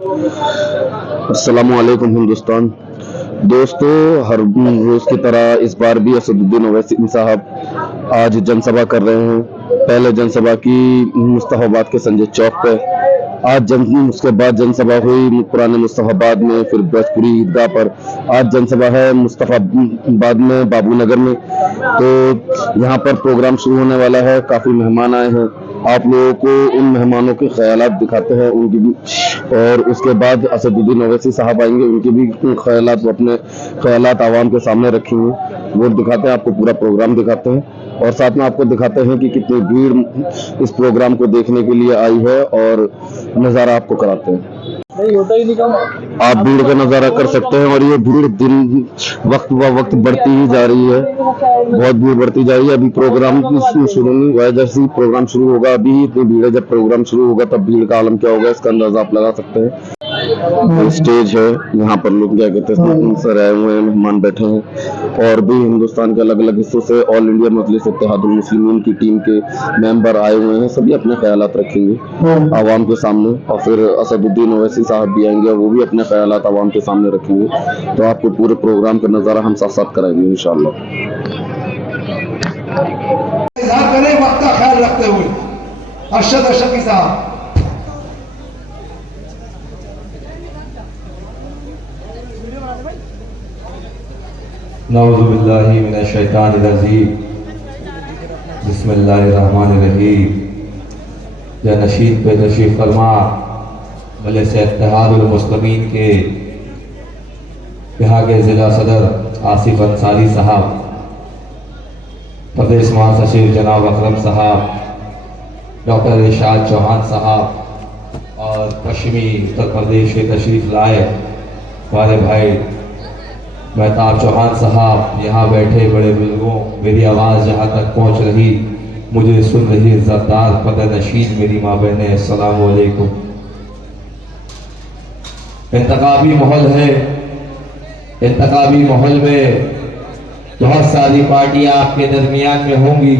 अस्सलामु अलैकुम हिंदुस्तान। दोस्तों, हर रोज की तरह इस बार भी असदुद्दीन ओवैसी साहब आज जनसभा कर रहे हैं। पहले जनसभा की मुस्तफाबाद के संजय चौक पे, उसके बाद जनसभा हुई पुराने मुस्तफाबाद में, फिर ब्रजपुरी ईदगाह पर। आज जनसभा है मुस्तफाबाद में, बाबू नगर में। तो यहाँ पर प्रोग्राम शुरू होने वाला है। काफी मेहमान आए हैं। आप लोगों को उन मेहमानों के ख्यालात दिखाते हैं, उनकी भी, और उसके बाद असदुद्दीन ओवैसी साहब आएंगे, उनके भी ख्यालात, वो अपने ख्यालात आवाम के सामने रखेंगे। वो दिखाते हैं, आपको पूरा प्रोग्राम दिखाते हैं, और साथ में आपको दिखाते हैं कि कितनी भीड़ इस प्रोग्राम को देखने के लिए आई है, और नज़ारा आपको कराते हैं। आप भीड़ का नज़ारा कर सकते हैं, और ये भीड़ दिन वक्त ब वक्त बढ़ती ही जा रही है। बहुत भीड़ बढ़ती जा रही है। अभी प्रोग्राम शुरू नहीं हुआ है, जैसे ही प्रोग्राम शुरू होगा, अभी इतनी भीड़ है, जब प्रोग्राम शुरू होगा तब भीड़ का आलम क्या होगा, इसका अंदाजा आप लगा सकते हैं। स्टेज है, यहाँ पर लोग क्या कहते हैं, सर आए हुए हैं, मेहमान बैठे हैं, और भी हिंदुस्तान के अलग अलग हिस्सों से ऑल इंडिया मजलिस इत्तेहादुल मुस्लिमीन की टीम के मेंबर आए हुए हैं। सभी अपने ख्यालात रखेंगे आवाम के सामने, और फिर असदुद्दीन ओवैसी साहब भी आएंगे, वो भी अपने ख्यालात आवाम के सामने रखेंगे। तो आपको पूरे प्रोग्राम का नज़ारा हम साथ साथ कराएंगे इंशाअल्लाह। वक्त का ख्याल रखते हुए अरशद शफी साहब। नऊज़ु बिल्लाहि मिनश शैतानिर रजीम, बिस्मिल्लाहिर रहमानिर रहीम। या नशीद पे तशरीफ़ फरमा मजलिस इत्तेहादुल मुस्लिमीन के यहाँ के ज़िला सदर आसिफ अंसारी साहब, प्रदेश महासचिव जनाब अकरम साहब, डॉक्टर इरशाद चौहान साहब, और पश्चिमी उत्तर प्रदेश के तशरीफ़ लाए हमारे भाई मेहताब चौहान साहब, यहाँ बैठे बड़े बुजुर्गों, मेरी आवाज़ जहाँ तक पहुँच रही, मुझे सुन रही इज़्ज़तदार पदर नशीद मेरी माँ बहनें, अस्सलामु अलैकुम। इंतखाबी माहौल है। इंतखाबी माहौल में बहुत सारी पार्टियां आपके दरमियान में होंगी,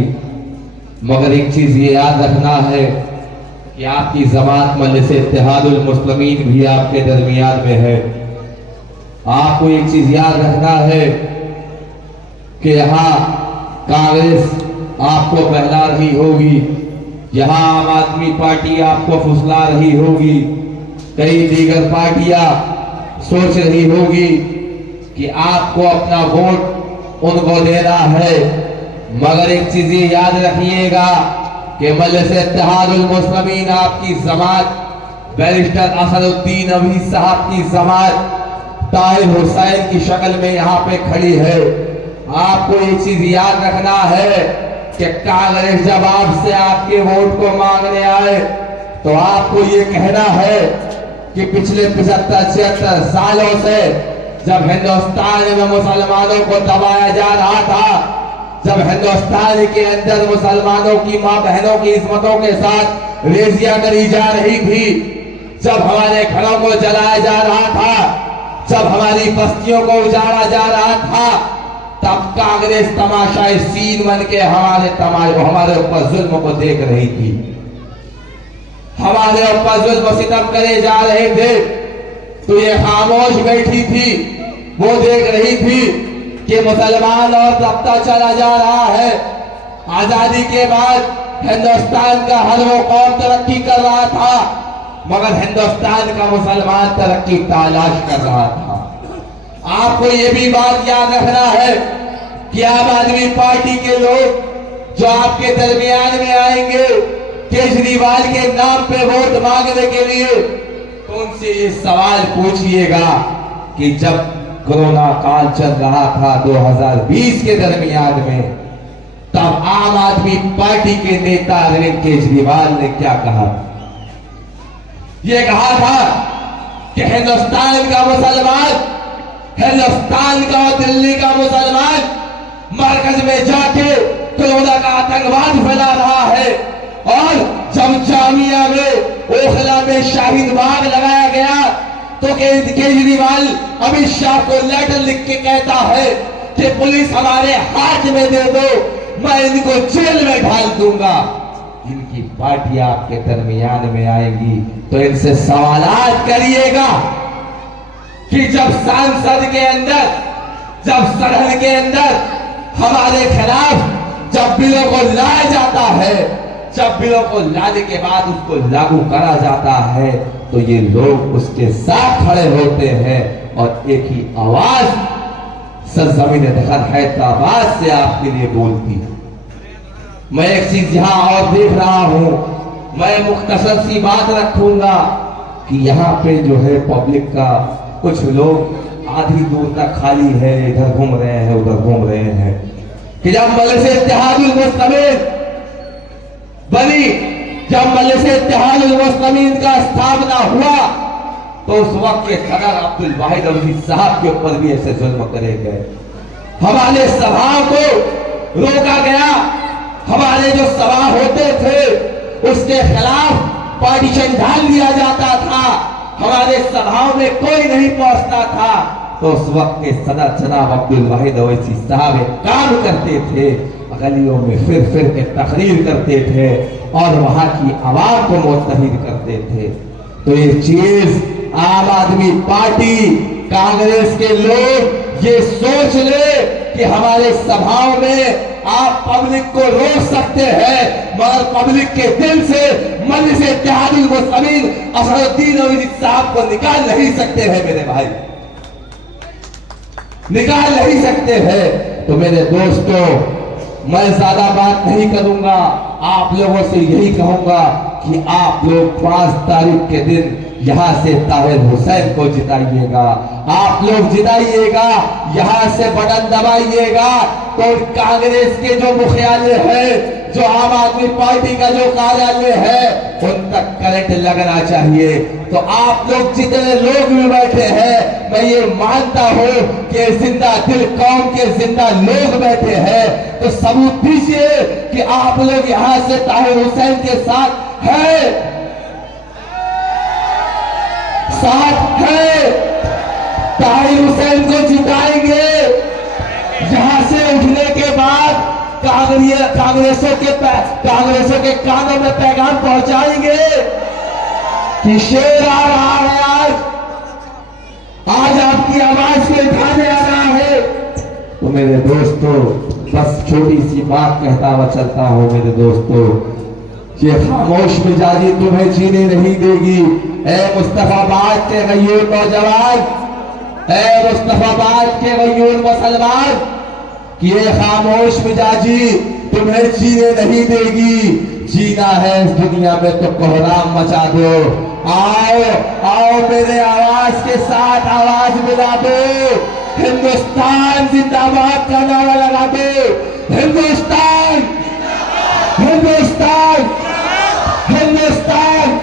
मगर एक चीज़ ये याद रखना है कि आपकी जमात मजलिस इत्तेहादुल मुस्लिमीन भी आपके दरमियान में है। आपको एक चीज याद रखना है कि यहाँ कांग्रेस आपको बहला रही होगी, यहाँ आम आदमी पार्टी आपको फुसला रही होगी, कई दीगर पार्टियां सोच रही होगी कि आपको अपना वोट उनको देना है। मगर एक चीज ये याद रखिएगा कि मजलिस इत्तेहादुल मुस्लिमीन आपकी जमात, बैरिस्टर असदुद्दीन ओवैसी साहब की जमात ताहिर हुसैन की शक्ल में यहाँ पे खड़ी है। आपको एक चीज याद रखना है कि कांग्रेस जब आपसे आपके वोट को मांगने आए तो आपको ये कहना है कि पिछले 75-76 सालों से जब हिंदुस्तान में मुसलमानों को दबाया जा रहा था, जब हिंदुस्तान के अंदर मुसलमानों की माँ बहनों की इस्मतों के साथ रेजियां करी जा रही थी, जब हमारे घरों को जलाया जा रहा था, जब हमारी बस्तियों को उजाड़ा जा रहा था, तब कांग्रेस तमाशाए सीन बन के हमारे ऊपर जुल्म को देख रही थी, हमारे ऊपर जुल्म सितम करे जा रहे थे। तो ये खामोश बैठी थी, वो देख रही थी कि मुसलमान और दबता चला जा रहा है। आजादी के बाद हिंदुस्तान का हर वो कौम तरक्की कर रहा था, मगर हिंदुस्तान का मुसलमान तरक्की तलाश कर रहा था। आपको ये भी बात याद रखना है कि आम आदमी पार्टी के लोग जो आपके दरमियान में आएंगे केजरीवाल के नाम पे वोट मांगने के लिए, तो उनसे ये सवाल पूछिएगा कि जब कोरोना काल चल रहा था 2020 के दरमियान में, तब आम आदमी पार्टी के नेता अरविंद केजरीवाल ने क्या कहा? ये कहा था कि हिंदुस्तान का मुसलमान, हिंदुस्तान का और दिल्ली का मुसलमान मरकज में जाके कोरोना का आतंकवाद फैला रहा है, और जब जामिया में ओखला में शाहीन बाग लगाया गया तो केजरीवाल अमित शाह को लेटर लिख के कहता है कि पुलिस हमारे हाथ में दे दो, मैं इनको जेल में डाल दूंगा। इनकी पार्टियां आपके दरमियान में आएंगी तो इनसे सवालात करिएगा कि जब सांसद के अंदर, जब सदन के अंदर हमारे खिलाफ जब बिलों को लाया जाता है, जब बिलों को लाने के बाद उसको लागू करा जाता है, तो ये लोग उसके साथ खड़े होते हैं और एक ही आवाज सरजमीन दखल हैदराबाद से आपके लिए बोलती है। मैं एक चीज यहां और देख रहा हूं, मैं मुख्तसर सी बात रखूंगा कि यहाँ पे जो है पब्लिक का कुछ लोग आधी दूर तक खाली है, इधर घूम रहे हैं उधर घूम रहे हैं, कि जब मजलिस इत्तेहादुल मुस्लिमीन बनी, जब मजलिस इत्तेहादुल मुस्लिमीन का स्थापना हुआ तो उस वक्त के सदर अब्दुल वाहिद अवधी साहब के ऊपर भी ऐसे जुल्म करे गए। हमारे सभाओं को रोका गया, हमारे जो सभा होते थे उसके खिलाफ पार्टीशन डाल दिया जाता था, हमारे सभाओं में कोई नहीं पहुंचता था। तो उस वक्त के सदर जनाब अब्दुल वाहिद अवैसी साहब एक काम करते थे, गलियों में फिर के तकरीर करते थे और वहां की आवाज को मुत्तहिद करते थे। तो ये चीज आम आदमी पार्टी, कांग्रेस के लोग ये सोच ले कि हमारे सभाओं में आप पब्लिक को रोक सकते हैं, मगर पब्लिक के दिल से मजलिस इत्तेहादुल मुस्लिमीन असदुद्दीन ओवैसी साहब को निकाल नहीं सकते हैं मेरे भाई, निकाल नहीं सकते हैं। तो मेरे दोस्तों, मैं ज्यादा बात नहीं करूंगा, आप लोगों से यही कहूंगा कि आप लोग 5 तारीख के दिन यहां से ताहिर हुसैन को जिताइएगा, आप लोग जिताइएगा, यहां से बटन दबाइएगा तो कांग्रेस के जो मुख्यालय है, जो आम आदमी पार्टी का जो कार्यालय है, उन तक करंट लगना चाहिए। तो आप लोग जितने लोग भी बैठे हैं, मैं ये मानता हूं कि जिंदा दिल कौम के जिंदा लोग बैठे हैं, तो सबूत दीजिए कि आप लोग यहां से ताहिर हुसैन के साथ है, साथ है, ताहिर हुसैन को जिताएंगे। यहां से उठने के बाद कांग्रेसों के कानों में पैगाम पहुंचाएंगे कि शेर आ रहा है, आज आपकी आवाज को उठाने आ रहा है। तो मेरे दोस्तों, बस छोटी सी बात कहता हुआ चलता हूं मेरे दोस्तों, ये खामोश मिजाजी तुम्हें जीने नहीं देगी। ए मुस्तफाबाद के गयूर नौजवान, ए मुस्तफाबाद के गयूर मुसलमान, कि ये खामोश मिजाजी तुम्हें जीने नहीं देगी। जीना है इस दुनिया में तो कोहराम मचा दो। आओ आओ मेरे आवाज के साथ आवाज मिला दो, हिंदुस्तान जिंदाबाद का नारा लगा दो, हिंदुस्तान हिंदुस्तान हिंदुस्तान।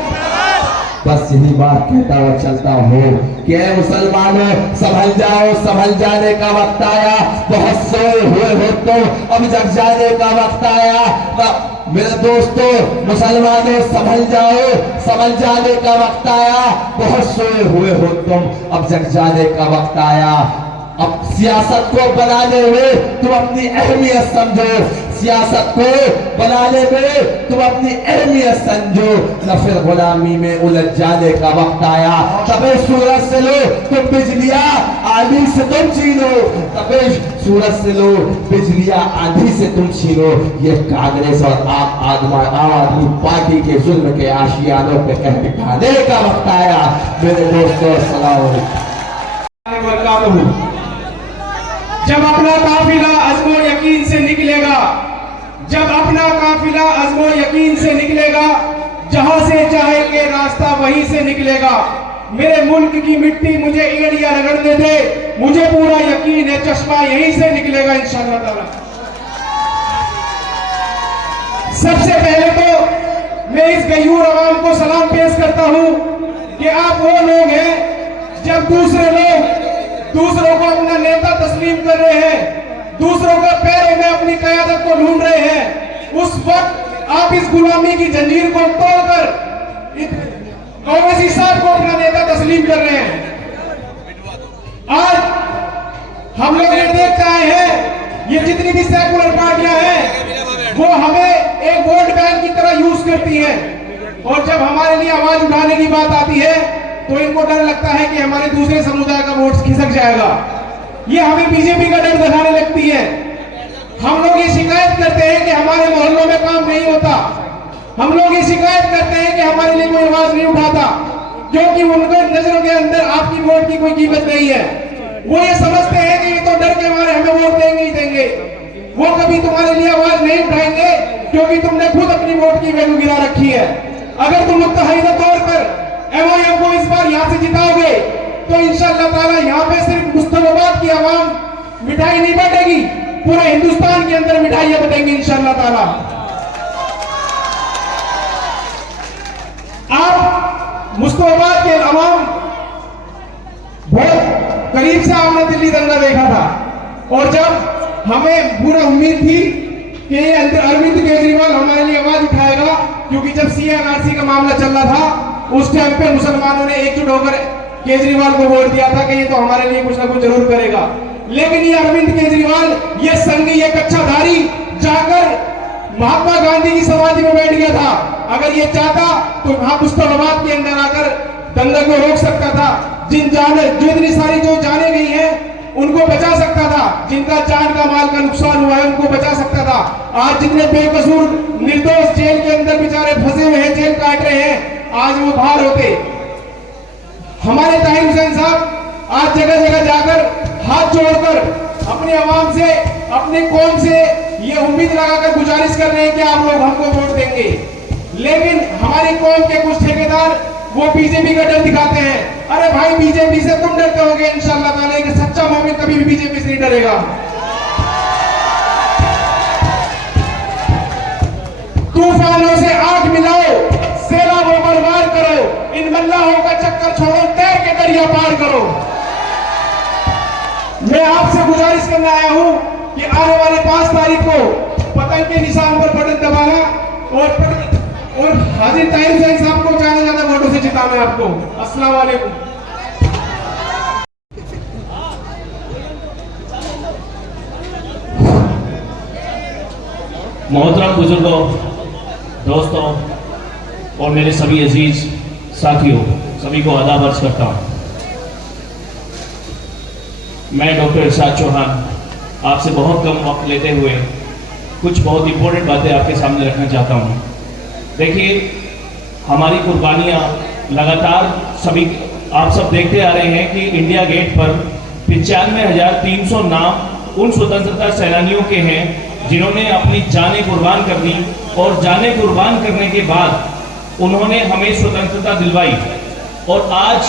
बस यही बात कहता हुआ चलता हूँ कि मुसलमानों संभल जाओ, संभल जाने का वक्त आया, बहुत सोए हुए हो तो अब जग जाने का वक्त आया। मेरे दोस्तों मुसलमानों संभल जाओ, संभल जाने का वक्त आया, बहुत सोए हुए हो तुम, अब जग जाने का वक्त आया। अब सियासत को बनाने में तुम अपनी अहमियत समझो, सियासत को बनाने में तुम अपनी अहमियत समझो, न फिर गुलामी में उलझ जाने का वक्त आया। तबे सूरज से लो तुम बिजलियां, आंधी से तुम छीनो, तबे सूरज से लो बिजलियां, आंधी से तुम छीनो। ये कांग्रेस और आम आदमी पार्टी के जुल्म के आशियानों पे कह दिखाने का वक्त आया। मेरे दोस्तों अस्सलाम वालेकुम। जब अपना काफिला अज़्म और यकीन से निकलेगा, जब अपना काफिला अज़्म और यकीन से निकलेगा, जहां से चाहे के रास्ता वहीं से निकलेगा। मेरे मुल्क की मिट्टी मुझे एड़ियां रगड़ने दे, मुझे पूरा यकीन है चश्मा यहीं से निकलेगा इंशाअल्लाह ताला। सबसे पहले तो मैं इस गयूर अवाम को सलाम पेश करता हूं कि आप वो लोग हैं जब दूसरे लोग दूसरों को अपना नेता तस्लीम कर रहे हैं, दूसरों के पैरों में अपनी क़यादत को ढूंढ रहे हैं, उस वक्त आप इस गुलामी की जंजीर को तोड़कर ओवैसी साहब को अपना नेता तस्लीम कर रहे हैं। आज हम लोग ये देखते आए हैं, ये जितनी भी सेकुलर पार्टियां हैं वो हमें एक वोट बैंक की तरह यूज करती है, और जब हमारे लिए आवाज उठाने की बात आती है तो इनको डर लगता है कि हमारे दूसरे समुदाय का वोट खिसक जाएगा। ये हमें बीजेपी का डर दिखाने लगती है। हम लोग ये शिकायत करते हैं कि हमारे मोहल्लों में काम नहीं होता, हम लोग ये शिकायत करते हैं कि हमारे लिए कोई आवाज नहीं उठाता, क्योंकि उनके नजरों के अंदर आपकी वोट की कोई कीमत नहीं है। वो ये समझते हैं कि ये तो डर के मारे हमें वोट देंगे ही देंगे, वो कभी तुम्हारे लिए आवाज नहीं उठाएंगे क्योंकि तुमने खुद अपनी वोट की वैल्यू गिरा रखी है। अगर तुम मुत्तहिदा तौर पर एमआईएम को इस बार यहां से जिताओगे तो इंशाअल्लाह ताला यहां पे सिर्फ मुस्तफाबाद की आवाम मिठाई नहीं बांटेगी, पूरे हिंदुस्तान के अंदर मिठाइयां बटेंगी इंशाअल्लाह ताला। आप मुस्तफाबाद के अवाम बहुत करीब से आपने दिल्ली दंगा देखा था, और जब हमें पूरा उम्मीद थी कि अरविंद केजरीवाल हमारे लिए आवाज उठाएगा, क्योंकि जब सीएनआरसी का मामला चल रहा था उस टाइम पे मुसलमानों ने एकजुट होकर केजरीवाल को वोट दिया था कि ये तो हमारे लिए कुछ ना कुछ जरूर करेगा। लेकिन ये अरविंद केजरीवाल, ये संघ, ये कच्चाधारी जाकर महात्मा गांधी की समाधि में बैठ गया था। अगर ये चाहता तो वहां मुस्तफाबाद के अंदर आकर दंगा को रोक सकता था। जो इतनी सारी जो जाने गई है उनको बचा सकता था, जिनका जान का माल का नुकसान हुआ है उनको बचा सकता था। आज जितने बेकसूर निर्दोष जेल के अंदर बेचारे फंसे हुए हैं, जेल काट रहे हैं, आज वो बाहर होते। हमारे ताहिर हुसैन साहब आज जगह जगह जाकर हाथ जोड़कर अपनी आवाम से, अपनी कौम से ये उम्मीद लगाकर गुजारिश कर रहे हैं कि आप लोग हमको वोट देंगे। लेकिन हमारी कौम के कुछ ठेकेदार वो बीजेपी का डर दिखाते हैं। अरे भाई, बीजेपी से तुम डरते होगे, इंशाअल्लाह ताला एक सच्चा मोमिन कभी भी बीजेपी से नहीं डरेगा। तूफानों से आग मिलाओ, सैलाबों पर वार करो, इन मल्लाहों का चक्कर छोड़ो, तैर के दरिया पार करो। मैं आपसे गुजारिश करने आया हूं कि आने वाले 5 तारीख को पतंग के निशान पर बटन दबाना और हाजिर ताहिर हुसैन साहब को ज्यादा वोटों से जिताना है आपको। अस्सलाम वालेकुम। मोहतरम बुजुर्गों, दोस्तों और मेरे सभी अजीज साथियों, सभी को आदाब अर्ज करता हूँ। मैं डॉक्टर इरशाद चौहान आपसे बहुत कम वक्त लेते हुए कुछ बहुत इंपॉर्टेंट बातें आपके सामने रखना चाहता हूँ। देखिए, हमारी कुर्बानियाँ लगातार आप सब देखते आ रहे हैं कि इंडिया गेट पर 95,300 नाम उन स्वतंत्रता सेनानियों के हैं जिन्होंने अपनी जानें कुर्बान कर दी, और जानें कुर्बान करने के बाद उन्होंने हमें स्वतंत्रता दिलवाई। और आज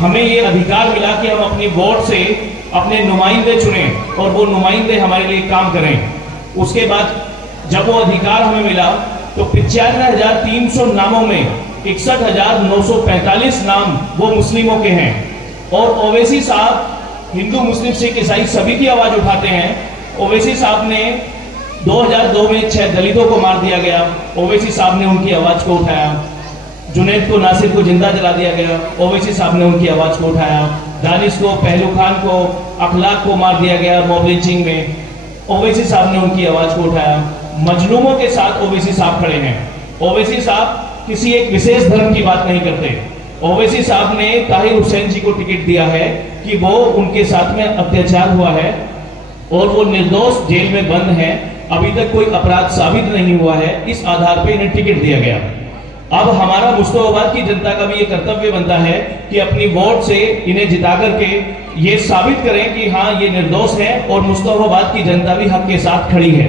हमें ये अधिकार मिला कि हम अपनी वोट से अपने नुमाइंदे चुनें और वो नुमाइंदे हमारे लिए काम करें। उसके बाद जब वो अधिकार हमें मिला तो 95,300 नामों में 61,945 नाम वो मुस्लिमों के हैं। और ओवैसी साहब हिंदू, मुस्लिम, सिख, ईसाई सभी की आवाज उठाते हैं। ओवैसी साहब ने 2002 में 6 दलितों को मार दिया गया, ओवैसी साहब ने उनकी आवाज को उठाया। जुनैद को, नासिर को जिंदा जला दिया गया, ओवैसी साहब ने उनकी आवाज को उठाया। दानिश को, पहलू खान को, अखलाक को मार दिया गया मॉब लिंचिंग में, ओवैसी साहब ने उनकी आवाज को उठाया। मजलूमों के साथ ओवैसी साहब खड़े हैं। ओवैसी साहब किसी एक विशेष धर्म की बात नहीं करते। ओवैसी साहब ने ताहिर हुसैन जी को टिकट दिया है कि वो उनके साथ में अत्याचार हुआ है और वो निर्दोष जेल में बंद है, अभी तक कोई अपराध साबित नहीं हुआ है, इस आधार पे इन्हें टिकट दिया गया। अब हमारा मुस्तफाबाद की जनता का भी ये कर्तव्य बनता है कि अपनी वोट से इन्हें जिता करके ये साबित करें कि हाँ, ये निर्दोष है और मुस्तफाबाद की जनता भी हक के साथ खड़ी है।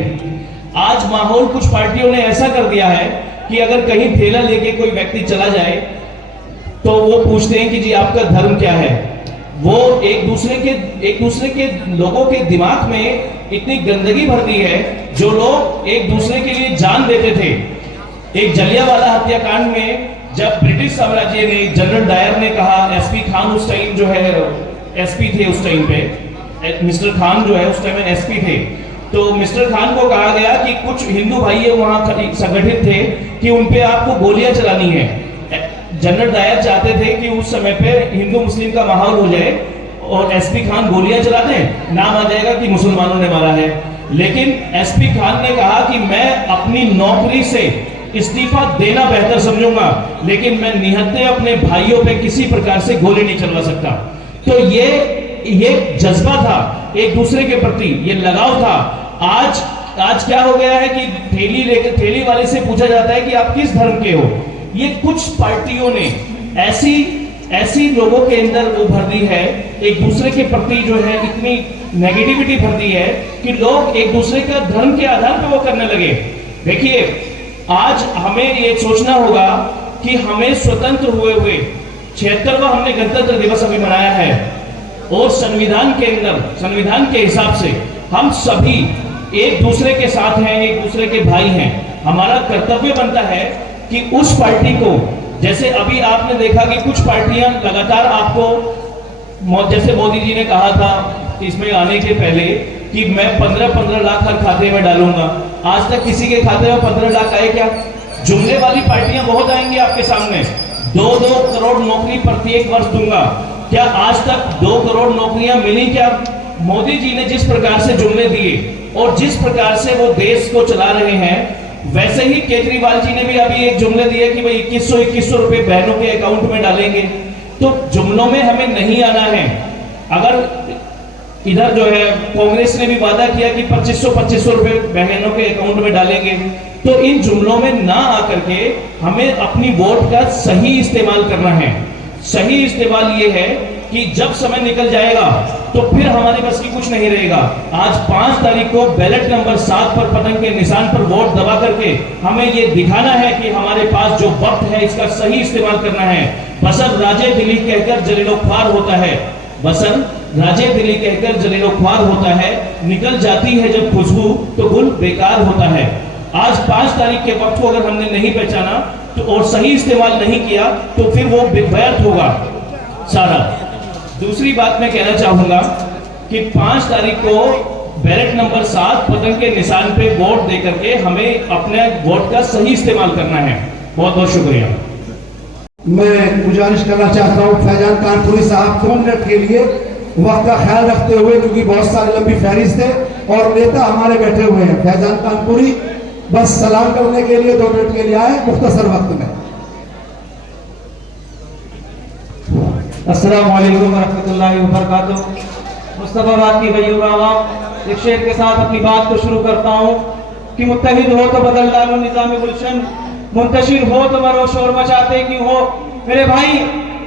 आज माहौल कुछ पार्टियों ने ऐसा कर दिया है कि अगर कहीं ठेला लेके कोई व्यक्ति चला जाए तो वो पूछते हैं कि जी आपका धर्म क्या है। वो एक दूसरे के लोगों के दिमाग में इतनी गंदगी भर दी है। जो लोग एक दूसरे के लिए जान देते थे, एक जलियांवाला हत्याकांड में जब ब्रिटिश साम्राज्य ने, जनरल डायर ने कहा, एसपी खान उस टाइम जो है एसपी थे, उस टाइम पे मिस्टर खान जो है उस टाइम में एसपी थे, तो मिस्टर खान को कहा गया कि कुछ हिंदू भाई वहां संगठित थे कि उनपे आपको गोलियां चलानी है। जनरल डायर चाहते थे कि उस समय पे हिंदू मुस्लिम का माहौल हो जाए और एसपी खान गोलियां चला दें, नाम आ जाएगा कि मुसलमानों ने मारा है। लेकिन एसपी खान ने कहा कि मैं अपनी नौकरी से इस्तीफा देना बेहतर समझूंगा, लेकिन मैं निहत्थे अपने भाइयों पे किसी प्रकार से गोली नहीं चलवा सकता। तो ये जज्बा था एक दूसरे के प्रति, ये लगाव था। आज क्या हो गया है कि ठेली वाले से पूछा जाता है कि आप किस धर्म के हो। ये कुछ पार्टियों ने ऐसी लोगों के अंदर वो भर दी है, एक दूसरे के प्रति जो है इतनी नेगेटिविटी भर दी है कि लोग एक दूसरे का धर्म के आधार पर वो करने लगे। देखिए, आज हमें ये सोचना होगा कि हमें स्वतंत्र हुए 76वां हमने गणतंत्र दिवस अभी मनाया है, और संविधान के अंदर, संविधान के हिसाब से हम सभी एक दूसरे के साथ हैं, एक दूसरे के भाई हैं। हमारा कर्तव्य बनता है कि उस पार्टी को, जैसे अभी आपने देखा कि कुछ पार्टियां लगातार आपको, जैसे मोदी जी ने कहा था इसमें आने के पहले कि मैं 15-15 लाख हर खाते में डालूंगा, आज तक किसी के खाते में 15 लाख आए क्या? जुमले वाली पार्टियां बहुत आएंगी आपके सामने। 2-2 करोड़ नौकरी प्रत्येक वर्ष दूंगा, क्या आज तक 2 करोड़ नौकरियां मिली क्या? मोदी जी ने जिस प्रकार से जुमले दिए और जिस प्रकार से वो देश को चला रहे हैं, वैसे ही केजरीवाल जी ने भी अभी एक जुमले दिए कि भाई 2100 रुपए बहनों के अकाउंट में डालेंगे। तो जुमलों में हमें नहीं आना है। अगर इधर जो है कांग्रेस ने भी वादा किया कि 2500 रुपए बहनों के अकाउंट में डालेंगे, तो इन जुमलों में ना आकर के हमें अपनी वोट का सही इस्तेमाल करना है। सही इस्तेमाल ये है कि जब समय निकल जाएगा तो फिर हमारे बस की कुछ नहीं रहेगा। आज 5 तारीख को बैलेट नंबर 7 पर पतंग के निशान पर वोट दबा करके हमें ये दिखाना है कि हमारे पास जो वक्त है इसका सही इस्तेमाल करना है। बसर राजे दिली कहकर जलीलो ख्वार होता है, बसर राजे दिली कहकर जलीलो ख्वार होता है, निकल जाती है जब खुशबू तो गुल बेकार होता है। आज 5 तारीख के वक्त को अगर हमने नहीं पहचाना तो और सही इस्तेमाल नहीं किया तो फिर वो व्यर्थ होगा सारा। दूसरी बात मैं कहना चाहूंगा कि 5 तारीख को बैलेट नंबर 7 पतंग के निशान पे वोट देकर के हमें अपने वोट का सही इस्तेमाल करना है। बहुत बहुत शुक्रिया। मैं गुजारिश करना चाहता हूँ फैजान कानपुरी साहब 2 मिनट के लिए वक्त का ख्याल रखते हुए, क्योंकि बहुत सारे लंबी फहरिस्त है और नेता हमारे बैठे हुए हैं। फैजान कानपुरी बस सलाम करने के लिए 2 मिनट के लिए आए मुख्तसर वक्त में। अस्सलाम वालेकुम रहमतुल्लाहि व बरकातुहू। मुस्तफाबाद की गयूर आवाम, एक शेर के साथ अपनी बात को शुरू करता हूँ कि मुत्तहिद हो तो बदल डालो निज़ाम गुलशन, मुंतशिर हो तो मरो शोर मचाते क्यों हो। मेरे भाई,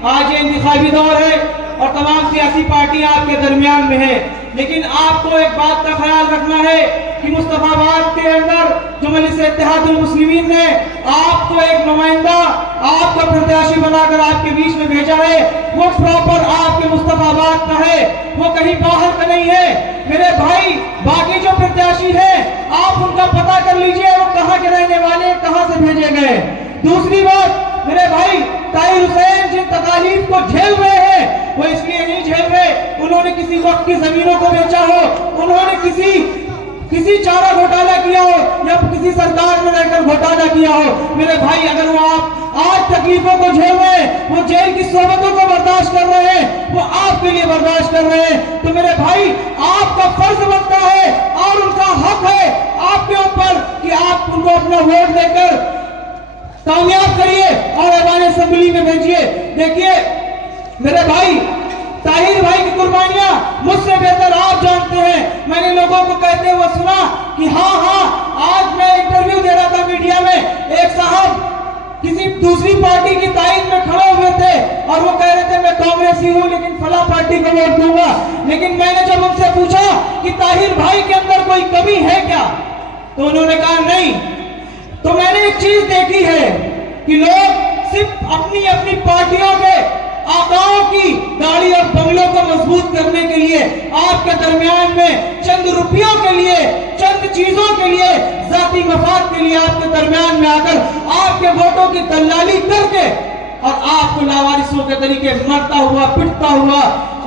आज ये इंतखाबी दौर है और तमाम सियासी पार्टियां आपके दरमियान में है, लेकिन आपको एक बात का ख्याल रखना है कि मुस्तफाबाद के अंदर जो मजलिस इत्तेहादुल मुस्लिमीन ने आपको एक नुमाइंदा, आपको प्रत्याशी बनाकर आपके बीच में भेजा है, वो प्रॉपर आपके मुस्तफाबाद का है, वो कहीं बाहर का नहीं है। मेरे भाई, बाकी जो प्रत्याशी है आप उनका पता कर लीजिए वो कहाँ के रहने वाले, कहाँ से भेजे गए। दूसरी बात मेरे भाई, ताहिर हुसैन जिन तकालीफ को झेल रहे हैं वो इसलिए नहीं झेल रहे उन्होंने किसी वक्त की जमीनों को बेचा हो, उन्होंने किसी चारा घोटाला किया हो या किसी सरकार में रहकर घोटाला किया हो। मेरे भाई, अगर वो आप आज तकलीफों को झेल रहे हैं, वो जेल की सोबतों को बर्दाश्त कर रहे हैं, वो आपके लिए बर्दाश्त कर रहे हैं, तो मेरे भाई आपका फर्ज बनता है और उनका हक है आपके ऊपर कि आप उनको अपना वोट देकर कामयाब करिए और ऐवान असेंबली में भेजिए। देखिए मेरे भाई, ताहिर भाई की कुर्बानियां मुझसे बेहतर आप जानते हैं। मैंने लोगों को कहते हुए सुना कि हाँ, आज मैं इंटरव्यू दे रहा था मीडिया में, एक साहब किसी दूसरी पार्टी की तायद में खड़े हुए थे और वो कह रहे थे मैं कांग्रेसी हूँ लेकिन फला पार्टी को वोट दूंगा। लेकिन मैंने जब उनसे पूछा कि ताहिर भाई के अंदर कोई कमी है क्या, तो उन्होंने कहा नहीं। तो मैंने एक चीज देखी है कि लोग सिर्फ अपनी अपनी पार्टियों के आकाओं की दाढ़ी और बंगलों को मजबूत करने के लिए आपके दरमियान में चंद रुपयों के लिए, चंद चीजों के लिए, जाती मफाद के लिए आपके दरमियान में आकर आपके वोटों की दलाली करके और आपको लावारिसों के तरीके मरता हुआ, पिटता हुआ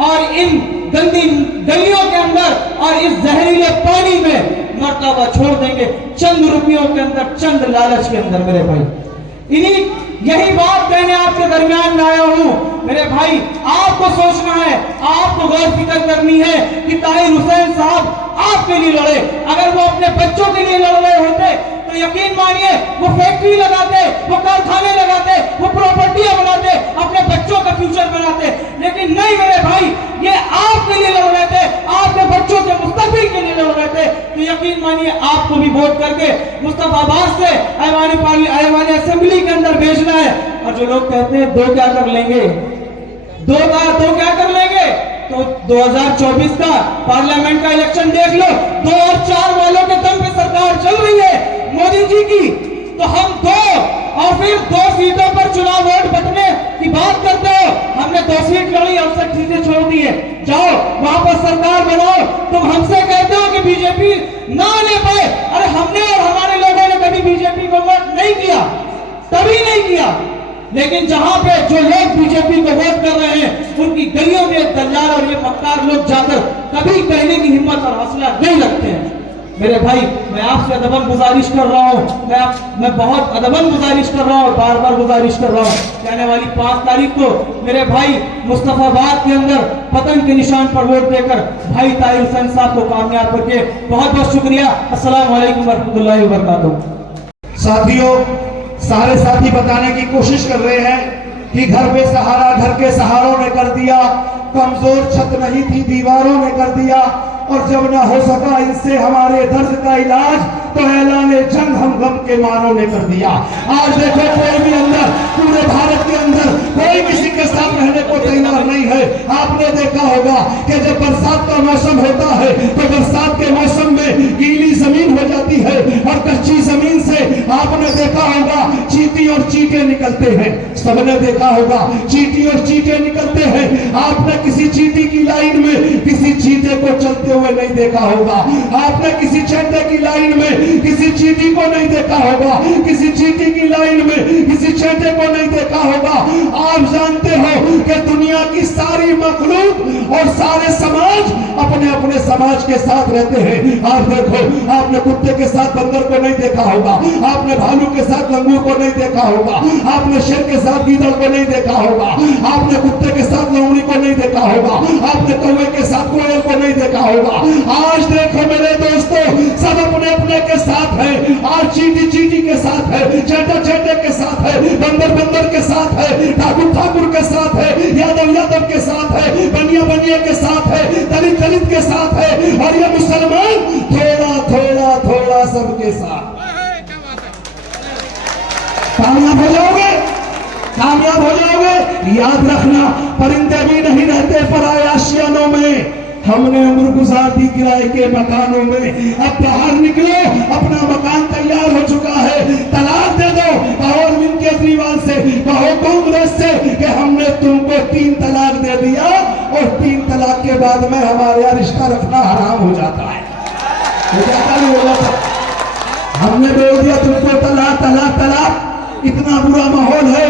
और इन गंदी गलियों के अंदर और इस जहरीले पानी में मरता हुआ छोड़ देंगे, चंद रुपयों के अंदर, चंद लालच के अंदर। मेरे भाई, इन्हीं यही बात कहने आपके दरमियान में आया हूं। मेरे भाई, आपको सोचना है, आपको गौर फिक्र करनी है कि ताहिर हुसैन साहब आपके लिए लड़े। अगर वो अपने बच्चों के लिए लड़ रहे होते तो यकीन मानिए वो फैक्ट्री लगाते, वो कारखाने लगाते, वो प्रॉपर्टियां बनाते, अपने बच्चों का फ्यूचर बनाते। लेकिन नहीं मेरे भाई, ये आपके लिए लड़ रहे थे, आपके बच्चों के मुस्तकबिल के लिए लड़ रहे थे। तो यकीन मानिए आपको भी वोट करके मुस्तफाबाद से ऐवान असेंबली के अंदर भेजना है। और जो लोग कहते हैं दो क्या कर लेंगे, दो क्या कर लेंगे, तो 2024 का पार्लियामेंट का इलेक्शन देख लो, 2 और 4 वालों के दम पे सरकार चल रही है मोदी जी की। तो हम 2 और फिर 2 सीटों पर चुनाव वोट बटने की बात करते हो। हमने 2 सीट लड़ी और सब चीजें छोड़ दी है, जाओ वहां पर सरकार बनाओ। तुम हमसे कहते हो कि बीजेपी ना ले पाए, अरे हमने और हमारे लोगों ने कभी बीजेपी को वोट नहीं किया, तभी नहीं किया। लेकिन जहां पे जो लोग बीजेपी को वोट कर रहे हैं उनकी गलियों में दल्लाल और ये मक्कार लोग जाकर कभी कहने की हिम्मत और हौसला नहीं रखते हैं। मेरे भाई, मैं आपसे अदबन गुजारिश कर रहा हूं, मैं बहुत अदबन गुजारिश कर रहा हूं, बार बार गुजारिश कर रहा हूं कि आने वाली 5 तारीख को मेरे भाई मुस्तफाबाद के अंदर पतन के निशान पर वोट देकर भाई ताहिर हुसैन साहब को कामयाब करके बहुत बहुत शुक्रिया। अस्सलाम वालेकुम वरहमतुल्लाहि वबरकातुहू। साथियों, सारे साथी बताने की कोशिश कर रहे हैं कि घर पे सहारा घर के सहारों ने कर दिया, कमजोर छत नहीं थी दीवारों ने कर दिया, और जब ना हो सका इनसे हमारे दर्द का इलाज तो ऐलान जंग हम गम के मानों ने कर दिया। आज देखो कोई भी अंदर, पूरे भारत के अंदर कोई किसी के साथ रहने को तैयार नहीं है। आपने देखा होगा कि जब बरसात का मौसम होता है तो बरसात के मौसम में गीली जमीन हो जाती है और कच्ची जमीन से आपने देखा होगा चींटी और चींटे निकलते हैं। सबने देखा होगा चींटी और चींटे निकलते हैं। आपने किसी चींटी की लाइन में किसी चींटे को चलते हुए नहीं देखा होगा। आपने किसी चींटे की लाइन में किसी चींटी को नहीं देखा होगा, किसी चींटी की लाइन में किसी चींटे को नहीं देखा होगा। आप जानते हो कि दुनिया की सारी मखलूक और सारे समाज अपने अपने समाज के साथ रहते हैं। आप देखो, आपने कुत्ते के साथ बंदर को नहीं देखा होगा, आपने भालू के साथ लंगूर को नहीं देखा होगा, आपने शेर के साथ गीदड़ को नहीं देखा होगा, आपने कुत्ते के साथ लोमड़ी को नहीं देखा होगा, आपने कौवे के साथ कोयल को नहीं देखा होगा। आज देखो मेरे दोस्तों, सब अपने अपने के साथ है। आज चींटी चींटी के साथ है, चेटा चेटे के साथ है, बंदर बंदर के साथ है, ठाकुर ठाकुर के साथ है, यादव यादव के साथ है, बनिया बनिया के साथ है, दलित दलित के साथ है, और ये मुसलमान थोड़ा थोड़ा थोड़ा सबके साथ। कामयाब हो जाओगे, कामयाब हो जाओगे। याद रखना, परिंदे भी नहीं रहते पराए आशियानों में। हमने उम्र गुजार दी किराए के मकानों में, अब बाहर निकलो, अपना मकान तैयार हो चुका है। तलाक दे दो, कहो अरविंद केजरीवाल से, कहो कांग्रेस से कि हमने तुमको 3 तलाक दे दिया और 3 तलाक के बाद में हमारे यहाँ रिश्ता रखना हराम हो जाता है। तो क्या नहीं होगा था? हमने बोल दिया तुमको तलाक तलाक तलाक। इतना बुरा माहौल है।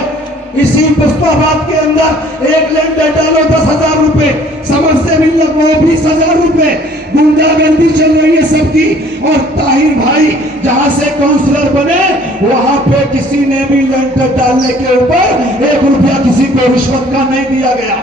इसी मुस्तफाबाद के अंदर एक लैंड डालो 10,000 रुपए, समझ से मिलने वो 20,000 रुपए। गुंडागर्दी चल रही है सबकी। और ताहिर भाई जहां से काउंसलर बने वहां पे किसी ने भी लैंड डालने के ऊपर 1 रुपया किसी को रिश्वत का नहीं दिया गया,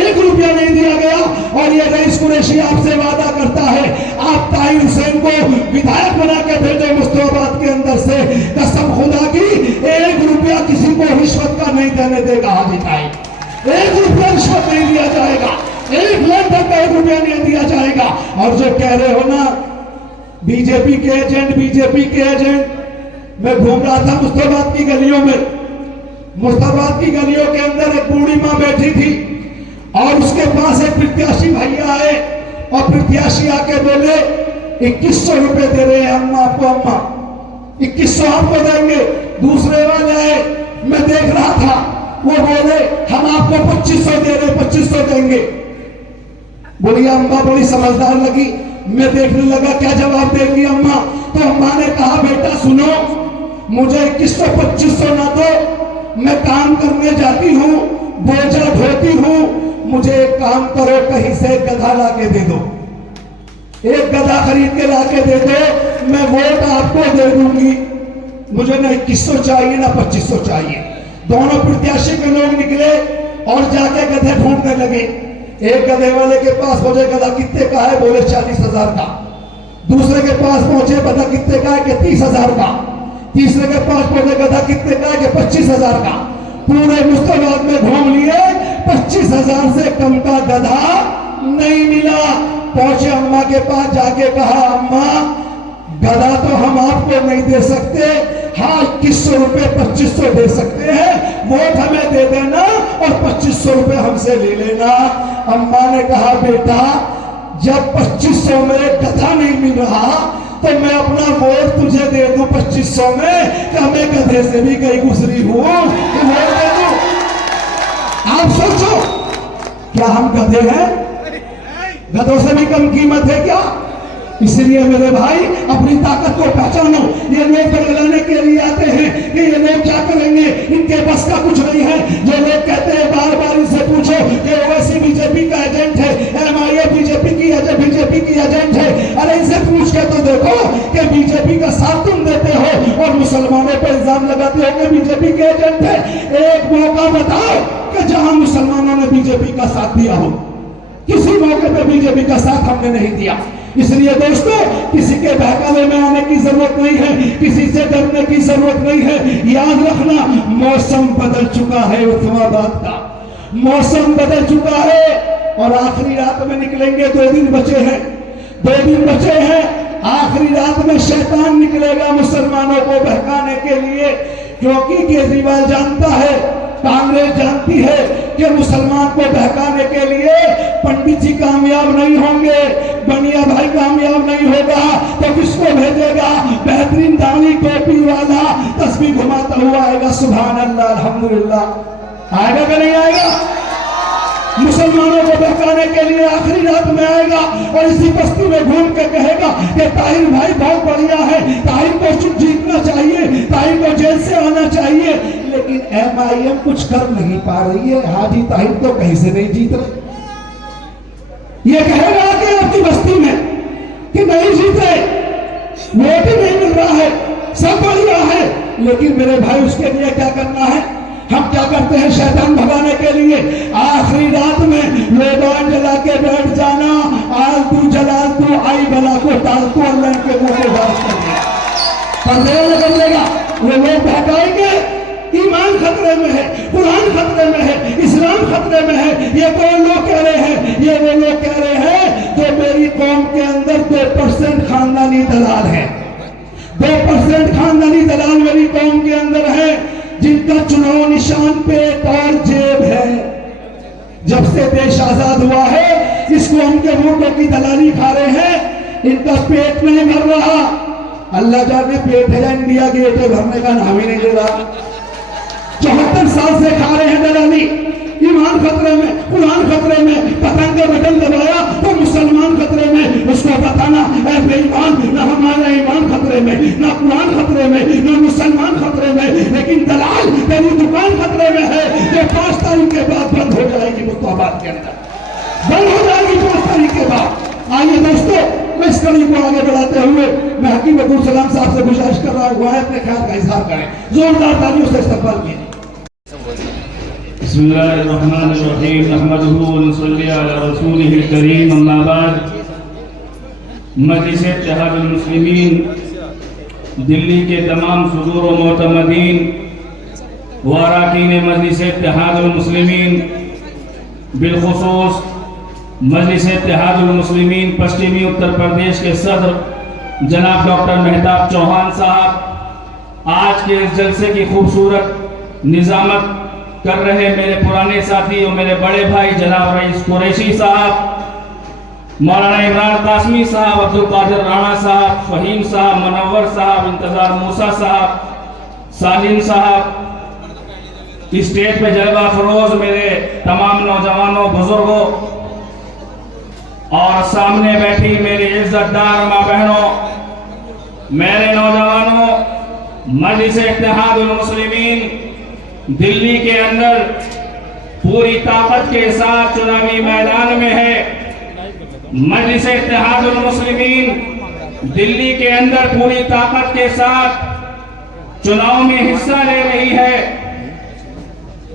1 रुपया नहीं दिया गया। और ये रईस कुरैशी आपसे वादा करता है, आप ताहिर हुसैन को विधायक बना के भेजो मुस्तफाबाद के अंदर से, कसम खुदा की 1 रुपया किसी को रिश्वत का नहीं देने देगा। हाजी ताहिर 1 रुपया रिश्वत नहीं दिया जाएगा, 1 लाख तक का 1 रुपया नहीं दिया जाएगा। और जो कह रहे हो ना बीजेपी के एजेंट, बीजेपी के एजेंट, मैं घूम रहा था मुस्तफाबाद की गलियों में। मुस्तफाबाद की गलियों के अंदर एक बूढ़ी माँ बैठी थी और उसके पास एक प्रत्याशी भैया आए और प्रत्याशी आके बोले 2100 रुपए दे रहे हैं अम्मा आपको, अम्मा 2100 आपको देंगे। दूसरे वाले आए, मैं देख रहा था, वो बोले हम आपको 2500 दे रहे, 2500 देंगे। बोलिए अम्मा बड़ी समझदार लगी। मैं देखने लगा क्या जवाब देगी अम्मा। तो अम्मा ने कहा बेटा सुनो, मुझे 2100 2500 ना दो, मैं काम करने जाती हूँ, बोझा ढोती हूँ, मुझे एक काम करो, कहीं से गधा ला के दे दो, एक गधा खरीद के ला के दे दो, मैं वोट आपको दे दूंगी। मुझे ना 2100 चाहिए ना 2500 चाहिए, दोनों प्रत्याशी के लोग निकले और जाके गधे ढूंढने लगे। एक गधे वाले के पास पहुंचे, गधा कितने का है? बोले 40,000 का। दूसरे के पास पहुंचे, गधा कितने का है? कि 30,000 का। तीसरे के पास पहुंचे, गधा कितने का है? कि 25,000 का। पूरे मुस्तफाबाद में घूम लिए, 25,000 से कम का गधा नहीं मिला। पहुंचे अम्मा के पास, जाके कहा अम्मा गधा तो हम आपको नहीं दे सकते, हाँ 2100 रुपए 2500 दे सकते हैं, वोट हमें दे देना और 2500 रुपए हमसे ले लेना। अम्मा ने कहा बेटा जब 2500 में गधा नहीं मिल रहा तो मैं अपना वोट तुझे दे दूं 2500 में, क्या मैं गधे से भी कहीं गुजरी हूं कि वोट दे दूं? आप सोचो, क्या हम गधे हैं? गधों से भी कम कीमत है क्या? इसलिए मेरे भाई अपनी ताकत को पहचानो। ये लोग बदलाने के लिए आते हैं कि ये लोग क्या करेंगे, इनके बस का कुछ नहीं है। जो लोग कहते हैं बार बार इनसे पूछो कि ओवैसी बीजेपी का एजेंट है, एमआईए बीजेपी की एजेंट है। अरे इनसे पूछ के तो देखो कि बीजेपी का साथ तुम देते हो और मुसलमानों पर इल्जाम लगाते हो कि बीजेपी के एजेंट है। एक मौका बताओ कि जहां मुसलमानों ने बीजेपी का साथ दिया हो। किसी मौके पर बीजेपी का साथ हमने नहीं दिया। इसलिए दोस्तों किसी के बहकावे में आने की जरूरत नहीं है, किसी से डरने की जरूरत नहीं है। याद रखना मौसम बदल चुका है, उस्मानाबाद का मौसम बदल चुका है और आखिरी रात में निकलेंगे। 2 दिन बचे हैं, 2 दिन बचे हैं। आखिरी रात में शैतान निकलेगा मुसलमानों को बहकाने के लिए, क्योंकि केजरीवाल जानता है, कांग्रेस जानती है कि मुसलमान को बहकाने के लिए पंडित जी कामयाब नहीं होंगे, बनिया भाई कामयाब नहीं होगा, तो किसको भेजेगा? बेहतरीन दाढ़ी टोपी वाला तस्बीह घुमाता हुआ आएगा। सुभान अल्लाह, अल्हम्दुलिल्लाह। आएगा कि नहीं आएगा? मुसलमानों को बहकाने के लिए आखिरी रात में आएगा और इसी बस्ती में घूम के कहेगा कि ताहिर भाई बहुत बढ़िया है, ताहिर को जीतना चाहिए, ताहिर को जेल से आना चाहिए। लेकिन एमआईएम कुछ कर नहीं पा रही है, हाजी ताहिर तो कहीं से नहीं जीत रहे। ये कहेगा कि आपकी बस्ती में कि नहीं जीत रहे, वोट ही नहीं मिल रहा है, सब बढ़िया है। लेकिन मेरे भाई उसके लिए क्या करना है? हम क्या करते हैं शैतान भगाने के लिए? आखिरी रात में लोबान जला के बैठ जाना, आलतू जलालतू आई बला को टालतू अल्लाह के मुंह को बात कर देगा। वो लोग बहकाएंगे, ईमान खतरे में है, कुरान खतरे में है, इस्लाम खतरे में है। ये कौन लोग कह रहे हैं? ये वो लोग कह रहे हैं जो मेरी कौम के अंदर 2% खानदानी दलाल है। 2% खानदानी दलाल मेरी कौम के अंदर है, जिनका चुनाव निशान पेट और जेब है। जब से देश आजाद हुआ है इसको उनके वोटों की दलाली खा रहे हैं, इनका पेट नहीं भर रहा। अल्लाह जाने पेट है या इंडिया गेट है, भरने का नाम ही नहीं ले रहा। 74 साल से खा रहे हैं दलाली। ईमान खतरे में, कुरान खतरे में। पतंग का बटन दबाया तो मुसलमान खतरे में, उसको बताना ऐ बेईमान, ना हमारा ईमान खतरे में, ना कुरान खतरे में, ना मुसलमान खतरे में, लेकिन दलाल तेरी दुकान खतरे में है, जो 5 तारीख के बाद बंद हो जाएगी। मुस्तफाबाद के अंदर बंद हो जाएगी 5 तारीख के बाद। आइए दोस्तों, मैं इस कड़ी को आगे बढ़ाते हुए मैं हकीम अब्दुल सलाम साहब से गुजारिश कर रहा हूँ अपने ख्याल का इजहार करें। जोरदार तालियों से इस्तकबाल कीजिए। बिस्मिल्लाहिर्रहमानिर्रहीम, नहमदुहु व नसल्ली अला रसूलिहिल करीम, अम्मा बाद। मजलिस इत्तेहादुल मुस्लिमीन दिल्ली के तमाम सुदूर व मोतमदीन व अरकान मजलिस इत्तेहादुल मुस्लिमीन, बिलखुसूस मजलिस इत्तेहादुल मुस्लिमीन पश्चिमी उत्तर प्रदेश के सदर जनाब डॉक्टर मेहताब चौहान साहब, आज के इस जलसे की खूबसूरत निजामत कर रहे मेरे पुराने साथी और मेरे बड़े भाई जनाब रईस कुरैशी साहब, मौलाना इमरान कासमी साहब, अब्दुल कादिर राणा साहब, फहीम साहब, मनव्वर साहब, इंतजार मूसा साहब, सालिम साहब, स्टेज पे जलवा फरोज मेरे तमाम नौजवानों, बुजुर्गों और सामने बैठी मेरी इज्जतदार माँ बहनों, मेरे नौजवानों, मजलिस इत्तेहादुल मुस्लिमीन दिल्ली के अंदर पूरी ताकत के साथ चुनावी मैदान में है। मजलिस इत्तेहादुल मुस्लिमीन दिल्ली के अंदर पूरी ताकत के साथ चुनाव में हिस्सा ले रही है।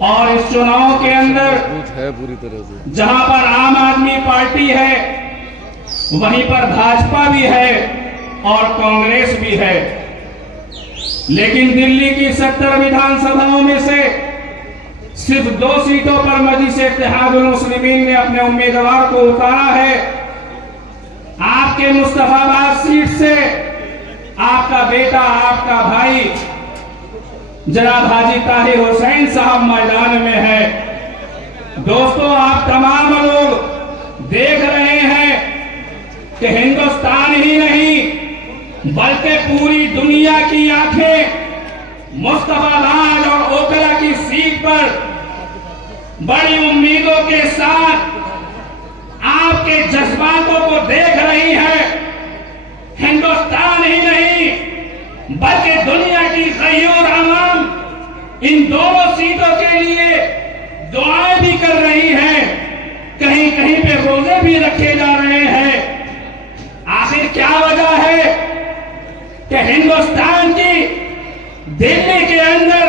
और इस चुनाव के अंदर है पूरी तरह से जहां पर आम आदमी पार्टी है वहीं पर भाजपा भी है और कांग्रेस भी है। लेकिन दिल्ली की 70 विधानसभाओं में से सिर्फ 2 सीटों पर मजलिस इत्तेहादुल मुस्लिमीन ने अपने उम्मीदवार को उतारा है। आपके मुस्तफाबाद सीट से आपका बेटा, आपका भाई जनाब हाजी ताहिर हुसैन साहब मैदान में है। दोस्तों, आप तमाम लोग देख रहे हैं कि हिंदुस्तान ही नहीं बल्कि पूरी दुनिया की आंखें मुस्तफाबाद और ओकला की सीट पर बड़ी उम्मीदों के साथ आपके जज्बातों को देख रही है। हिंदुस्तान ही नहीं बल्कि दुनिया की गयूर आवाम इन दोनों सीटों के लिए दुआएं भी कर रही है। कहीं कहीं पे रोजे भी रखे जा रहे हैं। आखिर क्या वजह है कि हिंदुस्तान की दिल्ली के अंदर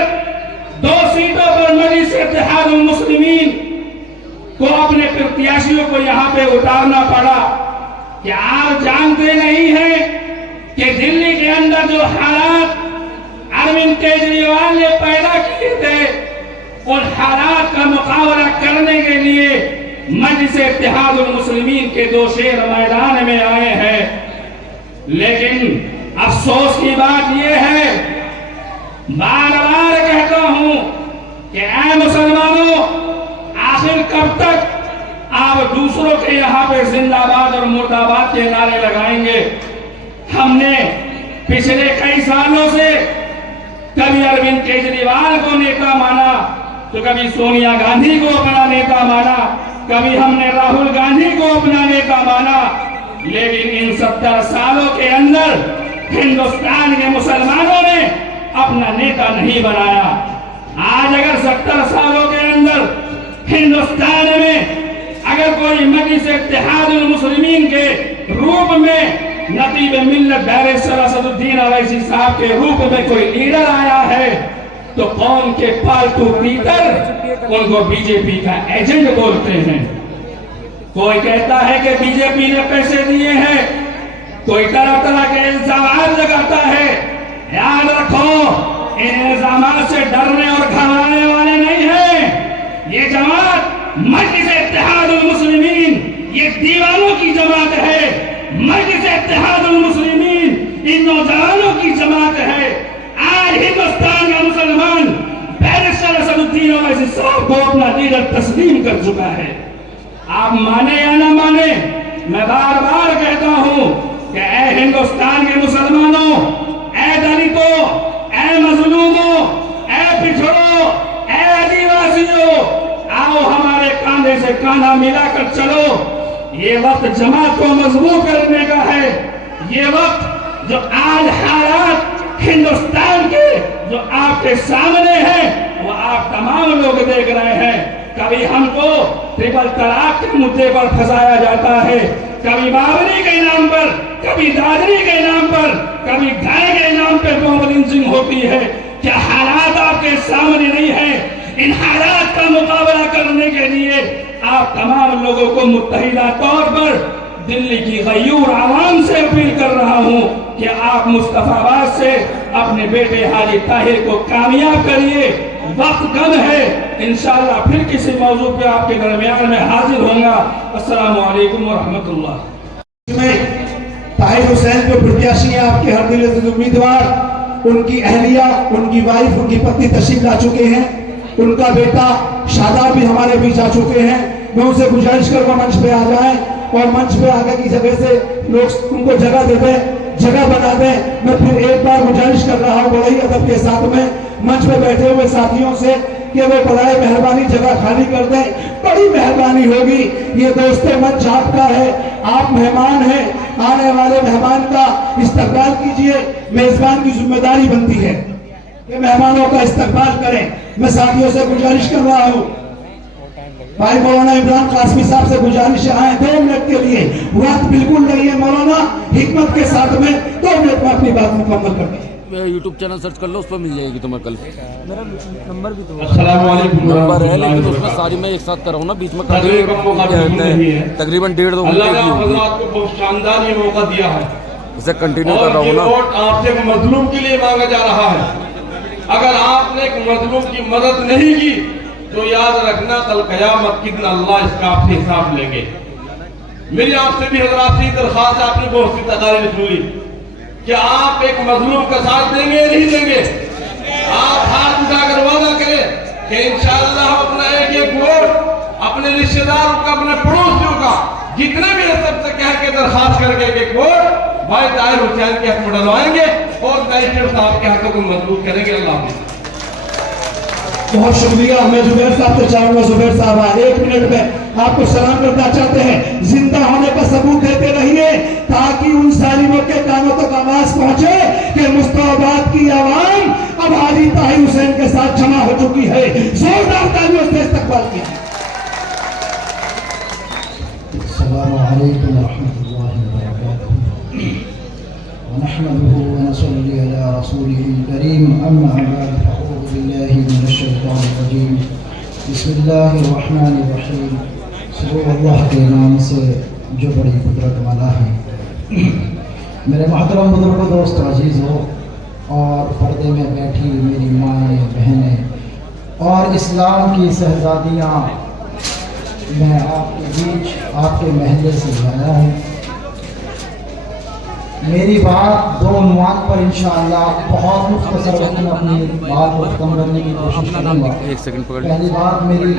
2 सीटों पर मजलिस इत्तेहादुल मुस्लिमीन को अपने प्रत्याशियों को यहां पे उतारना पड़ा? क्या आप जानते नहीं हैं कि दिल्ली के अंदर जो हालात अरविंद केजरीवाल ने पैदा किए थे, उन हालात का मुकाबला करने के लिए मजलिस इत्तेहादुल मुस्लिमीन के 2 शेर मैदान में आए हैं। लेकिन अफसोस की बात यह है, बार बार कहता हूं कि ऐ मुसलमानों, आखिर कब तक आप दूसरों के यहां पे जिंदाबाद और मुर्दाबाद के नारे लगाएंगे? हमने पिछले कई सालों से कभी अरविंद केजरीवाल को नेता माना, तो कभी सोनिया गांधी को अपना नेता माना, कभी हमने राहुल गांधी को अपना नेता माना। लेकिन इन 70 सालों के अंदर हिंदुस्तान के मुसलमानों ने अपना नेता नहीं बनाया। आज अगर 70 सालों के अंदर हिंदुस्तान में अगर कोई मजलिस इत्तेहादुल मुस्लिमीन के रूप में नतीब मिल्लत बैरिस्टर असदुद्दीन अवैसी साहब के रूप में कोई लीडर आया है, तो कौम के पालतू लीडर उनको बीजेपी का एजेंट बोलते हैं। कोई कहता है कि बीजेपी ने पैसे दिए हैं, कोई तरह तरह के इल्जाम लगाता है। याद रखो, इन इल्जाम से डरने और घबराने वाले नहीं है। ये जमात मजलिस इत्तेहादुल मुस्लिमीन ये दीवानों की जमात है। मजलिस इत्तेहादुल मुस्लिमीन इन नौजवानों की जमात है। आज हिंदुस्तान का मुसलमान बैरिस्टर असदुद्दीन ओवैसी साहब को अपना लीडर तस्लीम कर चुका है। आप माने या ना माने, मैं बार बार कहता हूं कि ऐ हिंदुस्तान के मुसलमानों, ऐ दलितों, ऐ मजलूमों, ऐ पिछड़ों, ऐ आदिवासियों, आओ हमारे कांधे से कांधा मिलाकर चलो। ये वक्त जमात को मजबूत करने का है। ये वक्त जो आज हालात हिंदुस्तान के जो आपके सामने हैं, वो आप तमाम लोग देख रहे हैं। कभी हमको ट्रिपल तलाक के मुद्दे पर फंसाया जाता है, कभी बाबरी के नाम पर, कभी दादरी के नाम पर, कभी गाय के नाम पर बॉम्ब लिंचिंग होती है। क्या हालात आपके सामने नहीं है? इन हालात का मुकाबला करने के लिए आप तमाम लोगों को मुत्तहिदा तौर पर दिल्ली की गयूर आवाम से अपील कर रहा हूं कि आप मुस्तफाबाद से अपने बेटे हाजी ताहिर को कामयाब करिए। वक्त कम है, इंशाअल्लाह फिर किसी मौजू पे आपके दरमियान में हाजिर होगा। अस्सलामु अलैकुम व रहमतुल्लाह। ताहिर हुसैन जो प्रत्याशी है, आपके हर दिल से उम्मीदवार, उनकी अहलिया, उनकी वाइफ, उनकी पत्नी तशरीफ ला चुके हैं। उनका बेटा शादाब भी हमारे बीच आ चुके हैं। मैं उनसे गुजारिश करूंगा मंच पे आ जाएं और मंच पे आगे की जगह से लोग उनको जगह दे दें, जगह बना दें। मैं फिर एक बार गुजारिश कर रहा हूँ बड़े ही अदब के साथ में मंच पे बैठे हुए साथियों से कि वो बड़ाई मेहरबानी जगह खाली कर दें, बड़ी मेहरबानी होगी। ये दोस्तों, मंच आपका है, आप मेहमान हैं, आने वाले मेहमान का इस्तकबाल कीजिए। मेजबान की जिम्मेदारी बनती है कि मेहमानों का इस्तकबाल करें। मैं साथियों से गुजारिश कर रहा हूँ, भाई मौलाना इमरान कासमी साहब से गुजारिश आए 2 मिनट के लिए, वक्त बिल्कुल नहीं है मौलाना, हिकमत के साथ में 2 मिनट में अपनी बात मुकम्मल कर दें। यूट्यूब चैनल सर्च कर लो, उस पर मिल जाएगी तुम्हें कल। मेरा नंबर भी तो अस्सलाम वालेकुम नंबर है, लेकिन उसमें सारी मैं एक साथ कर रहा हूँ ना, बीच में तकरीबन 1.5-2 अल्लाह घंटे ने की होगी। आपको बहुत शानदार ये मौका दिया है इसे कंटिन्यू कर और रहा ये हूँ ना। वोट आपसे एक मजलूम के लिए मांगा जा रहा है। अगर आपने एक मजलूम की मदद नहीं की तो याद रखना कल कयामत के दिन अल्लाह इसका आपसे हिसाब लेंगे। मेरी आपसे भी हजरात से दरखास्त, आपने बहुत सी तकारीर सुनी कि आप एक मजलूम का साथ देंगे या नहीं देंगे। आप हाथ उठाकर वादा करें कि इंशाअल्लाह अपना एक वोट अपने रिश्तेदारों का, अपने पड़ोसियों का, जितने भी है सबसे कह के दरखास्त करके एक वोट भाई ताहिर हुसैन के हक में डलवाएंगे और बैरिस्टर साहब के हक को मजबूत करेंगे। अल्लाह हाफिज़। बहुत शुक्रिया। मैं जुबैर साहब से चाहूंगा, जुबैर साहब 1 मिनट में आपको सलाम करना चाहते हैं। जिंदा होने का सबूत देते रहिए ताकि उन जालिमों के कानों तक आवाज पहुंचे कि मुस्तफाबाद की आवाम अब हाजी ताहिर हुसैन के साथ जमा हो चुकी है। जोरदार तालियों से इस्तकबाल किया। अस्सलामु अलैकुम वरहमतुल्लाहि वबरकातुहू व नहमदुहु व नसल्ली अला रसूलिहिल करीम अम्मा बाद फ़अऊज़ु बिल्लाहि मिनश शैतानिर रजीम बिस्मिल्लाहिर रहमानिर रहीम। सुबह अल्लाह के नाम से जो बड़ी कुदरत वाला है। मेरे मोहतरम बुजुर्ग दोस्त अजीज़ हो और पर्दे में बैठी मेरी माएँ बहनें और इस्लाम की शहज़ादियाँ, मैं आपके बीच आपके महल्ले से आया हूँ। मेरी बात 2 उन्वान पर इंशाअल्लाह बहुत मुख्तसर वक्त में अपनी बात को ख़त्म करने की कोशिश करूँगा। पहली बात मेरी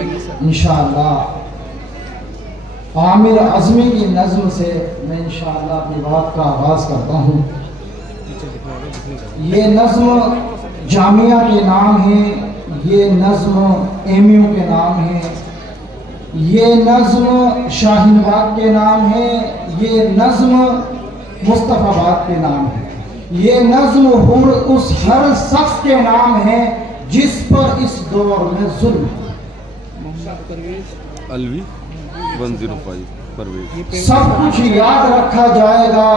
इंशाअल्लाह आमिर अज़मी की नज़्म से मैं इंशाअल्लाह अपनी बात का आगाज़ करता हूँ। ये नज़्म जामिया के नाम है, ये नज़्म एमयू के नाम है, ये नज़्म शाहीन बाग के नाम है, ये नज़्म मुस्तफ़ाबाद के नाम है, ये नज़्म उस हर शख्स के नाम है जिस पर इस दौर में जुल्म अलवी 105 परवेज। सब कुछ याद रखा जाएगा,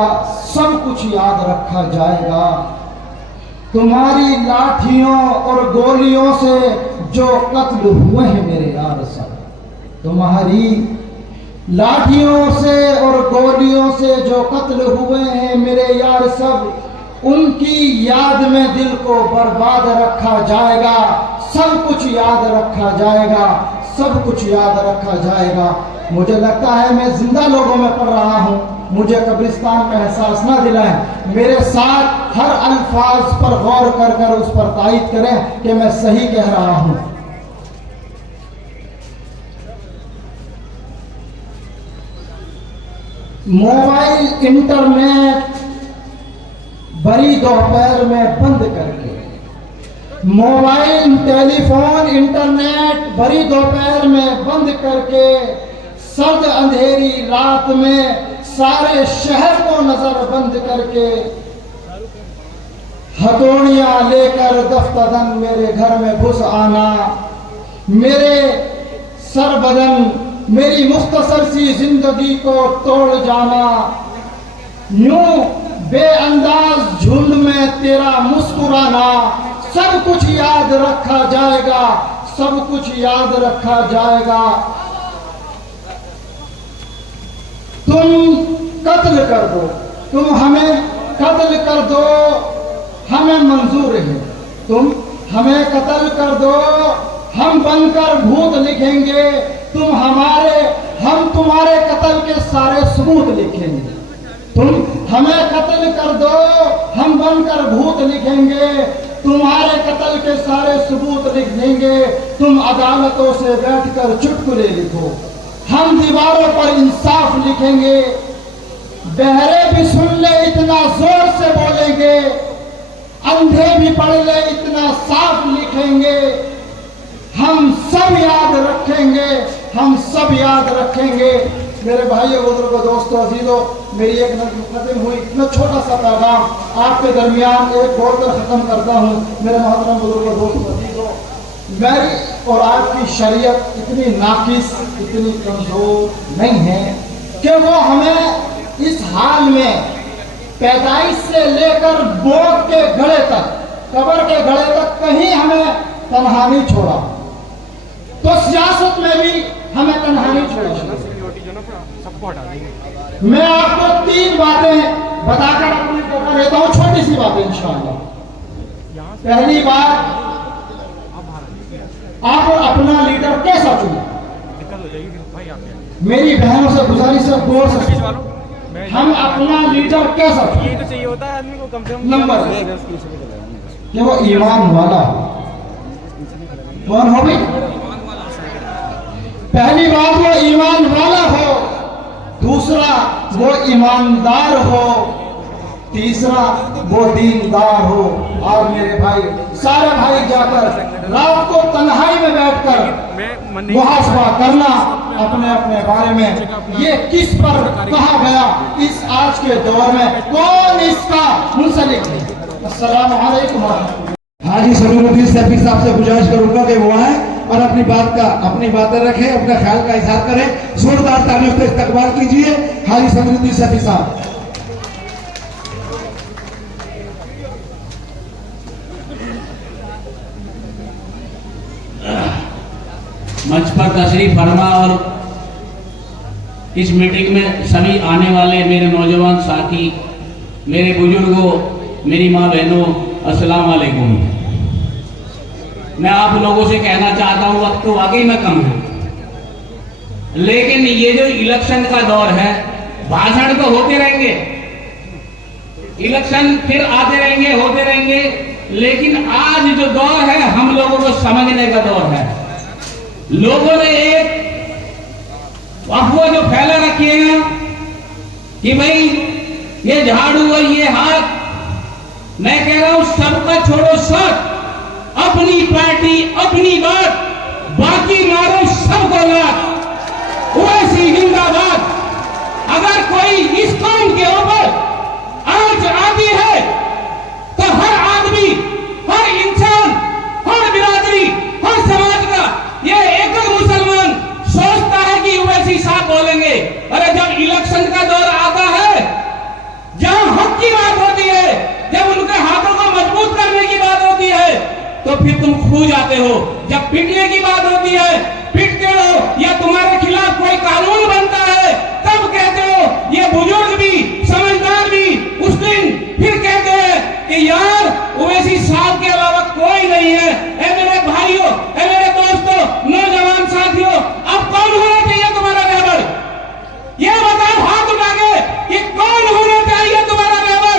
सब कुछ याद रखा जाएगा। तुम्हारी लाठियों और गोलियों से जो कत्ल हुए हैं मेरे यार सब, तुम्हारी लाठियों से और गोलियों से जो कत्ल हुए हैं मेरे यार सब, उनकी याद में दिल को बर्बाद रखा जाएगा। सब कुछ याद रखा जाएगा, सब कुछ याद रखा जाएगा। मुझे लगता है मैं जिंदा लोगों में पढ़ रहा हूँ, मुझे कब्रिस्तान का एहसास ना दिलाएं। मेरे साथ हर अल्फाज पर गौर कर कर उस पर तायद करें कि मैं सही कह रहा हूँ। मोबाइल इंटरनेट बड़ी दोपहर में बंद करके, मोबाइल टेलीफोन इंटरनेट बड़ी दोपहर में बंद करके, सर्द अंधेरी रात में सारे शहर को नजर बंद करके, हथौड़ियां लेकर दफ्तरन मेरे घर में घुस आना, मेरे सर बदन मेरी मुख्तसर सी जिंदगी को तोड़ जाना, यूं बेअंदाज झुंड में तेरा मुस्कुराना, सब कुछ याद रखा जाएगा, सब कुछ याद रखा जाएगा। तुम कत्ल कर दो, तुम हमें कत्ल कर दो, हमें मंजूर है। तुम हमें कत्ल कर दो, हम बनकर भूत लिखेंगे। हम तुम्हारे कत्ल के सारे सबूत लिखेंगे। तुम हमें कत्ल कर दो, हम बनकर भूत लिखेंगे, तुम्हारे कत्ल के सारे सबूत लिख देंगे। तुम अदालतों से बैठकर चुटकुले लिखो, हम दीवारों पर इंसाफ लिखेंगे। बहरे भी सुन ले इतना जोर से बोलेंगे, अंधे भी पढ़ ले इतना साफ लिखेंगे। हम सब याद रखेंगे, हम सब याद रखेंगे। मेरे भाइयों बुजुर्गों दोस्तों अजीजों, मेरी एक नज़्म हुई, इतना छोटा सा पैगाम आपके दरमियान एक बोलकर ख़त्म करता हूँ। मेरे मोहतरम बुजुर्गों दोस्तों अजीजों, मेरी और आपकी शरीयत इतनी नाकिस, इतनी कमज़ोर नहीं है कि वो हमें इस हाल में पैदाइश से लेकर मौत के घड़े तक, कब्र के घड़े तक कहीं हमें तन्हा नहीं छोड़ा, तो सियासत में भी हमें तन्हा नहीं छोड़ा। मैं आपको 3 बातें बताकर अपनी फोटो लेता हूं, छोटी सी बातें इंशाअल्लाह। पहली बात, आप अपना लीडर कैसा चुने। मेरी बहनों से गुजारिश है, गौर से हम अपना लीडर कैसा चुने। तो चाहिए होता है आदमी को कम से कम नंबर कि वो ईमान वाला हो। कौन हो भाई? पहली बात, वो ईमान वाला हो। दूसरा, वो ईमानदार हो। तीसरा, वो दीनदार हो। और मेरे भाई, सारे भाई जाकर रात को तन्हाई में बैठकर मुहासबा करना अपने अपने बारे में, ये किस पर कहा गया, इस आज के दौर में कौन इसका मुंसलिक है। अस्सलाम वालेकुम। हाजी समीरुद्दीन सैफी साहब से गुजारिश करूंगा कि वो आए और अपनी बातें रखें, अपने ख्याल का इजहार करें। जोरदार तालियों से इस्तकबाल कीजिए हाजी समीरुद्दीन सैफी साहब। मंच पर तशरीफ फरमा और इस मीटिंग में सभी आने वाले मेरे नौजवान साथी, मेरे बुजुर्गों, मेरी माँ बहनों, अस्सलाम वालेकुम। मैं आप लोगों से कहना चाहता हूँ, वक्त तो वाकई में कम है, लेकिन ये जो इलेक्शन का दौर है, भाषण तो होते रहेंगे, इलेक्शन फिर आते रहेंगे, होते रहेंगे, लेकिन आज जो दौर है हम लोगों को समझने का दौर है। लोगों ने एक अफवाह जो फैला रखी है कि भाई ये झाड़ू और ये हाथ, मैं कह रहा हूं सबका छोड़ो सब, अपनी पार्टी अपनी बात, बाकी मारो सबको लात। वैसी जिंदाबाद। अगर कोई इस कौम के ऊपर आज आती है तो हर आदमी, हर इंसान, हर बिरादरी, हर समाज का ये एकल मुसलमान सोचता है कि वैसी साहब बोलेंगे। अरे जब इलेक्शन का दौर आता है, जहां हक की बात होती है, जब उनके हाथों को मजबूत करने की बात होती है, तो फिर तुम खो जाते हो। जब पिटने की बात होती है, पिटते हो, या तुम्हारे खिलाफ कोई कानून बनता है, तब कहते हो। ये बुजुर्ग भी, समझदार भी उस दिन फिर कहते हैं कि यार ओवैसी साहब के अलावा कोई नहीं है। ए मेरे भाइयों, ए मेरे दोस्तों, नौजवान साथियों, अब कौन होना चाहिए तुम्हारा रहबर? ये बताओ हाथ उठा के कि कौन होना चाहिए तुम्हारा रहबर?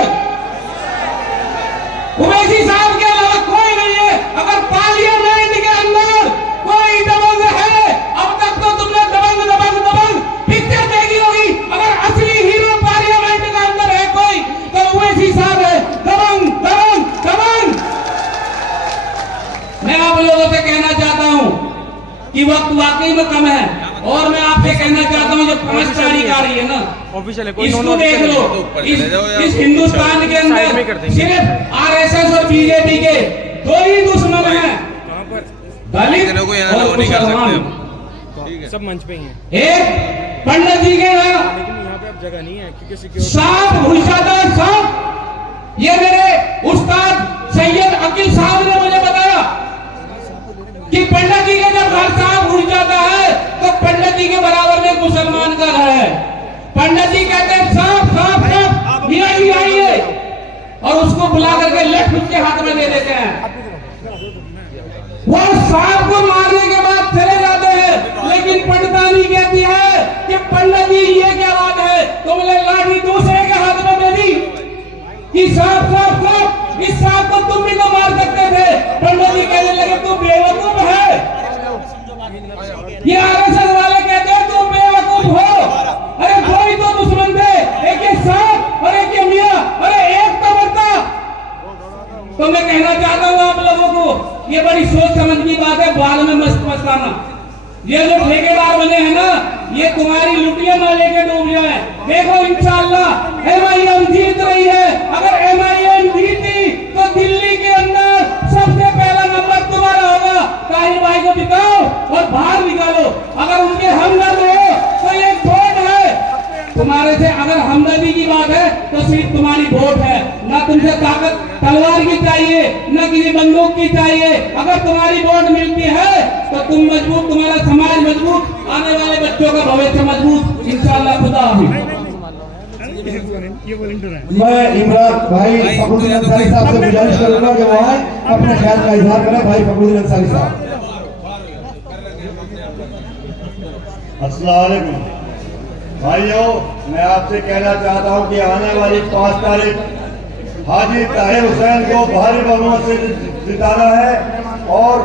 ओवैसी साहब के अलावा कोई नहीं है। अगर पार्लियामेंट के अंदर कोई दबंग है, अब तक तो तुमने दबंग दबंग दबंग पिक्चर देखी होगी। अगर असली हीरो पार्लियामेंट के अंदर है कोई, तो ओवैसी साहब है। दबंग दबंग दबंग। मैं आप लोगों से कहना चाहता हूं कि वक्त वाकई में कम है, और मैं आपसे कहना चाहता हूं जो 5 तारीख आ रही है ना, इसको देख लो। इस हिंदुस्तान के अंदर सिर्फ आरएसएस और बीजेपी के 2 ही दुश्मन हैं, दलित और मुसलमान। सब मंच पे ही हैं। एक पंडित जी के यहाँ लेकिन यहाँ पे अब जगह नहीं है क्योंकि सिक्योरिटी साहब घुसादार साहब, ये मेरे उस्ताद सैयद अकील साहब ने मुझे बताया कि पंडित जी के जब घर साहब घुस जाता है तो पंडित जी के बराबर में मुसलमान का घर है। पंडित जी कहते हैं साहब साहब साहब मियां जी आइए, और उसको बुला करके लठ उसके हाथ में दे देते हैं। वो साहब को मारने के बाद चले जाते हैं, लेकिन पंडितानी कहती है कि पंडित जी ये क्या बात है, तुमने लाठी दूसरे के हाथ में दे दी कि साहब साहब साहब इस साहब को तुम भी तो मार सकते थे। पंडित जी कहने लगे तू बेवकूफ है। ये आरएसएस वाले कहते हैं तू बेवकूफ हो। अरे कोई तो दुश्मन थे, एक ये साहब और एक ये मियां, अरे एक तो बनता। तो मैं कहना चाहता हूँ आप लोगों को, ये बड़ी सोच समझ की बात है, बाद में मस्त मस्ताना। ये जो ठेकेदार बने हैं ना, ये तुम्हारी लुटिया न लेके डूब जाए। देखो इंशाअल्लाह एमआईएम जीत रही है। अगर एमआईएम जीती तो दिल्ली के अंदर सबसे पहला नंबर तुम्हारा होगा। ताहिर भाई को जिताओ और बाहर निकालो। अगर उनके हमदर्द हो तो एक वोट है, तुम्हारे से अगर हमदर्दी की बात है तो सिर्फ तुम्हारी वोट है, ना तुमसे ताकत तलवार की चाहिए, न किसी बंदूक की चाहिए। अगर तुम्हारी वोट मिलती है तो तुम मजबूत, तुम्हारा समाज मजबूत, आने वाले बच्चों का भविष्य मजबूत, इंशाअल्लाह। खुदा हाफिज़। मैं इमरान भाई फखरुद्दीन अंसारी साहब से गुजारिश करूंगा कि वो आए अपने ख्याल का इजहार करें। भाई फखरुद्दीन अंसारी साहब। अस्सलाम वालेकुम भाइयों, मैं आपसे कहना चाहता हूं कि आने वाली 5 तारीख हाजी ताहिर हुसैन को भारी बहुमत से जिताना है और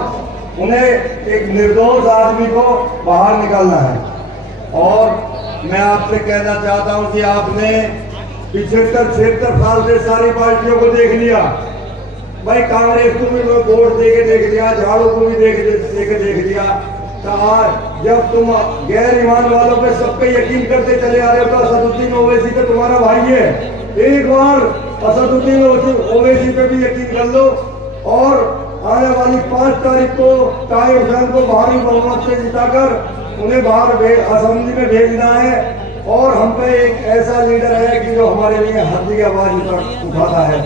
उन्हें एक निर्दोष आदमी को बाहर निकालना है। और मैं आपसे कहना चाहता हूं कि आपने 75-76 साल से सारी पार्टियों को देख लिया। भाई कांग्रेस को भी वोट देख लिया, झाड़ू को भी देख लिया। तो आज जब तुम गैर ईमान वालों पे सब पे यकीन करते चले आ रहे हो तो असदुद्दीन ओवैसी तो तुम्हारा भाई है, एक बार असदुद्दीन ओवैसी पे भी यकीन कर लो। और आने वाली 5 तारीख को ताहिर हुसैन को भारी बहुमत से जिताकर उन्हें बाहर असेंबली में भेजना है। और हम पे एक ऐसा लीडर है कि जो हमारे लिए हर जगह आवाज उठाता है,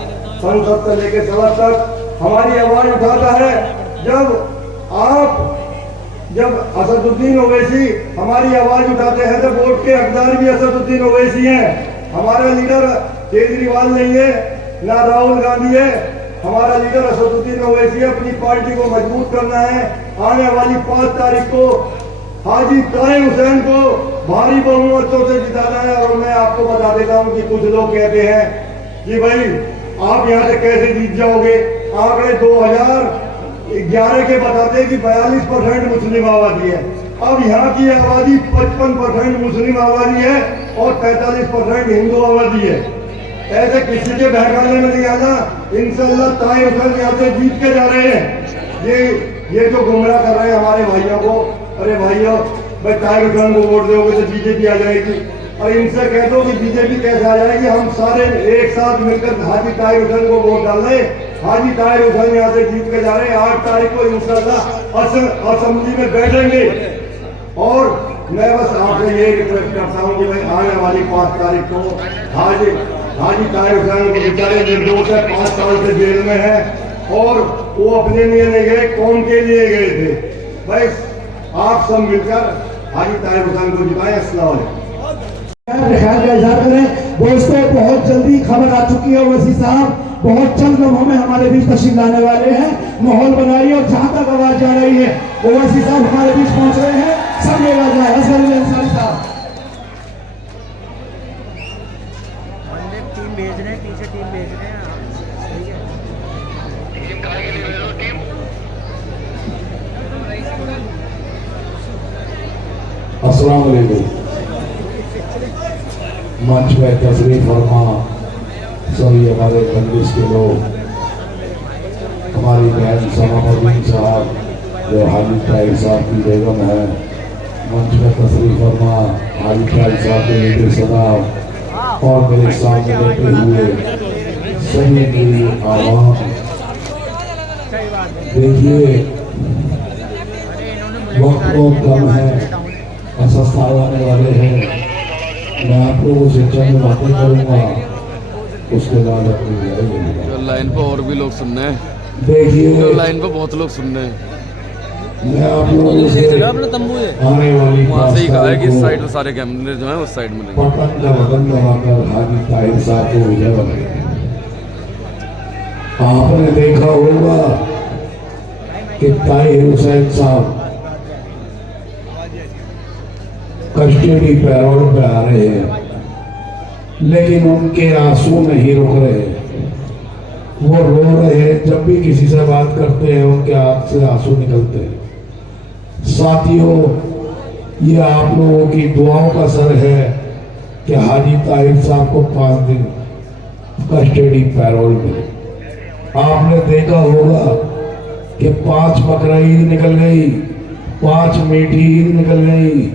संसद से लेकर सदन तक हमारी आवाज उठाता है। जब असदुद्दीन ओवैसी हमारी आवाज उठाते हैं तो वोट के हकदार भी असदुद्दीन ओवैसी हैं। हमारा लीडर केजरीवाल नहीं है, ना राहुल गांधी है, हमारा लीडर असदुद्दीन ओवैसी है। अपनी पार्टी को मजबूत करना है। आने वाली 5 तारीख को हाजी ताहिर हुसैन को भारी बहुमतों से जिताना है। और मैं आपको बता देता हूं कि कुछ लोग कहते हैं कि भाई आप यहां से कैसे जीत जाओगे। आंकड़े 2011 के बताते हैं कि 42% मुस्लिम आबादी है। अब यहाँ की आबादी 55% मुस्लिम आबादी है और 45% हिंदू आबादी है। ऐसे किसी के बहकाने में नहीं आना। इंशाअल्लाह ताहिर हुसैन यहाँ से जीत के जा रहे हैं। ये जो गुमराह कर रहे हैं हमारे भाइयों को, अरे भाइयों भाई ताहिर हुसैन को वोट दोगे तो बीजेपी आ जाएगी। और इनसे कह दो कि बीजेपी कैसे आ जाएगी। हम सारे एक साथ मिलकर हाजी ताहिर हुसैन को वोट डाल रहे। हाजी ताहिर हुसैन यहाँ से जीत के जा रहे हैं। 8 तारीख को इंशाअल्लाह असेंबली में बैठेंगे। और मैं बस आपसे ये रिक्वेस्ट करता हूँ कि भाई आने वाली 5 तारीख को हाजी ताहिर हुसैन को बेचारे निर्दोष है, 5 साल से जेल में है और वो अपने लिए नहीं गए, कौम के लिए गए थे। भाई आप सब मिलकर हाजी ताहिर हुसैन को जिताएं। अस्सलाम वालेकुम। ख्याल का इजहार करें। दोस्तों बहुत जल्दी खबर आ चुकी है, ओवैसी साहब बहुत चंद लम्हों में हमारे बीच तशरीफ लाने वाले हैं। माहौल बनाइए और जहां तक आवाज जा रही है ओवैसी साहब हमारे बीच पहुंच रहे हैं, सब लेगा जाए। असगर अंसारी साहब टीम भेज रहे हैं, पीछे टीम भेज रहे हैं। अस्सलाम वालेकुम। मंच में तशरीफ फरमा सभी हमारे मंदिर के लोग, हमारी बहन समापदीन साहब जो हाजी ताहिर साहब की बेगम है, मंच में तशरीफ फरमा हाजी ताहिर साहब के बेटे सदाब और मेरे सामने बैठे हुए सभी मेरी आवाम। देखिए वक्त बहुत कम है, असस्ता आने वाले हैं। मैं आप लोगों से चंद बातें करूँगा, उसके बाद अपनी लाइन पे और भी लोग सुन रहे हैं। देखिए लाइन पे बहुत लोग सुन रहे हैं। मैं आप लोगों से आने वाली वहाँ से ही कहा है कि इस साइड में सारे कैमरे जो हैं उस साइड में पतन का वतन दबाकर हाजी ताहिर साहब को विजय बनाए। आपने देखा होगा कि ताहिर हुसैन साहब कस्टडी पैरोल पे आ रहे हैं, लेकिन उनके आंसू नहीं रुक रहे। वो रो रहे हैं। जब भी किसी से बात करते हैं उनके आंख से आंसू निकलते हैं। साथियों, ये आप लोगों की दुआओं का असर है कि हाजी ताहिर साहब को 5 दिन कस्टडी पैरोल में। आपने देखा होगा कि 5 बकरा ईद निकल गई, 5 मीठी ईद निकल गई,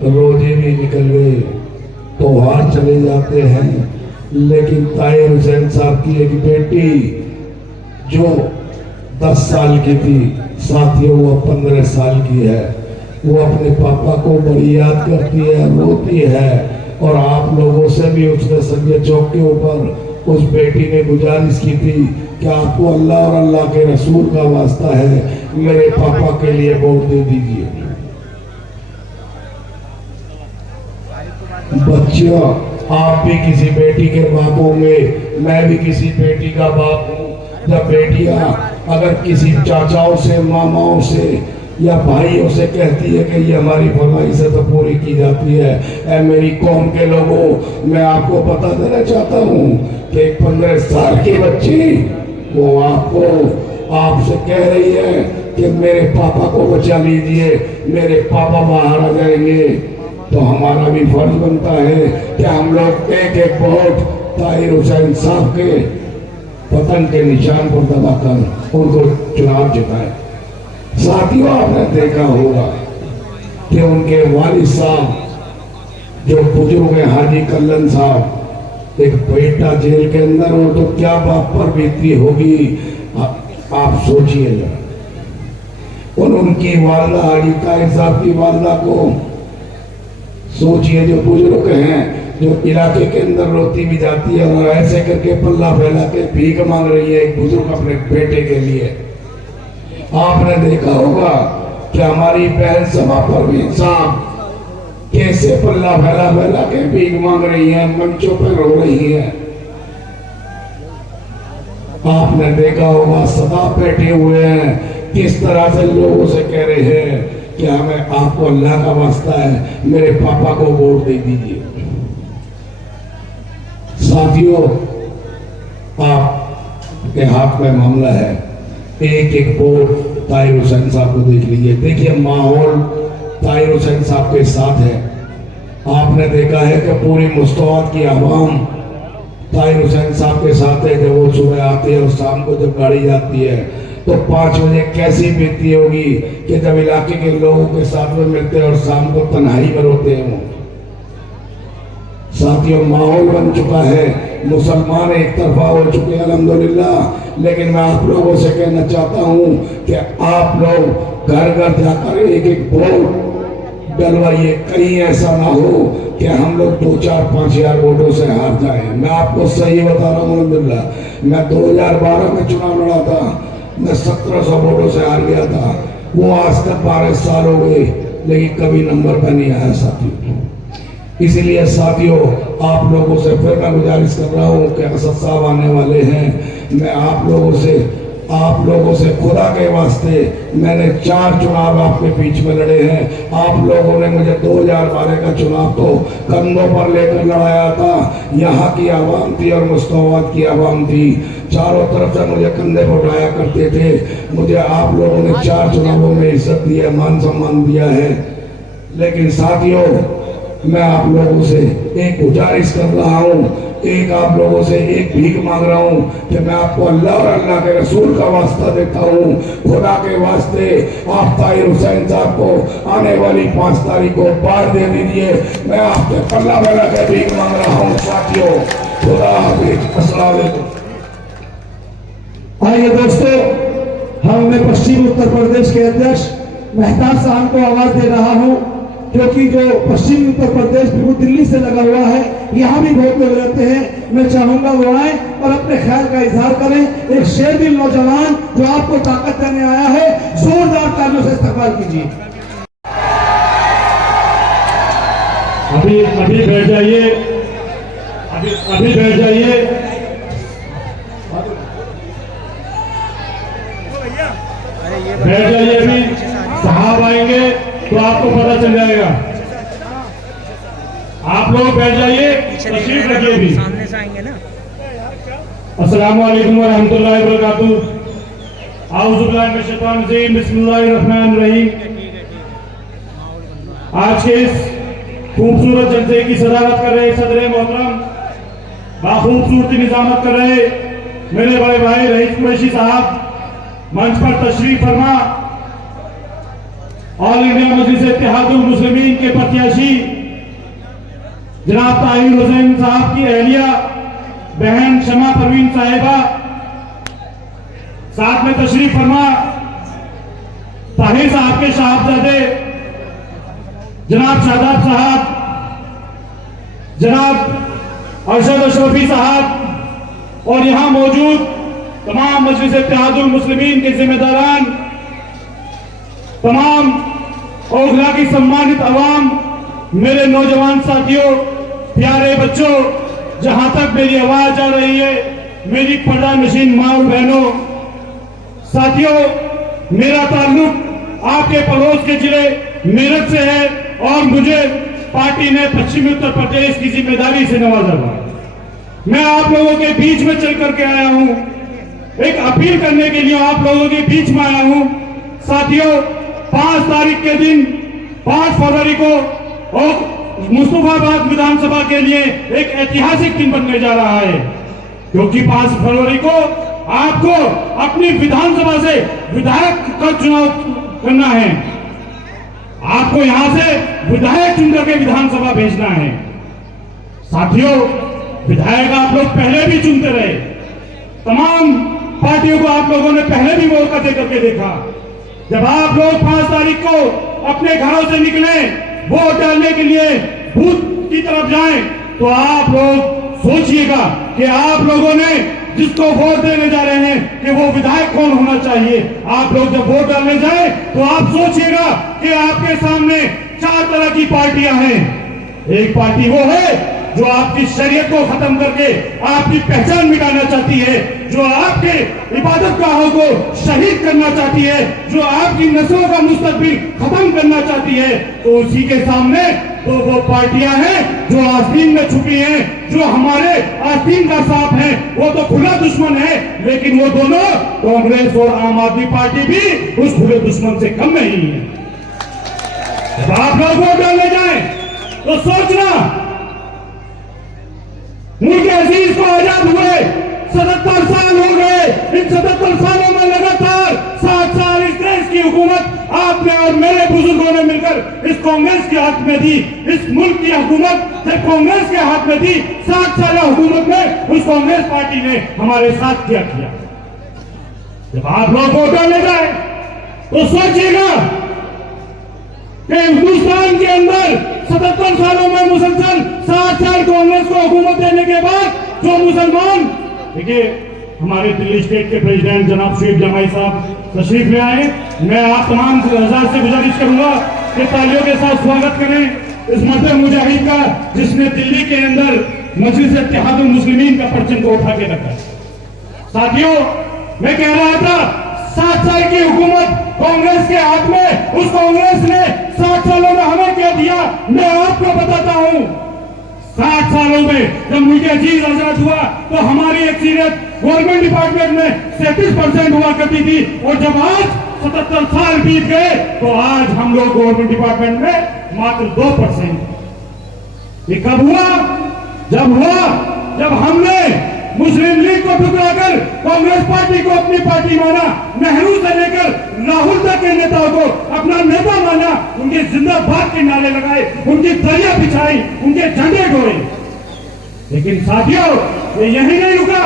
रोजे भी निकल गए, त्योहार चले जाते हैं। लेकिन ताहिर हुसैन साहब की एक बेटी जो 10 साल की थी, साथियों वो 15 साल की है, वो अपने पापा को बड़ी याद करती है, रोती है। और आप लोगों से भी उसने संजय चौक के ऊपर उस बेटी ने गुजारिश की थी कि आपको अल्लाह और अल्लाह के रसूल का वास्ता है, मेरे पापा के लिए वोट दे दीजिए। बच्चियों, आप भी किसी बेटी के बाप होंगे, मैं भी किसी बेटी का बाप हूँ। जब बेटियां अगर किसी चाचाओं से, मामाओं से या भाइयों से कहती है कि ये हमारी फरमाइश है तो पूरी की जाती है। ऐ मेरी कौम के लोगों, मैं आपको बता देना चाहता हूँ कि एक 15 साल की बच्ची वो आपसे कह रही है कि मेरे पापा को बचा लीजिए, मेरे पापा बाहर आ जाएंगे, तो हमारा भी फर्ज बनता है कि हम लोग एक एक वोट ताहिर हुसैन साहब के पतन के निशान पर दबाकर उनको चुनाव जिताएं। साथियों, आपने देखा होगा कि उनके वालिद साहब जो बुजुर्ग हैं हाजी कल्लन साहब, एक बेटा जेल के अंदर हो तो क्या बाप पर बीती होगी, आप सोचिए जरा। उनकी वालदा हाजी ताहिर साहब की वालदा को सोचिए, जो बुजुर्ग हैं, जो इलाके के अंदर रोती भी जाती है और ऐसे करके पल्ला फैला के भीख मांग रही है एक बुजुर्ग अपने बेटे के लिए। आपने देखा होगा कि हमारी बहन सभा परवीन साहब कैसे पल्ला फैला फैला के भीख मांग रही है, मंचों पर रो रही है। आपने देखा होगा सदा बैठे हुए हैं, किस तरह से लोगों से कह रहे हैं कि हमें आपको अल्लाह का वास्ता है, मेरे पापा को वोट दे दीजिए। साथियों, आपके हाथ में मामला है, एक एक वोट ताहिर हुसैन साहब को देख लीजिए। देखिए माहौल ताहिर हुसैन साहब के साथ है। आपने देखा है कि पूरी मुस्तवाद की आवाम ताहिर हुसैन साहब के साथ है। जब वो सुबह आते हैं और शाम को जब गाड़ी जाती है तो 5 बजे कैसी बीतती होगी कि जब इलाके के लोगों के साथ में मिलते हैं और शाम को तन्हाई में रोते हैं वो। साथियों, माहौल बन चुका है, मुसलमान एक तरफा हो चुके हैं अल्हम्दुलिल्लाह। लेकिन मैं आप लोगों से कहना चाहता हूं कि आप लोग घर घर जाकर एक एक वोट डलवाइए। कहीं ऐसा ना हो कि हम लोग 2, 4, 5 हजार वोटों से हार जाएं। मैं आपको सही बता रहा हूँ अल्हम्दुलिल्लाह, मैं 2012 में चुनाव लड़ा था, मैं 1700 वोटों से हार गया था। वो आज तक 12 साल हो गए लेकिन कभी नंबर पर नहीं आया साथियों। इसलिए साथियों, आप लोगों से फिर मैं गुजारिश कर रहा हूँ कि असद साहब आने वाले हैं, मैं आप लोगों से खुदा के वास्ते, मैंने 4 चुनाव आपके बीच में लड़े हैं। आप लोगों ने मुझे 2012 का चुनाव तो कंधों पर लेकर लड़ाया था। यहाँ की आवाम थी और मुस्तवाद की आवाम थी, चारों तरफ से मुझे कंधे पर उठाया करते थे। मुझे आप लोगों ने 4 चुनावों में इज्जत दी है, मान सम्मान दिया है। लेकिन साथियों, मैं आप लोगों से एक गुजारिश कर रहा हूँ, एक आप लोगों से एक भीख मांग रहा हूँ कि मैं आपको अल्लाह और अल्लाह के रसूल का वास्ता देता हूँ। खुदा के वास्ते आप ताहिर हुसैन साहब को आने वाली 5 तारीख को बाहर दे दीजिए। मैं आपसे पल्ला बना के भीख मांग रहा हूँ साथियों। खुदा हाफिज़, अस्सलाम वालेकुम। आइए दोस्तों, मैं पश्चिमी उत्तर प्रदेश के अध्यक्ष मेहताब साहब को आवाज दे रहा हूँ, क्योंकि जो पश्चिमी उत्तर प्रदेश बिल्कुल दिल्ली से लगा हुआ है, यहाँ भी बहुत लोग रहते हैं। मैं चाहूंगा वो आए और अपने ख्याल का इजहार करें। एक शेरदिल नौजवान जो आपको ताकत देने आया है, जोरदार तालियों से इस्तकबाल कीजिए। अभी बैठ जाइए, अभी बैठ जाइए। बैठ जाइए, अभी साहब आएंगे तो आपको पता चल जाएगा। आप लोग बैठ जाइए, तशरीफ रखिए भी। सामने से आएंगे ना। अस्सलाम वालेकुम व रहमतुल्लाहि व बरकातुहू। आऊज़ु बिल्लाहि मिनश शैतानिर रजीम, बिस्मिल्लाहिर रहमानिर रहीम। आज के इस खूबसूरत जलसे की सदारत कर रहे सदर मोहतरम, बाखूबसूरती निजामत कर रहे मेरे बड़े भाई रईस कुरैशी साहब मंच पर तशरीफ फरमा। ऑल इंडिया मजलिस इत्तेहादुल मुस्लिमीन के प्रत्याशी जनाब ताहिर हुसैन साहब की अहलिया बहन शमा परवीन साहिबा साथ में तशरीफ फरमा। ताहिर साहब के साहबजादे जनाब शादाब साहब जनाब अरशद अशरफी साहब और यहाँ मौजूद तमाम मजलिस इत्तेहादुल मुस्लिमीन के जिम्मेदारान, तमाम औगला की सम्मानित अवाम, मेरे नौजवान साथियों, प्यारे बच्चों, जहां तक मेरी आवाज जा रही है, मेरी पर्दा नशीन माँ और बहनों, साथियों, मेरा ताल्लुक आपके पड़ोस के जिले मेरठ से है और मुझे पार्टी ने पश्चिमी उत्तर प्रदेश की जिम्मेदारी से नवाजा हुआ है। मैं आप लोगों के बीच में चल करके आया हूं, एक अपील करने के लिए आप लोगों के बीच में आया हूं। साथियों, 5 तारीख के दिन, 5 फरवरी को और मुस्तफाबाद विधानसभा के लिए एक ऐतिहासिक दिन बनने जा रहा है, क्योंकि 5 फरवरी को आपको अपनी विधानसभा से विधायक का चुनाव करना है। आपको यहां से विधायक चुनकर के विधानसभा भेजना है। साथियों, विधायक आप लोग पहले भी चुनते रहे, तमाम पार्टियों को आप लोगों ने पहले भी मौका दे करके देखा। जब आप लोग 5 तारीख को अपने घरों से निकले वोट डालने के लिए, बूथ की तरफ जाएं, तो आप लोग सोचिएगा कि आप लोगों ने जिसको वोट देने जा रहे हैं कि वो विधायक कौन होना चाहिए। आप लोग जब वोट डालने जाए तो आप सोचिएगा कि आपके सामने 4 तरह की पार्टियां हैं। एक पार्टी वो है जो आपकी शरीयत को खत्म करके आपकी पहचान मिटाना चाहती है, जो आपके इबादत गाहों को शहीद करना चाहती है, जो आपकी नस्लों का मुस्तकबिल खत्म करना चाहती है। तो उसी के सामने तो वो पार्टियां हैं जो आस्तीन में छुपी हैं, जो हमारे आस्तीन का सांप है, वो तो खुला दुश्मन है। लेकिन वो दोनों, कांग्रेस और आम आदमी पार्टी भी उस खुले दुश्मन से कम नहीं है। जब आप लोग वोट डालने जाए तो सोचना, मुल्क अजीज को आजाद हुए 77 साल हो गए। इन 77 सालों में लगातार 7 साल इस देश की हुकूमत आपने और मेरे बुजुर्गों ने मिलकर इस कांग्रेस के हाथ में दी। इस मुल्क की हुकूमत जब कांग्रेस के हाथ में थी, 7 साल हुकूमत में उस कांग्रेस पार्टी ने हमारे साथ क्या किया। जब आप लोग वोट डालने जाए तो सोचिएगा कि हिंदुस्तान के अंदर 77 सालों में मुसलसल 7 साल कांग्रेस को हुकूमत देने के बाद जो मुसलमान, देखिए हमारे दिल्ली स्टेट के प्रेसिडेंट जनाब शरीफ जमाई साहब तशरीफ ले आए। मैं आप तमाम हज़ार से गुजारिश करूंगा कि तालियों के साथ स्वागत करें इस मर्द मुजाहिद का, जिसने दिल्ली के अंदर मजलिस इत्तेहादुल मुस्लिमीन का परचम को उठा के रखा। साथियों, मैं कह रहा था 7 साल की हुकूमत कांग्रेस के हाथ में, उस कांग्रेस ने 7 सालों में हमें क्या दिया मैं आपको बताता हूं। 7 सालों में जब मुल्क अजीज आजाद हुआ तो हमारी एक्सीडेंट गवर्नमेंट डिपार्टमेंट में 37% हुआ करती थी, और जब आज 77 साल बीत गए तो आज हम लोग गवर्नमेंट डिपार्टमेंट में मात्र 2%। ये कब हुआ? जब हमने मुस्लिम लीग को ठुकराकर कांग्रेस पार्टी को अपनी पार्टी माना, नेहरू से लेकर राहुल तक के नेताओं को अपना नेता माना, उनके जिंदाबाद के नारे लगाए, उनकी दरिया बिछाई, उनके झंडे ढोए। लेकिन साथियों, ये यही नहीं रुका।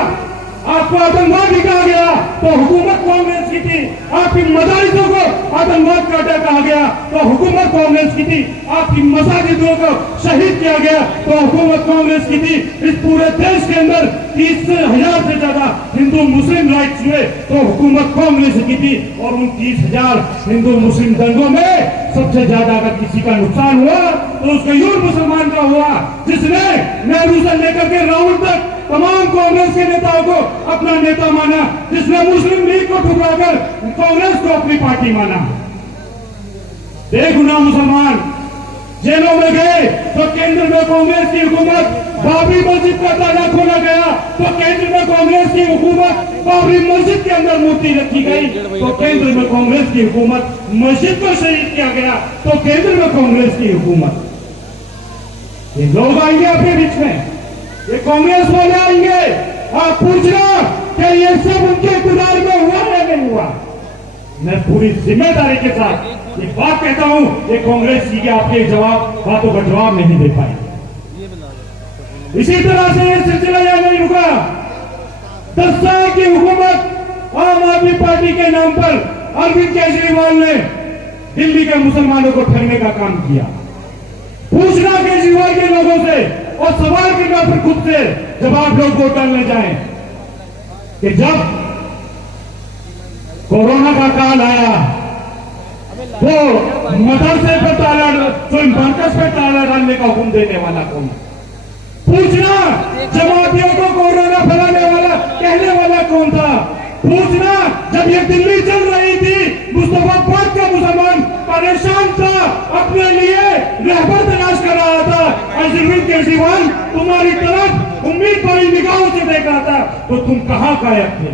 आपको आतंकवादी कहा गया तो हुकूमत कांग्रेस की थी। आपकी मदारिसों को आतंकवाद का अड्डा कहा गया तो हुकूमत कांग्रेस की थी। आपकी मसाजिदों को शहीद किया गया तो हुकूमत कांग्रेस की थी। इस पूरे देश के अंदर 30,000 से ज्यादा हिंदू मुस्लिम राइट्स हुए तो हुकूमत कांग्रेस की थी। और उन 30,000 हिंदू मुस्लिम दंगों में सबसे ज्यादा अगर किसी का नुकसान हुआ तो उस गयूर मुसलमान का हुआ, जिसने नेहरू से लेकर के राहुल तक तमाम कांग्रेस के नेताओं को अपना नेता माना, जिसने मुस्लिम लीग को ठुकराकर कांग्रेस को अपनी पार्टी माना। बेगुनाह मुसलमान जेलों में गए तो केंद्र में कांग्रेस की हुकूमत, बाबरी मस्जिद का ताला खोला गया तो केंद्र में कांग्रेस की हुकूमत, बाबरी मस्जिद के अंदर मूर्ति रखी गई तो केंद्र में कांग्रेस की हुकूमत, मस्जिद को शहीद किया गया तो केंद्र में कांग्रेस की हुकूमत। ये लोग आएंगे अपने बीच में, ये कांग्रेस वाले आएंगे, आप पूछना कि ये सब उनके इक़्तिदार में हुआ या नहीं हुआ। मैं पूरी जिम्मेदारी के साथ ये बात कहता हूं, ये कांग्रेस की आपके बातों का जवाब नहीं दे पाई। इसी तरह से ये सिलसिला यहां नहीं रुका। 10 साल की हुकूमत आम आदमी पार्टी के नाम पर अरविंद केजरीवाल ने दिल्ली के मुसलमानों को ठगने का काम किया। पूछना केजरीवाल के लोगों से और सवाल करना फिर खुद से जब आप लोग वोट डालने जाएं कि जब कोरोना का काल आया वो मदरसे पे ताला मरकज पे ताला डालने का हुक्म देने वाला कौन? पूछना जमातियों को कोरोना फैलाने वाला कहने वाला कौन था? पूछना जब ये दिल्ली चल रही थी मुस्तफाबाद का मुसलमान परेशान था, अपने लिए रहबर तलाश कर रहा था, अरविंद केजरीवाल तुम्हारी तरफ उम्मीद भरी निगाहों से देख रहा था, तो तुम कहां गायब थे?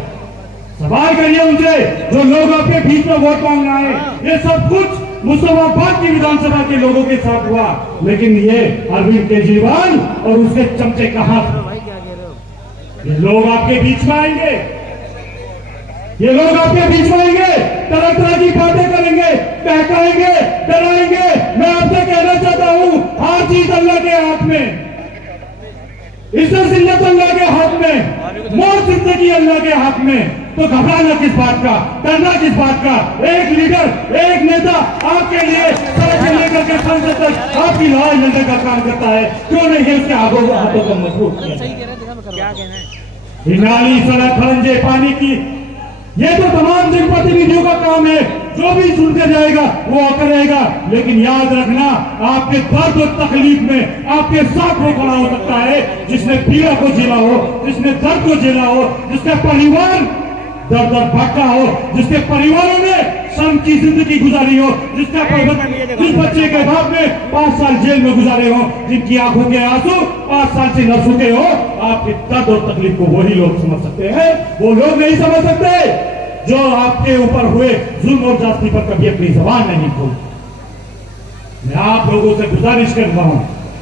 सवाल करिए उनसे जो लोग आपके बीच में वोट मांगना है। ये सब कुछ मुस्तफाबाद की विधानसभा के लोगों के साथ हुआ, लेकिन ये अरविंद केजरीवाल और उसके चमचे कहां थे? ये लोग आपके बीच में आएंगे, ये लोग आपके बीच में आएंगे, तरह तरह की बातें करेंगे, बहकाएंगे, डराएंगे। मैं आपसे कहना चाहता हूं हर चीज अल्लाह के हाथ में, इज्जत जिल्लत अल्लाह के हाथ में, मौत जिंदगी अल्लाह के हाथ में। तो घबराना किस बात का, डरना किस बात का? एक लीडर, एक नेता आपके लिए सड़क से लेकर के संसद तक आपकी लड़ाई लड़ने का काम करता है, क्यों नहीं है उसके हाथों को मजबूत किया? नाली, सड़क, खरंजे, पानी की, ये तो तमाम जनप्रतिनिधियों का काम है। जो भी सुनते जाएगा वो करेगा, लेकिन याद रखना आपके दर्द और तकलीफ में आपके साथ वो खड़ा हो सकता है जिसने पीड़ा को झेला हो, जिसने दर्द को झेला हो, जिसका परिवार दर दर भटका हो, जिसके परिवारों ने शर्म की जिंदगी गुजारी हो, जिस बच्चे के बाप ने 5 साल जेल में गुजारे हो, जिनकी आंखों के आंसू 5 साल से न सूखे हो। आपके दर्द और तकलीफ को वही लोग समझ सकते हैं, वो लोग नहीं समझ सकते जो आपके ऊपर हुए जुल्म और जाति पर कभी अपनी जबान नहीं खोली। मैं आप लोगों से गुजारिश कर रहा हूं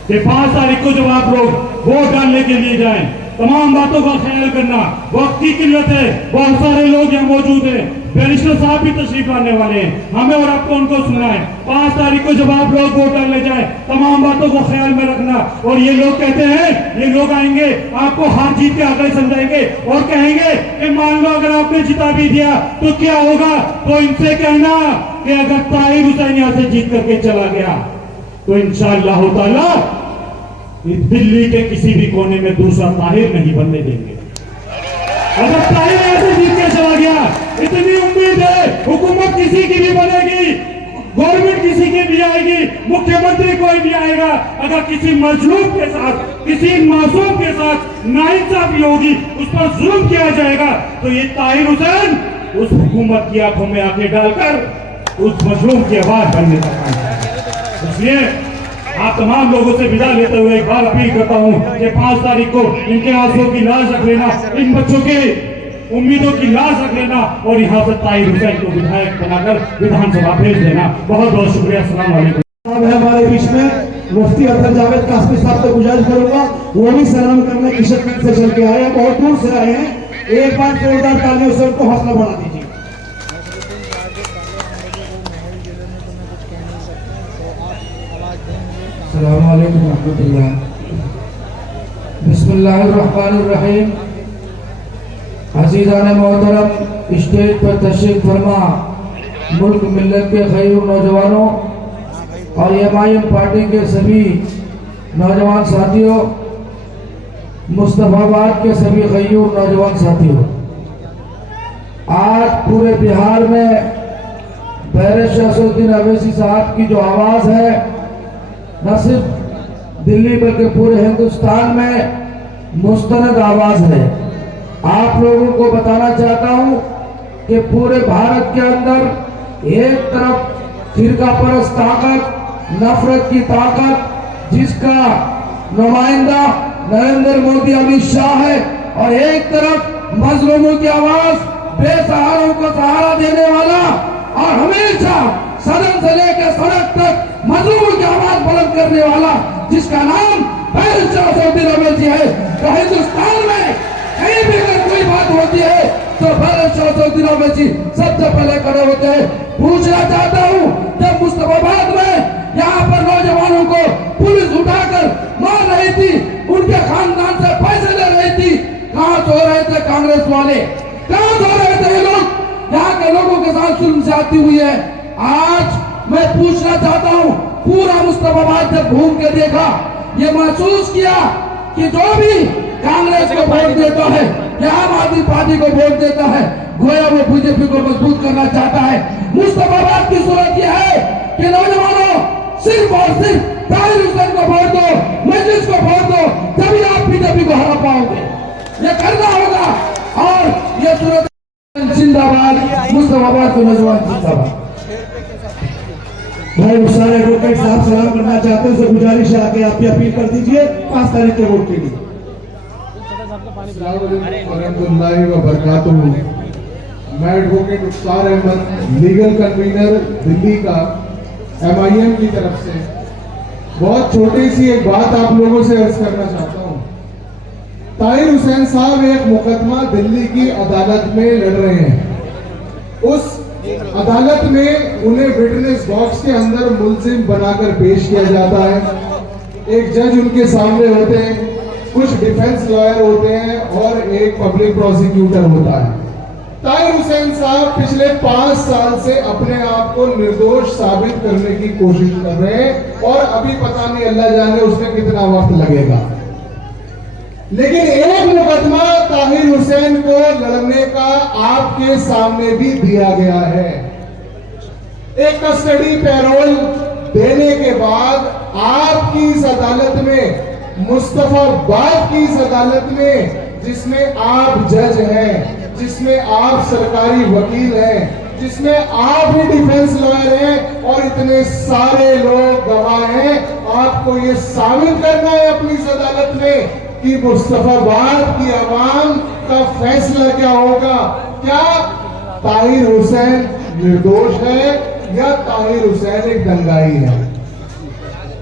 कि 5 तारीख को जब आप लोग वोट डालने के लिए जाएं, तमाम बातों का ख्याल करना। वक्त की किल्लत है, बहुत सारे लोग यहाँ मौजूद हैं, बैरिस्टर साहब भी तशरीफ लाने वाले हैं, हमें और आपको उनको सुनना है। 5 तारीख को जब आप लोग वोट डालने जाए, तमाम बातों को ख्याल में रखना। और ये लोग कहते हैं, ये लोग आएंगे आपको हार जीत के आगे समझाएंगे और कहेंगे कि मान लो अगर आपने जिता भी दिया तो क्या होगा? तो इनसे कहना कि अगर ताहिर हुसैन यहाँ से जीत करके चला गया तो इंशाअल्लाह ताला दिल्ली के किसी भी कोने में दूसरा ताहिर नहीं बनने देंगे। अगर ताहिर ऐसे जीत के चला गया, इतनी उम्मीद है हुकूमत किसी की भी बनेगी, गवर्नमेंट किसी की भी आएगी, मुख्यमंत्री कोई भी आएगा, अगर किसी मजलूम के साथ, किसी मासूम के साथ नाइंसाफी होगी, उस पर जुल्म किया जाएगा, तो ये ताहिर हुसैन उस हुकूमत की आंखों में आंखें डालकर उस मजलूम की आवाज बनने का काम करेगा। इसलिए आप तमाम लोगों से विदा लेते हुए एक बार अपील करता हूं कि 5 तारीख को इनके आंसुओं की लाज रख लेना, इन बच्चों के उम्मीदों की लाज रख लेना और यहाँ से ताहिर हुसैन को विधायक बनाकर विधानसभा भेज देना। बहुत बहुत शुक्रिया। अस्सलाम वालेकुम। हमारे बीच में मुफ्ती अख्तर जावेद कासमी साहब को गुजारिश करूंगा, वो भी सलाम करने की शिरकत से चल के आए हैं, बहुत दूर से आए हैं। एक बार जोरदार तालियों से उनको हौसला बढ़ा दीजिए। अस्सलामु अलैकुम रहमतुल्लाह। बिस्मिल्लाहिर्रहमानिर्रहीम। अज़ीज़ान मोहतरम, स्टेज पर तशरीफ फरमा मुल्क मिल्लत के खैर नौजवानों और एमआईएम पार्टी के सभी नौजवान साथियों, मुस्तफाबाद के सभी गयूर नौजवान साथियों, आज पूरे बिहार में बैरिस्टर शमसुद्दीन अवैसी साहब की जो आवाज़ है, न सिर्फ दिल्ली बल्कि पूरे हिंदुस्तान में मुस्तनद आवाज़ है। आप लोगों को बताना चाहता हूं कि पूरे भारत के अंदर एक तरफ फिरका परस्त ताकत, नफरत की ताकत, जिसका नुमाइंदा नरेंद्र मोदी अमित शाह है, और एक तरफ मजलूमों की आवाज, बेसहारों को सहारा देने वाला और हमेशा सदन से लेकर सड़क तक मजलूमों की आवाज बुलंद करने वाला, जिसका नाम बैरिस्टर शमसुद्दीन अवैसी है। तो हिंदुस्तान में कहीं भी अगर कोई बात होती है तो बैरिस्टर शमसुद्दीन अवैसी सबसे पहले खड़े होते हैं। पूछना चाहता हूँ, जब मुस्तफाबाद में यहाँ पर नौजवानों को पुलिस उठाकर मार रही थी, उनके खानदान से पैसे ले रही थी, कहाँ सो रहे थे कांग्रेस वाले? कहाँ सो रहे थे ये लोग? यहाँ के लोगों के साथ जुल्म ज्यादती हुई है। आज मैं पूछना चाहता हूँ, पूरा मुस्तफाबाद जब घूम के देखा, ये महसूस किया कि जो भी कांग्रेस को वोट देता है या आम आदमी पार्टी को वोट देता है, गोया वो बीजेपी को मजबूत करना चाहता है। मुस्तफाबाद की सूरत यह है कि नौजवानों सिर्फ और सिर्फ ताहिर हुसैन को वोट दो, मजलिस को वोट दो, तभी आप बीजेपी को हरा पाओगे। ये करना होगा। और ये सूरत जिंदाबाद, मुस्तफाबाद के नौजवान जिंदाबाद। भाई मुख्तार एडवोकेट साहब सलाम करना चाहते हैं, गुजारिश है आके आप भी अपील कर दीजिए 5 तारीख के वोट के लिए। मैं advocate Mukhtar Ahmad, legal convener Delhi का MIM की तरफ से बहुत छोटी सी एक बात आप लोगों से अर्ज करना चाहता हूँ। ताहिर हुसैन साहब एक मुकदमा दिल्ली की अदालत में लड़ रहे हैं। उस अदालत में उन्हें विटनेस बॉक्स के अंदर मुलजिम बनाकर पेश किया जाता है। एक जज उनके सामने होते हैं, कुछ डिफेंस लॉयर होते हैं और एक पब्लिक प्रोसिक्यूटर होता है। ताहिर हुसैन साहब पिछले 5 साल से अपने आप को निर्दोष साबित करने की कोशिश कर रहे हैं और अभी पता नहीं अल्लाह जाने उसमें कितना वक्त लगेगा। लेकिन एक मुकदमा ताहिर हुसैन को लड़ने का आपके सामने भी दिया गया है। एक कस्टडी पैरोल देने के बाद आपकी इस अदालत में, मुस्तफाबाद की इस अदालत में, जिसमें आप जज हैं, जिसमें आप सरकारी वकील हैं, जिसमें आप ही डिफेंस लॉयर हैं और इतने सारे लोग गवाह हैं, आपको ये साबित करना है अपनी इस अदालत में कि मुस्तफाबाद की आवाम का फैसला क्या होगा। क्या ताहिर हुसैन निर्दोष है या ताहिर हुसैन एक दंगाई है?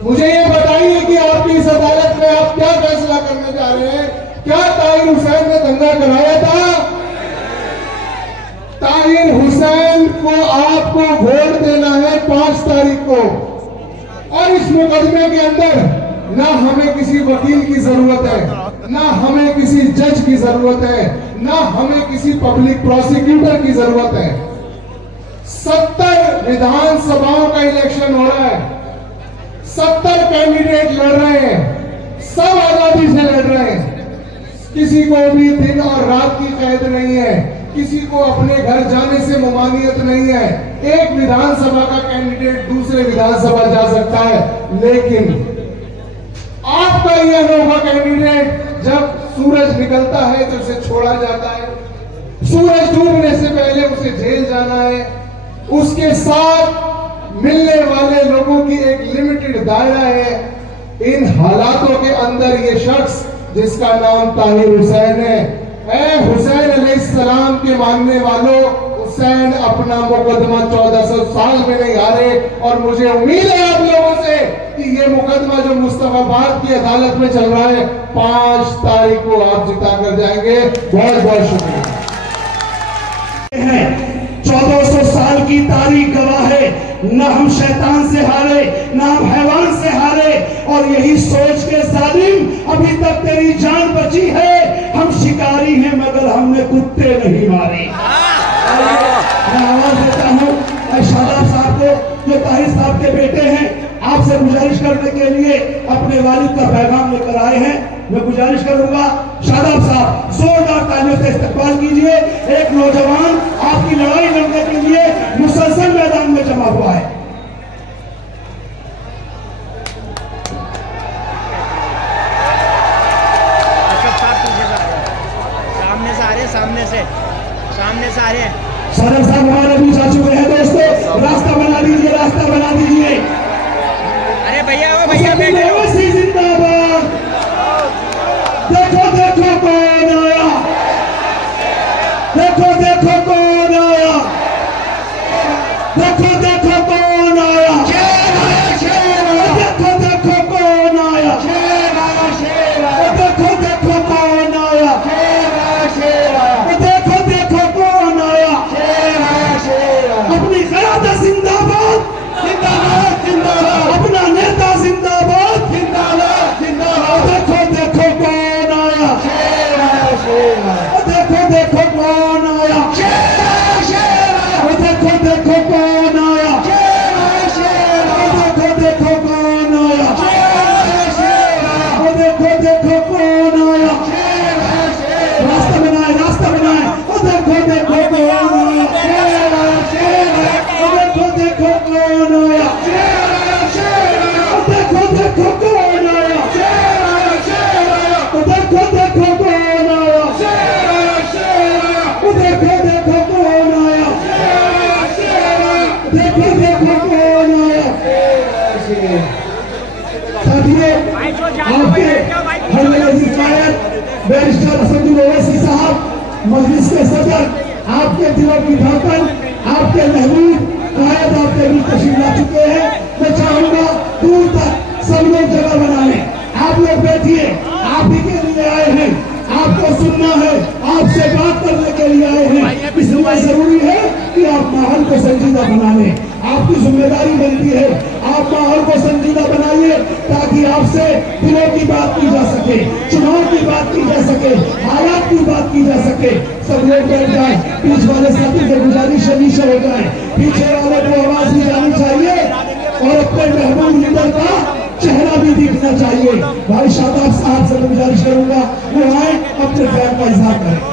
मुझे ये बताइए कि आपकी इस अदालत में आप क्या फैसला करने जा रहे हैं। क्या ताहिर हुसैन ने दंगा कराया था? ताहिर हुसैन को आपको वोट देना है 5 तारीख को। और इस मुकदमे के अंदर ना हमें किसी वकील की जरूरत है, ना हमें किसी जज की जरूरत है, ना हमें किसी पब्लिक प्रोसिक्यूटर की जरूरत है। 70 विधानसभाओं का इलेक्शन हो रहा है, 70 कैंडिडेट लड़ रहे हैं, सब आजादी से लड़ रहे हैं। किसी को भी दिन और रात की कैद नहीं है, किसी को अपने घर जाने से ममानियत नहीं है। एक विधानसभा का कैंडिडेट दूसरे विधानसभा जा सकता है, लेकिन आपका यह अनोखा कैंडिडेट जब सूरज निकलता है तो उसे छोड़ा जाता है, सूरज डूबने से पहले उसे जेल जाना है। उसके साथ मिलने वाले लोगों की एक लिमिटेड दायरा है। इन हालातों के अंदर ये शख्स जिसका नाम ताहिर हुसैन है, हुसैन अलैहिस्सलाम के मानने वालों, हुसैन अपना मुकदमा 1400 साल में नहीं हारे। और मुझे उम्मीद है आप लोगों से कि ये मुकदमा जो मुस्तफाबाद की अदालत में चल रहा है 5 तारीख को आप जिता कर जाएंगे। बहुत बहुत शुक्रिया। 1400 साल की तारीख गवाह है, ना हम शैतान से हारे, ना हम हैवान से हारे। और यही सोच के जालिम अभी तक तेरी जान बची है। हम शिकारी हैं मगर हमने कुत्ते नहीं मारे। मैं आवाज देता हूँ शादाब साहब को जो ताहिर साहब के बेटे हैं, आपसे गुजारिश करने के लिए अपने वालिद का पैगाम लेकर आए हैं। मैं गुजारिश करूंगा शादाब साहब जोरदार तालियों से इस्तकबाल कीजिए। एक नौजवान आपकी लड़ाई लड़ने के लिए मुसलसल मैदान में जमा हुआ है। सामने से आ रहे हैं। सदर साहब हमारे बीच आ चुके हैं। दोस्तों रास्ता बना दीजिए, रास्ता बना दीजिए। अरे भैया वो भैया बैठे जिंदाबाद। देखो देखो कौन आया, देखो देखो कौन आया, देखो देखो कौन आया, देखो देखो कौन आया, देखो देखो कौन आया, देखो देखो कौन आया। अपनी क़यादत जिंदाबाद, जिंदाबाद, जिंदाबाद। अपना नेता जिंदाबाद, जिंदाबाद, जिंदाबाद। देखो देखो कौन आया, देखो देखो कौन आया, देखो देखो कौन आया, देखो देखो कौन आया। बैरिस्टर असदुद्दीन ओवैसी साहब, मजलिस के सदर, आपके दिलों की धड़कन, आपके महबूब कायद आपके बीच तशरीफ ला चुके हैं। मैं चाहूंगा दूर तक सब लोग जगह बना लें। आप लोग बैठिए, आप ही के लिए आए हैं, आपको सुनना है, आपसे बात करने के लिए आए हैं। इसलिए जरूरी है कि आप माहौल को संजीदा बना लें। आपकी जिम्मेदारी बनती है, आप माहौल को संजीदा बनाइए ताकि आपसे दिलों की बात की जा सके, चुनाव की बात की जा सके, हालात की बात की जा सके। सब लोग बैठ जाए, बीच वाले साथी से गुजारिश नीचे हो जाए, पीछे वाले को आवाज दी जानी चाहिए और अपने महबूब लीडर का चेहरा भी दिखना चाहिए। भाई शादाब साहब से गुजारिश करूंगा वो आए, अपने प्यार का इजहार करें।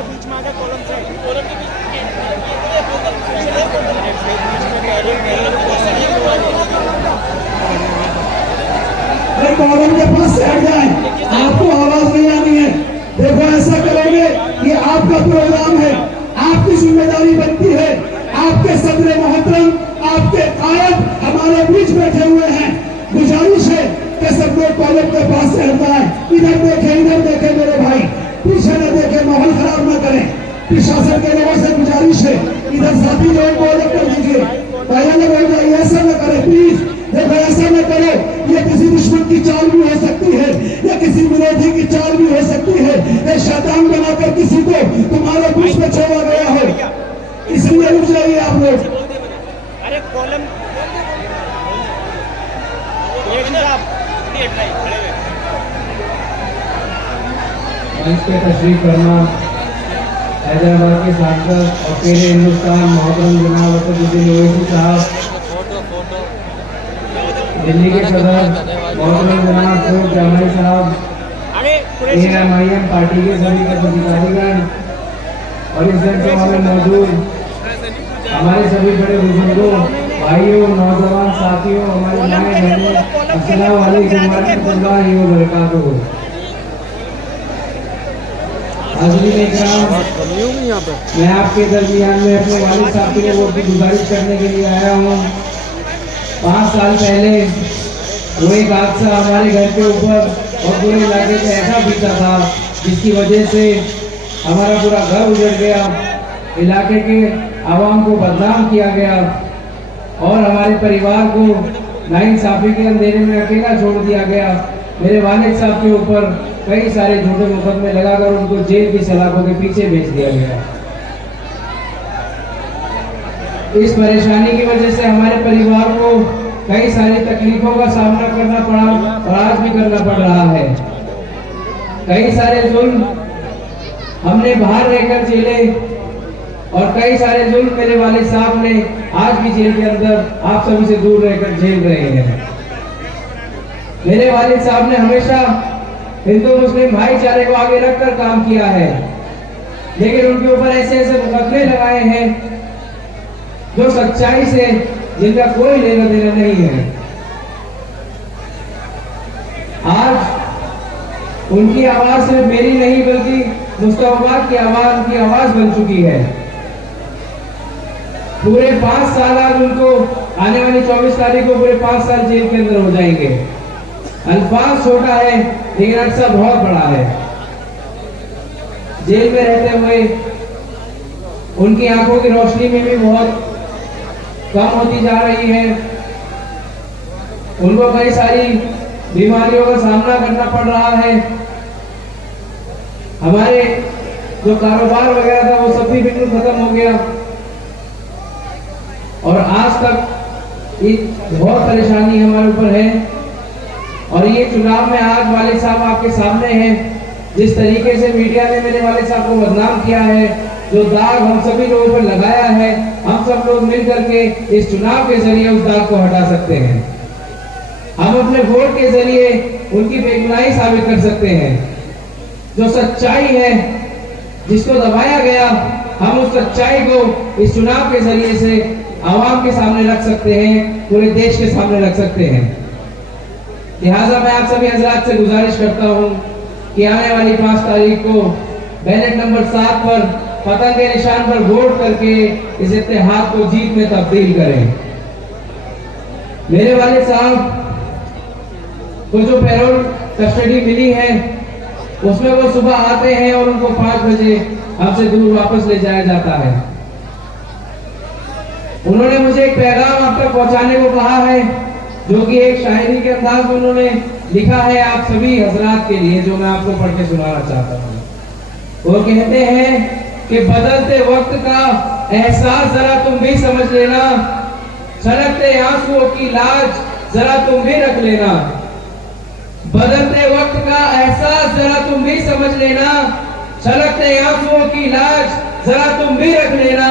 कॉलम के पास से हट जाए, आपको आवाज नहीं आनी है। देखो ऐसा करोगे, ये आपका प्रोग्राम है, आपकी जिम्मेदारी बनती है। आपके सदर मोहतरम, आपके कायद हमारे बीच बैठे हुए हैं। गुजारिश है कि सब लोग कॉलम के पास से हट जाए। इधर देखे मेरे भाई, पीछे न देखे, माहौल खराब न करें। प्रशासन के लोगों से गुजारिश है, इधर साथी लोगों को अलग कर दीजिए, पहले हो जाइए, ऐसा न करें प्लीज। देखो ऐसा न करो, ये किसी दुश्मन की चाल भी हो सकती है, या किसी विरोधी की चाल भी हो सकती है। ये शैतान बनाकर किसी को तुम्हारे बीच में छोड़ा गया हो, इसलिए रुक जाइए आप लोग। अरे कॉलम मंच पे तशरीफ करना हैदराबाद के सांसद और पूरे हिंदुस्तान मोहतरम जनाब असदुद्दीन ओवैसी साहब, दिल्ली के सदर मोहतरम जनाब सैयद जामई साहब, AMIM पार्टी के सभी पदाधिकारीगण और इस जनसभा में मौजूद हमारे सभी बड़े बुजुर्गों, भाइयों, नौजवान साथियों, हमारी माएँ बहनें, अस्सलाम वालेकुम वरहमतुल्लाहि वबरकातुहू। हाज़रीन इकराम, मैं आपके दरमियान में अपने वालिद साहब के लिए वोट की गुजारिश करने के लिए आया हूँ। 5 साल पहले वो एक हादसा हमारे घर के ऊपर और पूरे इलाके में ऐसा बीता था जिसकी वजह से हमारा पूरा घर उजड़ गया, इलाके के आवाम को बदनाम किया गया और हमारे परिवार को नाइंसाफी के अंधेरे में अकेला छोड़ दिया गया। मेरे वालिद साहब के ऊपर कई सारे झूठे मुकदमे लगाकर उनको जेल की सलाखों के पीछे भेज दिया गया। इस परेशानी की वजह से हमारे परिवार को कई सारी तकलीफों का सामना करना पड़ा और आज भी करना पड़ रहा है। कई सारे जुल्म हमने बाहर रहकर झेले और कई सारे जुल्म मेरे वालिद साहब ने आज भी जेल के अंदर आप सभी से दूर रहकर झेल रहे हैं। मेरे वालिद साहब ने हमेशा हिंदू मुस्लिम भाईचारे को आगे रखकर काम किया है, लेकिन उनके ऊपर ऐसे ऐसे मुकदमे लगाए हैं जो सच्चाई से जिनका कोई लेना देना नहीं है। आज उनकी आवाज सिर्फ मेरी नहीं बल्कि मुस्तफाबाद की आवाज बन चुकी है। पूरे 5 साल आज उनको आने वाली 24 तारीख को पूरे 5 साल जेल के अंदर हो जाएंगे। अल्फाज छोटा है लेकिन अरसा बहुत बड़ा है। जेल में रहते हुए उनकी आंखों की रोशनी में भी बहुत कम होती जा रही है। उनको कई सारी बीमारियों का सामना करना पड़ रहा है। हमारे जो कारोबार वगैरह था वो सब भी बिल्कुल खत्म हो गया और आज तक एक बहुत परेशानी हमारे ऊपर है। और ये चुनाव में आज वालिद साहब आपके सामने हैं। जिस तरीके से मीडिया ने मेरे वालिद साहब को बदनाम किया है, जो दाग हम सभी लोगों पर लगाया है, हम सब लोग मिलकर के इस चुनाव के जरिए उस दाग को हटा सकते हैं। हम अपने वोट के जरिए उनकी बेगुनाही साबित कर सकते हैं। जो सच्चाई है जिसको दबाया गया, हम उस सच्चाई को इस चुनाव के जरिए से आवाम के सामने रख सकते हैं, पूरे देश के सामने रख सकते हैं। लिहाजा मैं आप सभी हजरात से गुजारिश करता हूं कि आने वाली 5 तारीख को बैलेट नंबर 7 पर पतंग के निशान पर वोट करके इस इत्तेहाद को जीत में तब्दील करें। मेरे वालिद साहब को जो पैरोल कस्टडी मिली है उसमें वो सुबह आते हैं और उनको 5 बजे हमसे दूर वापस ले जाया जाता है। उन्होंने मुझे एक पैगाम आप तक पहुंचाने को कहा है, जो कि एक शायरी के अंदाज में उन्होंने लिखा है आप सभी हजरात के लिए, जो मैं आपको पढ़ के सुनाना चाहता हूँ। वो कहते हैं कि बदलते वक्त का एहसास जरा तुम भी समझ लेना, छलकते आंसुओं की लाज जरा तुम भी रख लेना। बदलते वक्त का एहसास जरा तुम भी समझ लेना, छलकते आंसुओं की लाज जरा तुम भी रख लेना।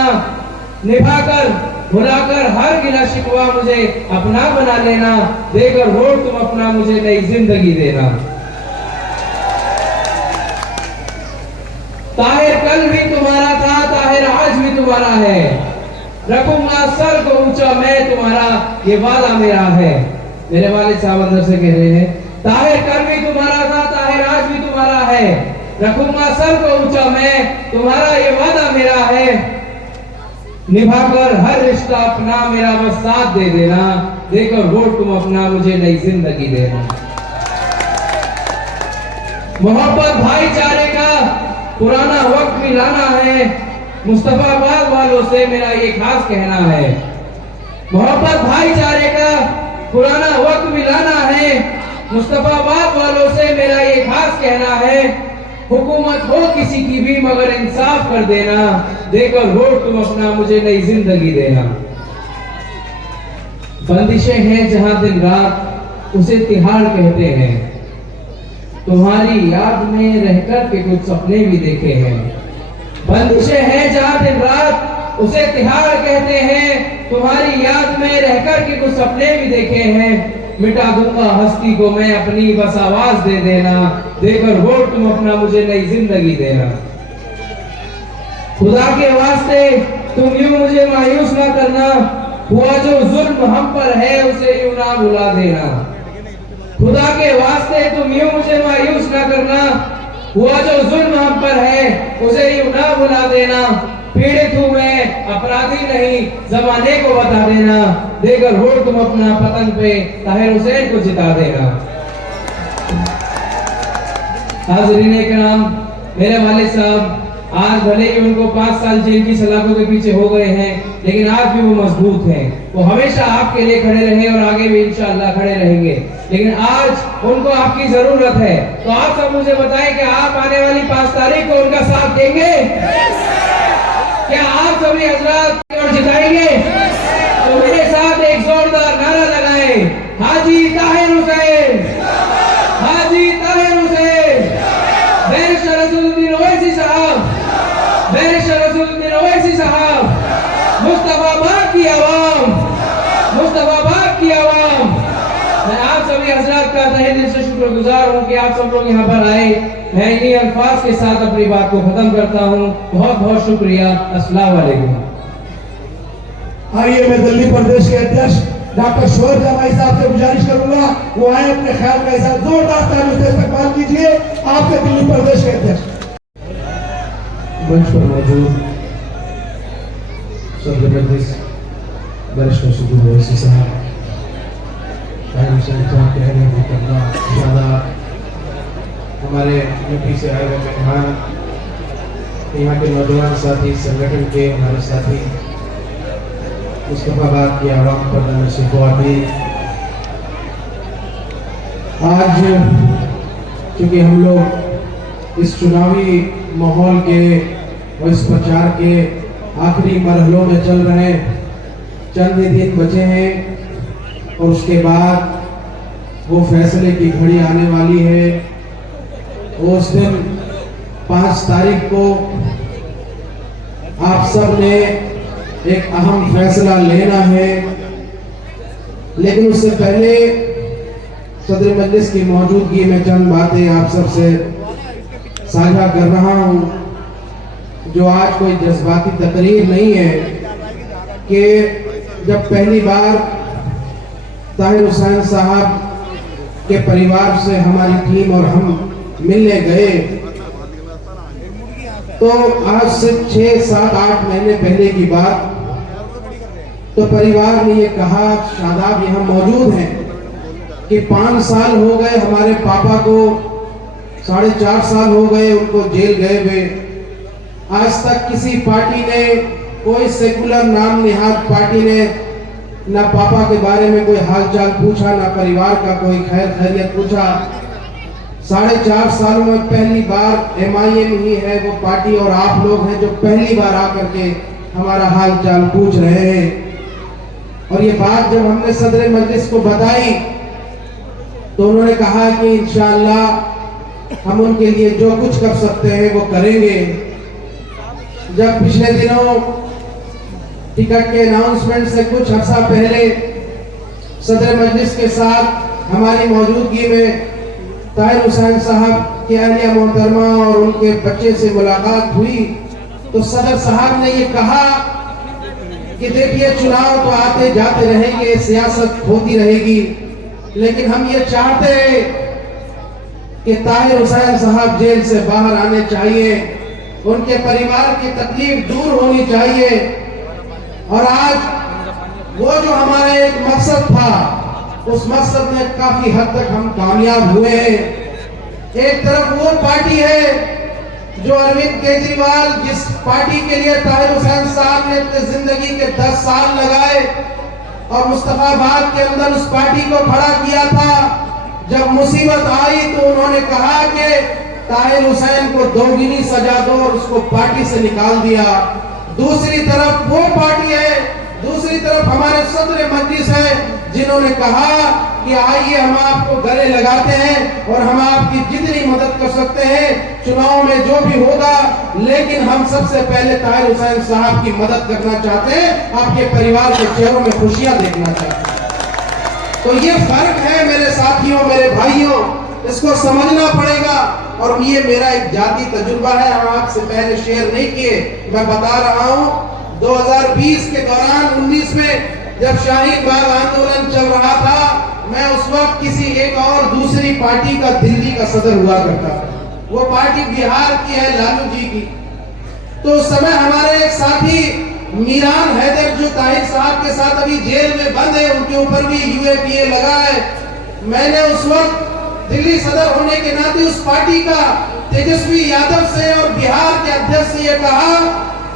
निभाकर भुलाकर हर गिला शिकवा मुझे अपना बना लेना, देकर वोट तुम अपना मुझे नई जिंदगी देना। ताहिर कल भी तुम्हारा था, ताहिर आज भी तुम्हारा है, रखूंगा सर को ऊंचा मैं तुम्हारा, ये वादा मेरा है। मेरे वालिद साहब अंदर से कह रहे हैं, ताहिर कल भी तुम्हारा था, ताहिर आज भी तुम्हारा है, रखूंगा सर को ऊंचा मैं तुम्हारा, ये वादा मेरा है। निभाकर हर रिश्ता अपना मेरा बस साथ दे देना, देकर वोट तुम अपना मुझे नई जिंदगी देना। मोहब्बत भाईचारे का पुराना वक्त भी लाना है, मुस्तफाबाद वालों से मेरा ये खास कहना है। मोहब्बत भाईचारे का पुराना वक्त भी लाना है, मुस्तफाबाद वालों से मेरा ये खास कहना है। हुकूमत हो किसी की भी मगर इंसाफ कर देना, देकर वोट तुम अपना मुझे नई जिंदगी देना। बंदिशें हैं जहां दिन रात उसे तिहाड़ कहते हैं, तुम्हारी याद में रहकर के कुछ सपने भी देखे हैं। बंदिशें हैं जहां दिन रात उसे तिहाड़ कहते हैं, तुम्हारी याद में रहकर के कुछ सपने भी देखे हैं। मिटा दूंगा हस्ती को मैं अपनी, बस आवाज दे देना, देकर वोट तुम अपना मुझे नई जिंदगी देना। खुदा के वास्ते तुम यूं मुझे मायूस ना करना, हुआ जो जुल्म हम पर है उसे यूं ना भुला देना। खुदा के वास्ते तुम यूं मुझे मायूस ना करना, हुआ जो जुल्म हम पर है उसे यूं ना भुला देना। पीड़ित हूं मैं अपराधी नहीं, जमाने को बता देना, देकर वोट तुम अपना पतन पे ताहिर हुसैन को जिता देना। हाज़रीन किराम, मेरे वालिद साहब आज भले ही उनको 5 साल जेल की सलाखों के पीछे हो गए हैं, लेकिन आज भी वो मजबूत हैं। वो हमेशा आपके लिए खड़े रहे और आगे भी इंशाअल्लाह खड़े रहेंगे, लेकिन आज उनको आपकी जरूरत है। तो आप सब मुझे बताएं कि आप आने वाली 5 तारीख को उनका साथ देंगे? क्या आप सभी हजरात और जिताएंगे? तो मेरे साथ एक जोरदार नारा लगाएं, हाजी ताहिर हुसैन, हाजी ताहिर हुसैन। बैरिस्टर रसूलुद्दीन ओवैसी साहब, बैरिस्टर रसूलुद्दीन ओवैसी साहब, मुस्तफाबाद की आवाम, मुस्तफाबाद की आवाम। मैं आप सभी हजरात का तहे दिल से शुक्रगुजार हूँ कि आप सब लोग यहाँ पर आए। मैं इन्हीं अल्फाज के साथ अपनी बात को खत्म करता हूँ। बहुत बहुत शुक्रिया। अस्सलाम वालेकुम। आइए मैं दिल्ली प्रदेश के अध्यक्ष डॉक्टर शोएब जमाई साहब से गुजारिश करूंगा, वो आए अपने ख्याल का ऐसा जोरदार तालियों से इस्तकबाल कीजिए आपके दिल्ली प्रदेश के अध्यक्ष। मंच पर मौजूद सदर मजलिस बैरिस्टर रसूलुद्दीन ओवैसी साहब, ताहिर हुसैन साहब के अहले मुकर्रमा ज़्यादा, हमारे यूपी से आए हुए मेहमान, यहाँ के नौजवान साथी, संगठन के हमारे साथी, मुस्तफाबाद की आवाम पर नसीबी। आज क्योंकि हम लोग इस चुनावी माहौल के और इस प्रचार के आखिरी मरहलों में चल रहे हैं, चंद ही दिन बचे हैं और उसके बाद वो फैसले की घड़ी आने वाली है। उस दिन 5 तारीख को आप सब ने एक अहम फैसला लेना है, लेकिन उससे पहले सदर मजलिस की मौजूदगी में चंद बातें आप सबसे साझा कर रहा हूं, जो आज कोई जज्बाती तकरीर नहीं है। कि जब पहली बार ताहिर हुसैन साहब के परिवार से हमारी टीम और हम मिलने गए, तो आज से 6, 7, 8 महीने पहले की बात, तो परिवार ने ये कहा, शादाब यहाँ मौजूद हैं, कि 5 साल हो गए हमारे पापा को 4.5 साल हो गए उनको जेल गए हुए। आज तक किसी पार्टी ने, कोई सेकुलर नाम निहाद पार्टी ने ना पापा के बारे में कोई हालचाल पूछा, ना परिवार का कोई खैर खैरियत पूछा। 4.5 सालों में पहली बार MIM ही है वो पार्टी और आप लोग हैं जो पहली बार आकर के हमारा हाल चाल पूछ रहे हैं। और ये बात जब हमने सदर मजलिस को बताई तो उन्होंने कहा कि इंशाअल्लाह हम उनके लिए जो कुछ कर सकते हैं वो करेंगे। जब पिछले दिनों टिकट के अनाउंसमेंट से कुछ अर्सा पहले सदर मजलिस के साथ हमारी मौजूदगी में ताहिर हुसैन साहब की अहलिया मोहतरमा और उनके बच्चे से मुलाकात हुई तो सदर साहब ने ये कहा कि देखिए चुनाव तो आते जाते रहेंगे, सियासत होती रहेगी, लेकिन हम ये चाहते हैं कि ताहिर हुसैन साहब जेल से बाहर आने चाहिए, उनके परिवार की तकलीफ दूर होनी चाहिए। और आज वो जो हमारा एक मकसद था उस मकसद में काफी हद तक हम कामयाब हुए हैं। एक तरफ वो पार्टी है जो अरविंद केजरीवाल, जिस पार्टी के लिए ताहिर हुसैन साहब ने अपनी जिंदगी के 10 साल लगाए और मुस्तफाबाद के अंदर उस पार्टी को खड़ा किया था। जब मुसीबत आई तो उन्होंने कहा कि ताहिर हुसैन को दोगुनी सजा दो और उसको पार्टी से निकाल दिया। दूसरी तरफ वो पार्टी है, दूसरी तरफ हमारे सदर मजलिस है जिन्होंने कहा कि आइए हम आपको गले लगाते हैं और हम आपकी जितनी मदद कर सकते हैं चुनाव में जो भी होगा, लेकिन हम सबसे पहले ताहिर हुसैन साहब की मदद करना चाहते हैं, आपके परिवार के चेहरों में खुशियां देखना चाहते हैं। तो ये फर्क है मेरे साथियों, मेरे भाइयों, इसको समझना पड़ेगा। और ये मेरा एक जाती तजुर्बा है, हम आपसे पहले शेयर नहीं किए, मैं बता रहा हूँ। 2020 के दौरान 19 में जब शाहीन बाग आंदोलन चल रहा था, मैं उस वक्त किसी एक और दूसरी पार्टी का दिल्ली का सदर हुआ करता था। वो पार्टी बिहार की है, लालू जी की। तो उस समय हमारे एक साथी मीरान हैदर जो ताहिर साहब के साथ अभी जेल में बंद है, उनके ऊपर भी UAPA लगा है। मैंने उस वक्त दिल्ली सदर होने के नाते उस पार्टी का तेजस्वी यादव से और बिहार के अध्यक्ष से ये कहा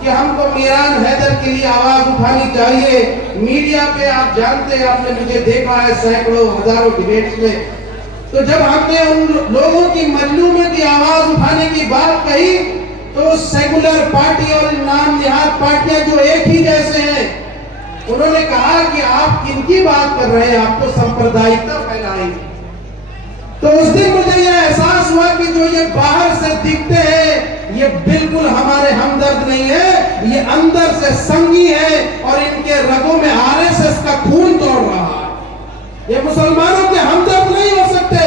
कि हमको मीरान हैदर के लिए आवाज उठानी चाहिए। मीडिया पे आप जानते हैं, आपने मुझे देखा है सैकड़ों हजारों डिबेट्स में। तो जब हमने उन लोगों की मजलूमियत की आवाज उठाने की बात कही तो सेकुलर पार्टी और नाम निहाद पार्टियां जो एक ही जैसे हैं, उन्होंने कहा कि आप किनकी बात कर रहे हैं, आप तो सांप्रदायिकता फैलाई। तो उस दिन मुझे यह एहसास हुआ कि जो ये बाहर से दिखते हैं ये बिल्कुल हमारे हमदर्द नहीं है, ये अंदर से संगी है और इनके रगों में RSS का खून दौड़ रहा है। ये मुसलमानों के हमदर्द नहीं हो सकते।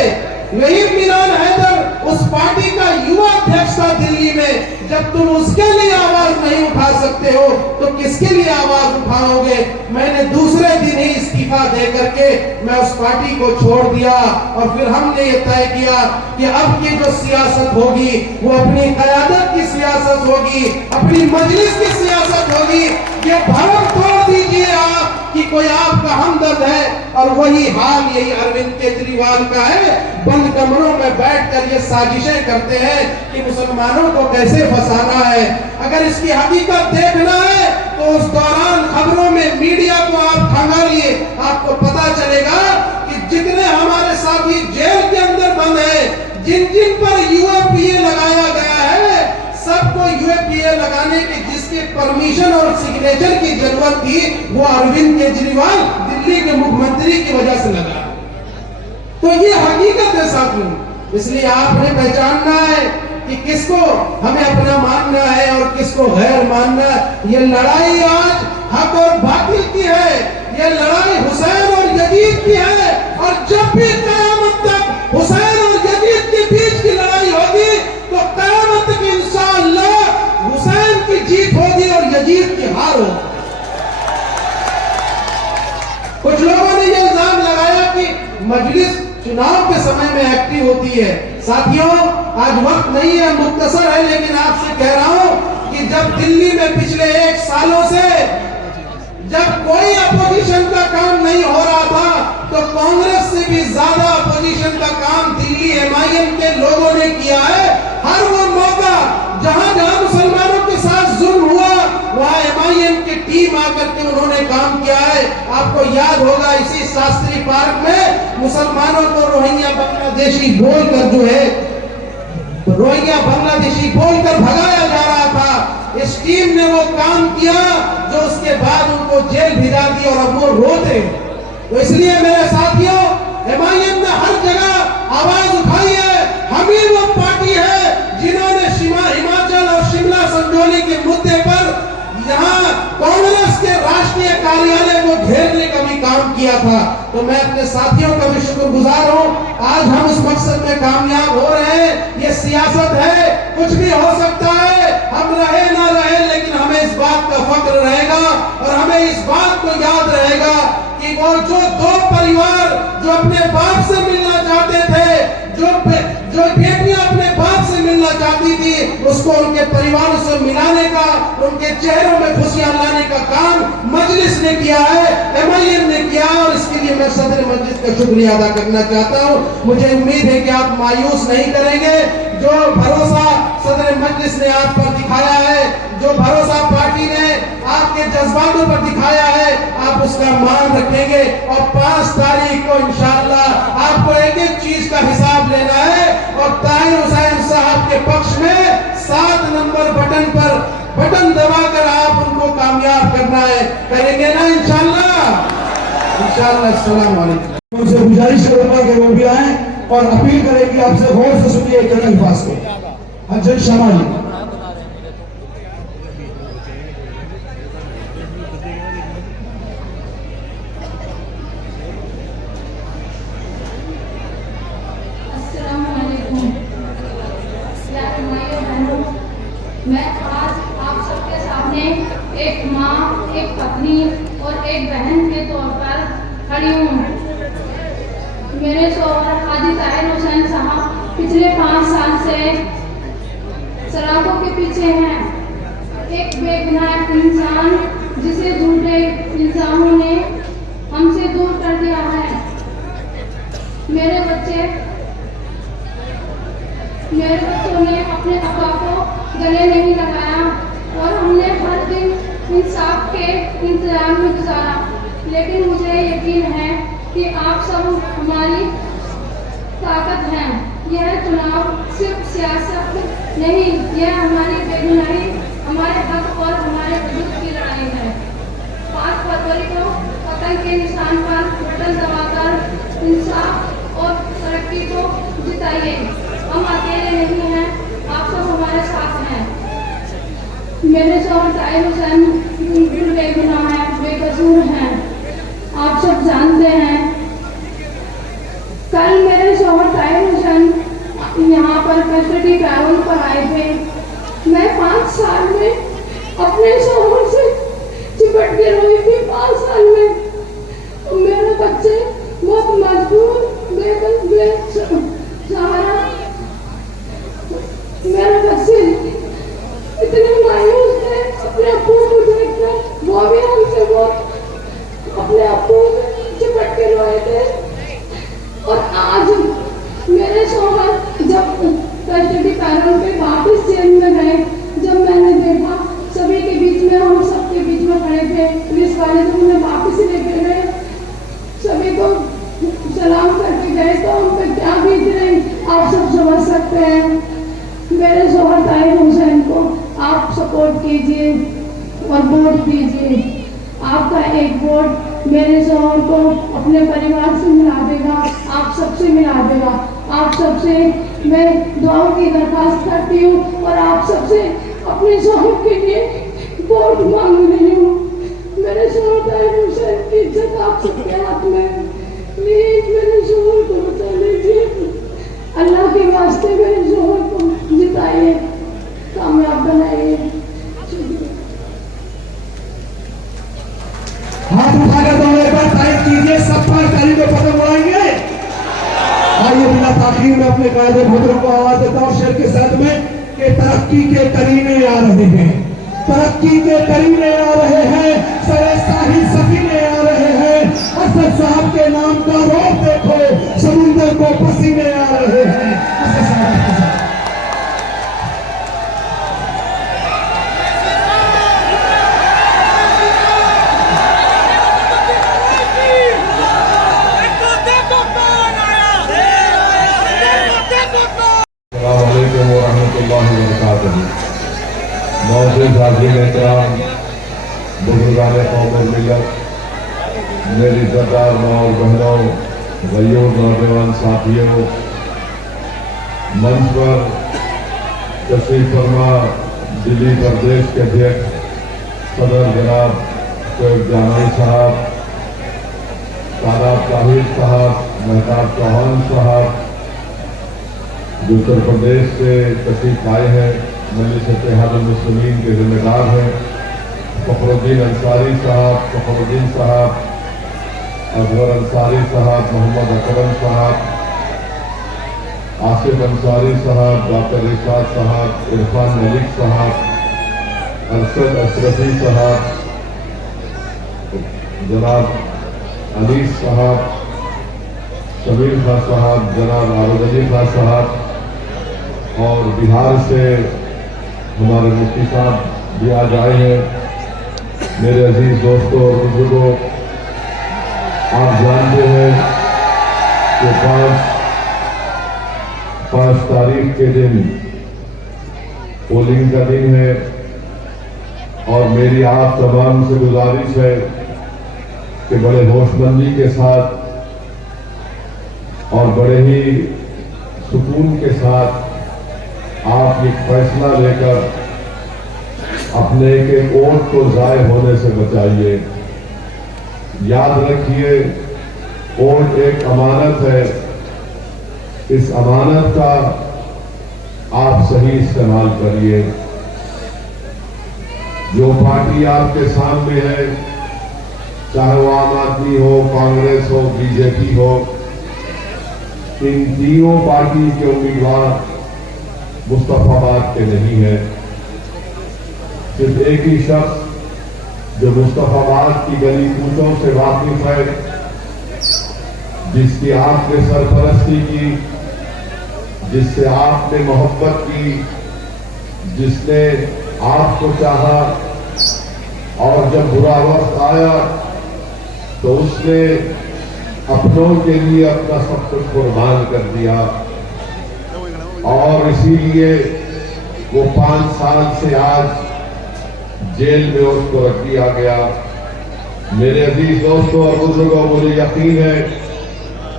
यही मीरान हैदर उस पार्टी का युवा अध्यक्ष था दिल्ली में। जब तुम उसके लिए आवाज नहीं उठा सकते हो तो किसके लिए आवाज उठाओगे? मैंने दूसरे दिन ही इस्तीफा दे करके मैं उस पार्टी को छोड़ दिया और फिर हमने ये तय किया कि अब की जो सियासत होगी वो अपनी क़यादत की सियासत होगी, अपनी मजलिस की सियासत होगी। ये भरम तोड़ दीजिए आप कि कोई आपका हमदर्द है, और वही हाल यही अरविंद केजरीवाल का है। बंद कमरों में बैठकर ये साजिशें करते हैं कि मुसलमानों को कैसे फंसाना है। अगर इसकी हकीकत देखना है तो उस दौरान खबरों में मीडिया को आप खंगालिए, आपको पता चलेगा कि जितने हमारे साथी जेल के अंदर बंद हैं, जिन जिन पर UAPA लगाया गया है, सबको UAPA लगाने की जिसकी परमिशन और सिग्नेचर की जरूरत थी वो अरविंद केजरीवाल दिल्ली के मुख्यमंत्री की वजह से लगा। तो ये हकीकत है साथियों। इसलिए आपने पहचानना है कि किसको हमें अपना मानना है और किसको गैर मानना है। ये लड़ाई आज हक और बातिल की है, ये लड़ाई हुसैन और यजीद की है। और जब भी क़यामत तक हुसैन और यजीद के बीच की लड़ाई होगी तो क़यामत तक इंशाअल्लाह हुसैन की जीत होगी और यजीद की हार होगी। कुछ लोगों ने ये इल्जाम लगाया कि मजलिस चुनाव के समय में एक्टिव होती है। साथियों, आज वक्त नहीं है, मुख्तसर है, लेकिन आपसे कह रहा हूं कि जब दिल्ली में पिछले 1 सालों से जब कोई अपोजिशन का काम नहीं हो रहा था, तो कांग्रेस से भी ज्यादा अपोजिशन का काम दिल्ली MIM के लोगों ने किया है। हर वो मौका जहां जहां मुसलमानों के साथ जुल्म हुआ वहां MIM की टीम आकर के उन्होंने काम किया है। आपको याद होगा इसी शास्त्री पार्क में मुसलमानों को रोहिंग्या बांग्लादेशी बोलकर जो है रोहिंग्या बांग्लादेशी बोलकर भगाया जा रहा था। इस टीम ने वो काम किया जो उसके बाद उनको जेल भिजा दी और अब वो रोते। तो इसलिए मेरे साथियों, MIM ने हर जगह आवाज उठाई है। हम ही वो पार्टी है जिन्होंने हिमाचल और शिमला संजौली के मुद्दे पर यहाँ कांग्रेस के राष्ट्रीय कार्यालय को घेरने का भी काम किया था। तो मैं अपने साथियों का भी शुक्रगुजार हूँ। आज हम उस मकसद में कामयाब हो रहे हैं। ये सियासत है, कुछ भी हो सकता है, हम रहे ना रहे, लेकिन हमें इस बात का फक्र रहेगा और हमें इस बात को याद रहेगा कि वो जो दो परिवार जो अपने बाप से मिलना चाहते थे, जो बेटियां अपने बाप से मिलना चाहती थी, उसको उनके परिवारों से मिलाने का, उनके चेहरों में खुशियां लाने का काम मजलिस ने किया है, MIM ने किया। और इसके लिए मैं सदर मजलिस का शुक्रिया अदा करना चाहता हूँ। मुझे उम्मीद है कि आप मायूस नहीं करेंगे। जो भरोसा सदर मजलिस ने आप पर दिखाया है, जो भरोसा पार्टी ने आपके जज्बातों पर दिखाया है, आप उसका मान रखेंगे। और 5 तारीख को इंशाअल्लाह आपको एक एक चीज का हिसाब लेना है और ताहिर हुसैन साहब के पक्ष में 7 नंबर बटन पर बटन दबाकर आप उनको कामयाब करना है। करेंगे ना इंशाअल्लाह? इंशाअल्लाह। अस्सलाम वालेकुम। उनसे गुजारिश करूंगा कि वो भी आए और अपील करेंगे आपसे गौर से सुनिए एक अल्फाज को। अजय शर्मा जी। मैं आज आप सबके सामने एक माँ, एक पत्नी और एक बहन के तौर पर खड़ी हूँ। मेरे शौहर हाजी ताहिर हुसैन साहब पिछले 5 साल से शराबों के पीछे हैं। एक बेगुनाह इंसान जिसे झूठे इल्जामों ने हमसे दूर कर दिया है। मेरे बच्चों ने अपने अब्बा को गले नहीं लगाया और हमने हर दिन इंसाफ के इंतजार में गुजारा। लेकिन मुझे यकीन है कि आप सब हमारी ताकत हैं। यह चुनाव सिर्फ सियासत नहीं, यह हमारी बेगुनाही, हमारे हक और हमारे वजूद की लड़ाई है। 5 फरवरी को कत्ल के निशान पर बटन दबाकर इंसाफ और तरक्की को जिताइए। हम अकेले नहीं हैं, आप सब हमारे साथ हैं। मेरे शौहर ताहिर हुसैन बिल्कुल बेगुनाह हैं, बेकसूर हैं, आप सब जानते हैं। कल मेरे शौहर ताहिर हुसैन यहाँ पर कस्टडी पैरोल पर आए थे। मैं 5 साल में अपने शौहर से चिपट के रोई थी। 5 साल में मेरे बच्चे बहुत मजबूर, बेसहारा, मेरे बच्चे इतने मायूस थे अपने अब्बू को देखकर। वो भी हमसे बहुत अपने अब्बू चिपट के रोए थे। और आज मेरे शौहर जब कस्टडी पैरोल पे वापस जेल में गए, जब मैंने देखा सभी के बीच में, हम सबके बीच में खड़े थे, पुलिस वाले तो उन्हें वापस लेके गए, सभी को सलाम करके गए, तो हम पे क्या बीत रही आप सब समझ सकते हैं। मेरे शौहर ताहिर हुसैन को आप सपोर्ट कीजिए और वोट दीजिए। आपका एक वोट मेरे शौहर को अपने परिवार से मिला देगा, आप सबसे मिला देगा। आप सबसे मैं दुआओं की दरख्वास्त करती हूँ और आप सबसे अपने शौहर के लिए वोट मांग रही हूँ। मेरे शौहर ताहिर हुसैन की इज्जत आप सबके हाथ में। प्लीज मेरे शौहर को बचा लीजिए। अल्लाह के वास्ते मेरे शौहर को जिताइए, कामयाब बनाइए। हाथ उठाकर दोनों एक बार तारीफ कीजिए, सब पर ताली में पतंग उड़ाएंगे। आइए बिना ताखीर में अपने कायदे भुतरों को आवाज देता हूँ शेर के साथ में कि तरक्की के करीने आ रहे हैं, तरक्की के करीने आ रहे हैं, सरे साहिल सफीने आ रहे हैं। अहमद साहब के नाम का रोब देखो, समुंदर को पसीने आ रहे हैं। मौजूद हाजिर एहतराम बुजुर्गान कौम और मिलत, मेरी सरदार माँ और बहनों, भाइयों, नौजवान साथियों, मंच पर तशरीफ फरमा दिल्ली प्रदेश के अध्यक्ष सदर जनाब शोएब जानाई साहब, ताराब ताहिर साहब, मेहताब चौहान साहब, जो उत्तर प्रदेश से तशरीफ आए हैं, मजलिस इत्तेहादुल मुस्लिमीन के जिम्मेदार हैं, फखरुद्दीन अंसारी साहब, फखरुद्दीन साहब, अजहर अंसारी साहब, मोहम्मद अकरम साहब, आसिफ अंसारी साहब, डॉक्टर रिशाद साहब, इरफान मलिक साहब, अरशद अशरफी साहब, जनाब अनीस साहब, शमीर खां साहब, जनाब आबद अली खां साहब, और बिहार से हमारे मुफ्ती साहब भी आज आए हैं। मेरे अजीज दोस्तों और बुजुर्गों, आप जानते हैं कि 5 तारीख के दिन पोलिंग का दिन है, और मेरी आप तमाम से गुजारिश है कि बड़े होशमंदी के साथ और बड़े ही सुकून के साथ आप एक फैसला लेकर अपने के वोट को जाय होने से बचाइए। याद रखिए, वोट एक अमानत है, इस अमानत का आप सही इस्तेमाल करिए। जो पार्टी आपके सामने है, चाहे वो आम आदमी हो, कांग्रेस हो, बीजेपी हो, इन तीनों पार्टी के उम्मीदवार मुस्तफाबाद के नहीं है। सिर्फ एक ही शख्स जो मुस्तफाबाद की गली कूचों से वाकिफ है, जिसकी आपने सरपरस्ती की, जिससे आपने मोहब्बत की, जिसने आपको चाहा, और जब बुरा वक्त आया तो उसने अपनों के लिए अपना सब कुछ कुर्बान कर दिया, और इसीलिए वो 5 साल से आज जेल में उसको रख दिया गया। मेरे अजीज दोस्तों और बुजुर्गों, मुझे यकीन है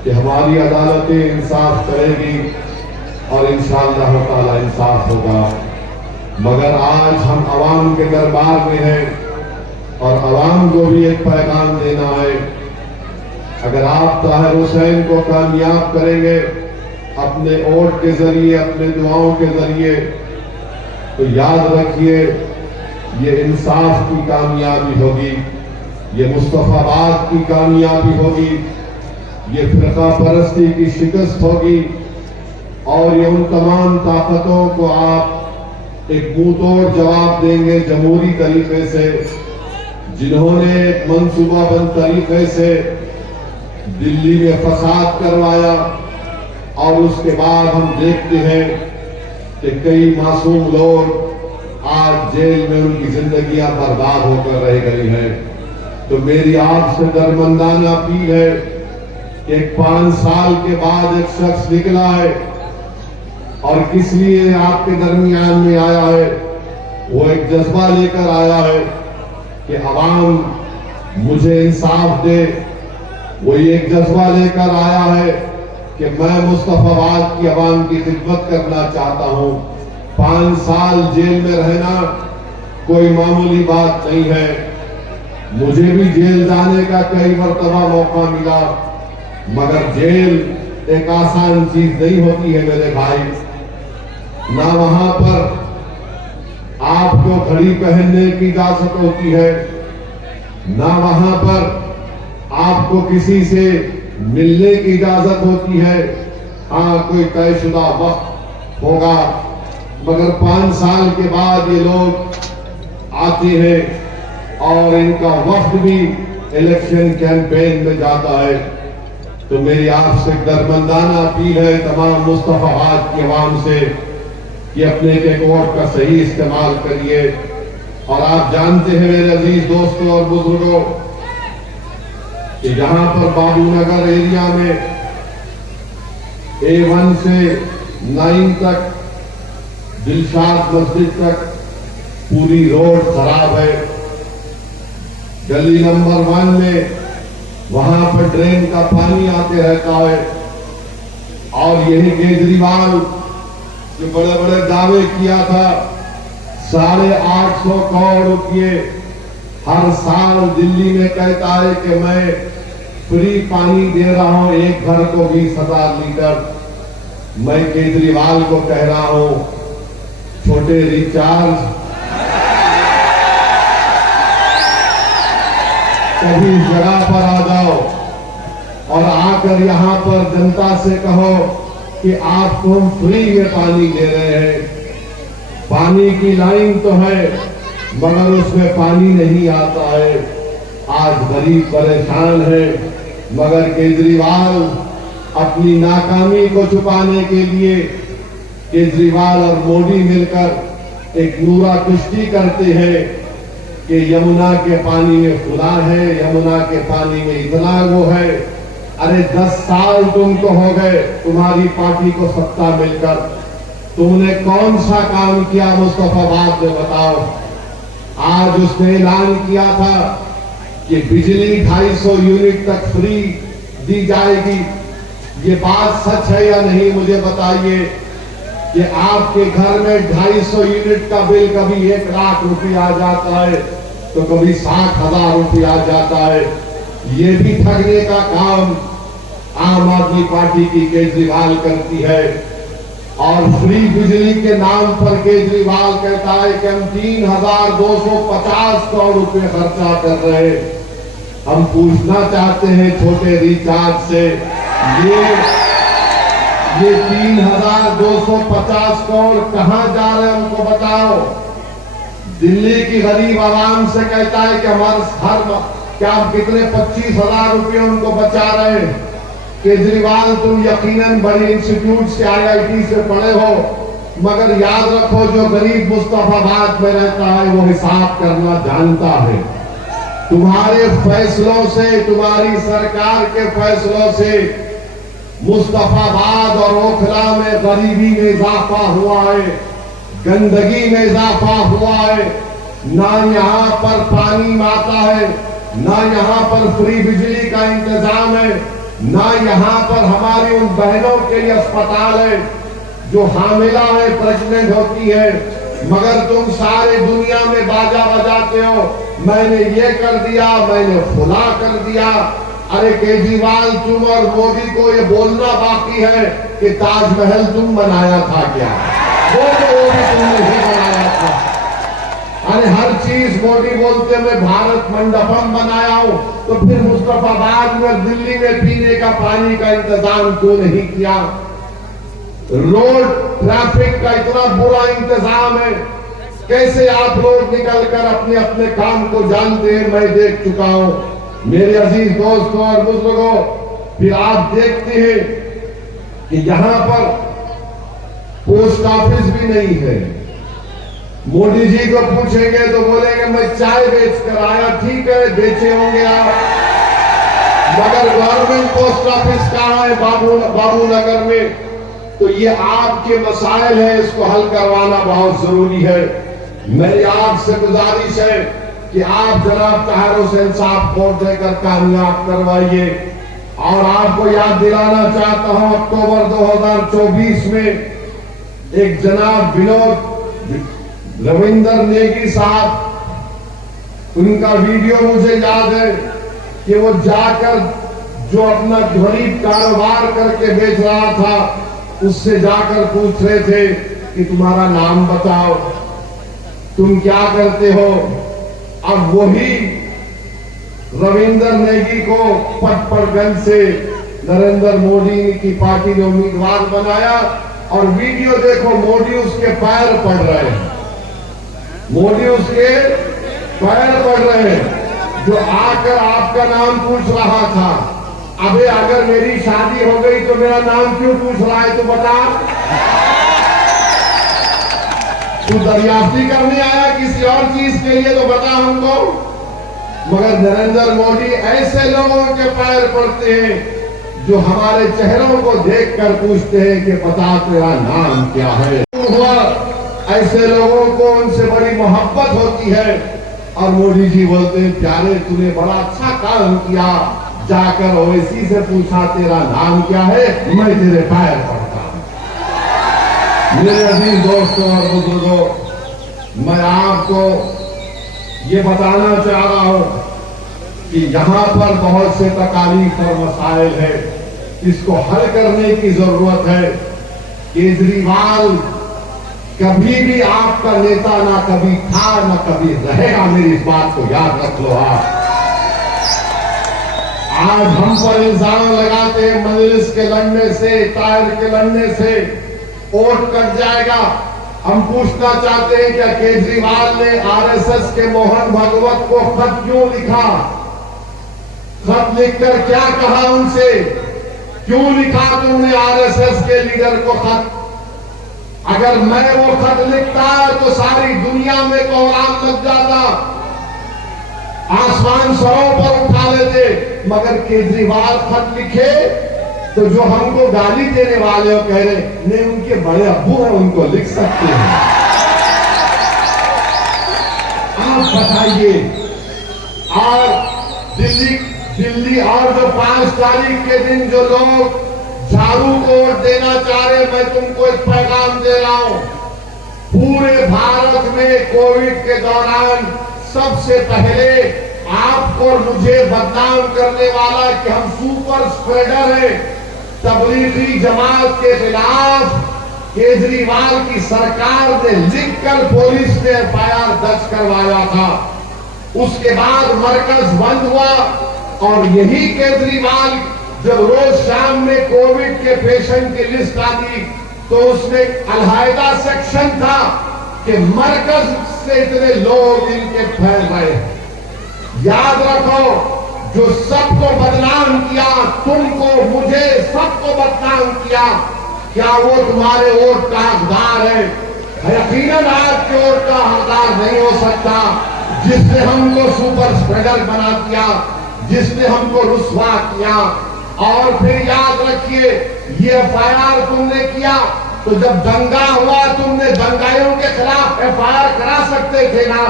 कि हमारी अदालतें इंसाफ करेगी और इंशाअल्लाह ताला इंसाफ होगा। मगर आज हम अवाम के दरबार में हैं और अवाम को भी एक पैगाम देना है। अगर आप ताहिर हुसैन को कामयाब करेंगे अपने वोट के जरिए, अपने दुआओं के जरिए, तो याद रखिए ये इंसाफ की कामयाबी होगी, ये मुस्तफाबाद की कामयाबी होगी, ये फिरका परस्ती की शिकस्त होगी, और ये उन तमाम ताकतों को आप एक मुंहतोड़ जवाब देंगे जमहूरी तरीके से, जिन्होंने मंसूबाबंद तरीके से दिल्ली में फसाद करवाया, और उसके बाद हम देखते हैं कि कई मासूम लोग आज जेल में उनकी जिंदगियां बर्बाद होकर रह गई हैं। तो मेरी आपसे दरमंदाना अपील है कि 5 साल के बाद एक शख्स निकला है और किस लिए आपके दरमियान में आया है, वो एक जज्बा लेकर आया है कि अवाम मुझे इंसाफ दे। वो एक जज्बा लेकर आया है कि मैं मुस्तफाबाद की अवाम की खिदमत करना चाहता हूं। 5 साल जेल में रहना कोई मामूली बात नहीं है। मुझे भी जेल जाने का कई मरतबा मौका मिला, मगर जेल एक आसान चीज नहीं होती है मेरे भाई। ना वहां पर आपको घड़ी पहनने की इजाजत होती है, ना वहां पर आपको किसी से मिलने की इजाजत होती है। हाँ, कोई तयशुदा वक्त होगा, मगर 5 साल के बाद ये लोग आते हैं और इनका वक्त भी इलेक्शन कैंपेन में जाता है। तो मेरी आपसे दरमंदाना अपील है तमाम मुस्तफाबाद की आवाम से कि अपने के वोट का सही इस्तेमाल करिए। और आप जानते हैं मेरे अजीज दोस्तों और बुजुर्गों कि जहां पर बाबूनगर एरिया में A1 से 9 तक दिलशाद मस्जिद तक पूरी रोड खराब है। गली नंबर 1 में वहां पर ड्रेन का पानी आते रहता है। और यही केजरीवाल जो बड़े बड़े दावे किया था 850 करोड़ रुपये हर साल दिल्ली में कहता है कि मैं फ्री पानी दे रहा हूं एक घर को 20,000 लीटर। मैं केजरीवाल को कह रहा हूं छोटे रिचार्ज कभी इस जगह पर आ जाओ और आकर यहां पर जनता से कहो कि आपको हम फ्री में पानी दे रहे हैं। पानी की लाइन तो है मगर उसमें पानी नहीं आता है। आज गरीब परेशान है मगर केजरीवाल अपनी नाकामी को छुपाने के लिए केजरीवाल और मोदी मिलकर एक नूरा कुश्ती करते हैं कि यमुना के पानी में खुदा है, यमुना के पानी में इतना वो है। अरे 10 साल तुमको हो गए तुम्हारी पार्टी को सत्ता मिलकर, तुमने कौन सा काम किया मुस्तफाबाद में बताओ। आज उसने ऐलान किया था कि बिजली 250 यूनिट तक फ्री दी जाएगी। ये बात सच है या नहीं मुझे बताइए कि आपके घर में 250 यूनिट का बिल कभी 1 लाख रुपया आ जाता है तो कभी 60,000 रुपया आ जाता है। ये भी ठगने का काम आम आदमी पार्टी की केजरीवाल करती है। और फ्री बिजली के नाम पर केजरीवाल कहता है कि हम 3,250 करोड़ रुपए खर्चा कर रहे हैं। हम पूछना चाहते हैं छोटे रिचार्ज से ये 3,250 करोड़ कहां जा रहे हैं हमको बताओ। दिल्ली की गरीब आवाम से कहता है कि हमारे क्या हम कितने 25,000 रुपये उनको बचा रहे हैं। केजरीवाल तुम यकीनन बड़े इंस्टीट्यूट से IIT से पढ़े हो मगर याद रखो जो गरीब मुस्तफाबाद में रहता है वो हिसाब करना जानता है। तुम्हारे फैसलों से, तुम्हारी सरकार के फैसलों से मुस्तफाबाद और ओखला में गरीबी में इजाफा हुआ है, गंदगी में इजाफा हुआ है। ना यहाँ पर पानी आता है, ना यहाँ पर फ्री बिजली का इंतजाम है, ना यहाँ पर हमारी उन बहनों के लिए अस्पताल है जो हामिला है, प्रेग्नेंट होती है। मगर तुम सारे दुनिया में बाजा बजाते हो मैंने ये कर दिया, मैंने खुला कर दिया। अरे केजरीवाल तुम और मोदी को ये बोलना बाकी है कि ताजमहल तुम बनाया था क्या? वो भी तुमने ही बनाया था। अरे हर चीज मोदी बोलते मैं भारत मंडपम बनाया हूं तो फिर मुस्तफाबाद में दिल्ली में पीने का पानी का इंतजाम क्यों नहीं किया? रोड ट्रैफिक का इतना बुरा इंतजाम है, कैसे आप लोग निकलकर अपने अपने काम को जानते हैं मैं देख चुका हूं। मेरे अजीज दोस्तों और बुजुर्गों, फिर आप देखते हैं कि यहां पर पोस्ट ऑफिस भी नहीं है। मोदी जी को पूछेंगे तो बोलेंगे मैं चाय बेच कर आया। ठीक है, बेचे होंगे आप, मगर गवर्नमेंट पोस्ट ऑफिस कहां है? बाबूनगर में। तो ये आपके मसाइल है, इसको हल करवाना बहुत जरूरी है। मेरी आपसे गुजारिश है कि आप जनाब ताहिर हुसैन साहब को देकर कामयाब करवाइए। और आपको याद दिलाना चाहता हूं अक्टूबर 2024 में एक जनाब विनोद रविंदर नेगी साहब, उनका वीडियो मुझे याद है कि वो जाकर जो अपना गरीब कारोबार करके बेच रहा था उससे जाकर पूछ रहे थे कि तुम्हारा नाम बताओ, तुम क्या करते हो। अब वही रविंदर नेगी को पटपड़गंज से नरेंद्र मोदी की पार्टी ने उम्मीदवार बनाया। और वीडियो देखो, मोदी उसके पैर पड़ रहे हैं, मोदी उसके पैर पड़ रहे हैं। जो आकर आपका नाम पूछ रहा था, अबे अगर मेरी शादी हो गई तो मेरा नाम क्यों पूछ रहा है? तू बता। तू दरियाफ्ती करने आया किसी और चीज के लिए? तो बता हमको। मगर नरेंद्र मोदी ऐसे लोगों के पैर पड़ते हैं जो हमारे चेहरों को देखकर पूछते हैं कि बता तेरा नाम क्या है। हुआ ऐसे लोगों को उनसे बड़ी मोहब्बत होती है और मोदी जी बोलते हैं प्यारे तूने बड़ा अच्छा काम किया, जाकर ओवैसी से पूछा तेरा नाम क्या है, मैं तेरे पैर पड़ता हूं। मेरे अजीज दोस्तों और बुजुर्गों, मैं आपको ये बताना चाह रहा हूं कि यहाँ पर बहुत से तकालीफ और मसाइल है, इसको हल करने की जरूरत है। केजरीवाल कभी भी आपका नेता ना कभी था ना कभी रहेगा, मेरी इस बात को याद रख लो। आप आज हम पर इल्जाम लगाते हैं मजलिस के लड़ने से, टायर के लड़ने से वोट कट जाएगा। हम पूछना चाहते हैं क्या केजरीवाल ने आरएसएस के मोहन भागवत को खत क्यों लिखा? खत लिखकर क्या कहा उनसे? क्यों लिखा तुमने आरएसएस के लीडर को खत? अगर मैं वो खत लिखता तो सारी दुनिया में कोहराम लग जाता, आसमान सरों पर उठा लेते। मगर केजरीवाल खत लिखे तो जो हमको गाली देने वाले हो कह रहे नहीं उनके बड़े अब्बू हैं, उनको लिख सकते हैं। आप बताइए। और दिल्ली और जो 5 तारीख के दिन जो लोग झाड़ू को वोट देना चाह रहे, मैं तुमको एक पैगाम दे रहा हूं। पूरे भारत में कोविड के दौरान सबसे पहले आपको और मुझे बदनाम करने वाला कि हम सुपर स्प्रेडर हैं, तबलीगी जमात के खिलाफ केजरीवाल की सरकार ने लिखकर पुलिस ने एफआईआर दर्ज करवाया था। उसके बाद मरकज बंद हुआ और यही केजरीवाल जब रोज शाम में कोविड के पेशेंट की लिस्ट आती तो उसमें अलहायदा सेक्शन था कि मरकज से इतने लोग इनके फैल गए। याद रखो, जो सबको बदनाम किया, तुमको मुझे सबको बदनाम किया, क्या वो तुम्हारे वोट का हकदार है? यकीनन आपके वोट का हकदार नहीं हो सकता। जिसने हमको सुपर स्प्रेडर बना दिया, जिसने हमको रुस्वा किया। और फिर याद रखिए, ये एफआईआर तुमने किया तो जब दंगा हुआ तुमने दंगाइयों के खिलाफ एफआईआर करा सकते थे ना।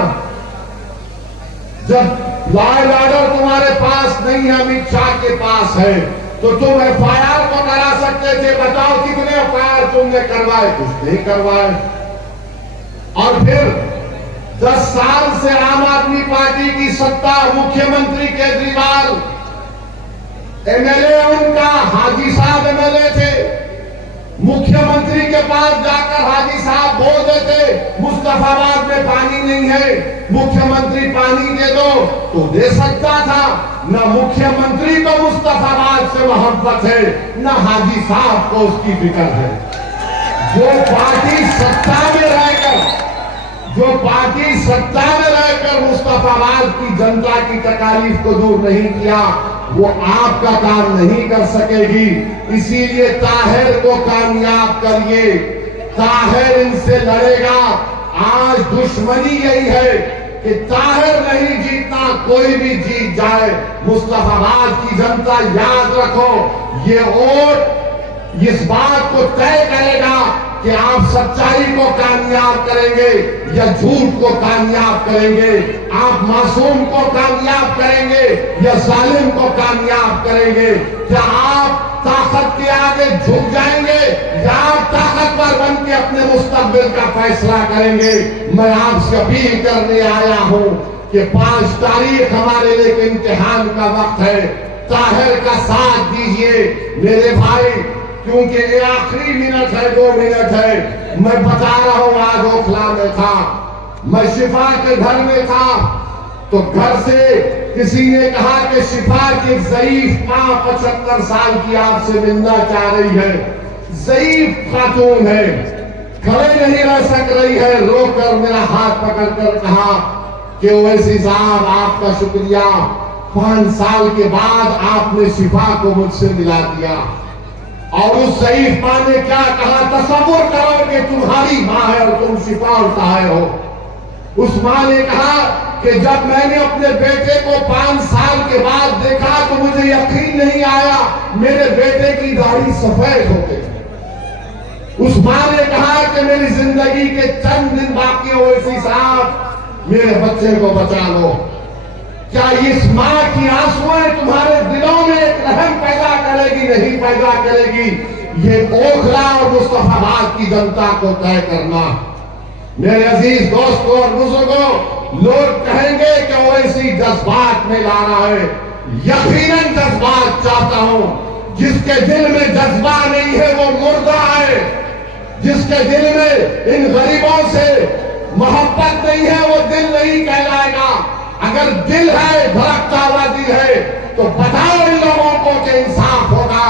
जब लॉ एंड ऑर्डर तुम्हारे पास नहीं है, अमित शाह के पास है, तो तुम एफआईआर को करा सकते थे। बताओ कितने एफआईआर तुमने करवाए? कुछ नहीं करवाए। और फिर 10 साल से आम आदमी पार्टी की सत्ता, मुख्यमंत्री केजरीवाल, एमएलए उनका हाजी साहब एमएलए थे। मुख्यमंत्री के पास जाकर हाजी साहब बोल देते मुस्तफाबाद में पानी नहीं है, मुख्यमंत्री पानी दे दो, तो दे सकता था। न मुख्यमंत्री को मुस्तफाबाद से मोहब्बत है, न हाजी साहब को उसकी फिक्र है। जो पार्टी सत्ता में रहकर मुस्तफाबाद की जनता की तकालीफ को दूर नहीं किया, वो आपका काम नहीं कर सकेगी। इसीलिए ताहिर को कामयाब करिए। ताहिर इनसे लड़ेगा। आज दुश्मनी यही है कि ताहिर नहीं जीतना, कोई भी जीत जाए। मुस्तफाबाद की जनता याद रखो, ये वोट इस बात को तय करेगा कि आप सच्चाई को कामयाब करेंगे या झूठ को कामयाब करेंगे, आप मासूम को कामयाब करेंगे या जालिम को कामयाब करेंगे। क्या आप ताकत के आगे झुक जाएंगे या आप ताकतवर बन के अपने मुस्तकबिल का फैसला करेंगे? मैं आपसे अपील करने आया हूं कि 5 तारीख हमारे लिए इम्तिहान का वक्त है। ताहिर का साथ दीजिए मेरे भाई, क्योंकि ये आखिरी मिनट है, 2 मिनट है। मैं बता रहा हूं, आज ओखला में था, मैं शिफा के घर में था, तो घर से किसी ने कहा कि शिफा की ज़ईफ मां 75 साल की आपसे मिलना चाह रही है। ज़ईफ खातून है, खड़े नहीं रह सक रही है। रोकर मेरा हाथ पकड़कर कहा कि ओवैसी साहब आपका शुक्रिया, 5 साल के बाद आपने शिफा को मुझसे मिला दिया। और उस शरीफ माँ ने क्या कहा, तसव्वुर करो कि तुम्हारी माँ है और तुम शिफा उठाए हो। उस माँ ने कहा कि जब मैंने अपने बेटे को 5 साल के बाद देखा तो मुझे यकीन नहीं आया मेरे बेटे की दाढ़ी सफेद हो गई। उस माँ ने कहा कि मेरी जिंदगी के चंद दिन बाकी हो, ओवैसी साहब मेरे बच्चे को बचा लो। क्या इस माँ की आंसुएं तुम्हारे दिलों में एक रहम पैदा करेगी? नहीं पैदा करेगी। ये ओखला और मुस्तफाबाद की जनता को तय करना। मेरे अजीज दोस्तों और बुजुर्गों, लोग कहेंगे कि ओवैसी जज्बात में ला रहा है। यकीनन जज्बात चाहता हूं। जिसके दिल में जज्बा नहीं है वो मुर्दा है। जिसके दिल में इन गरीबों से मोहब्बत नहीं है वो दिल नहीं कहलाएगा। अगर दिल है, धड़कता हुआ दिल है, तो बताओ इन लोगों को कि इंसाफ होगा।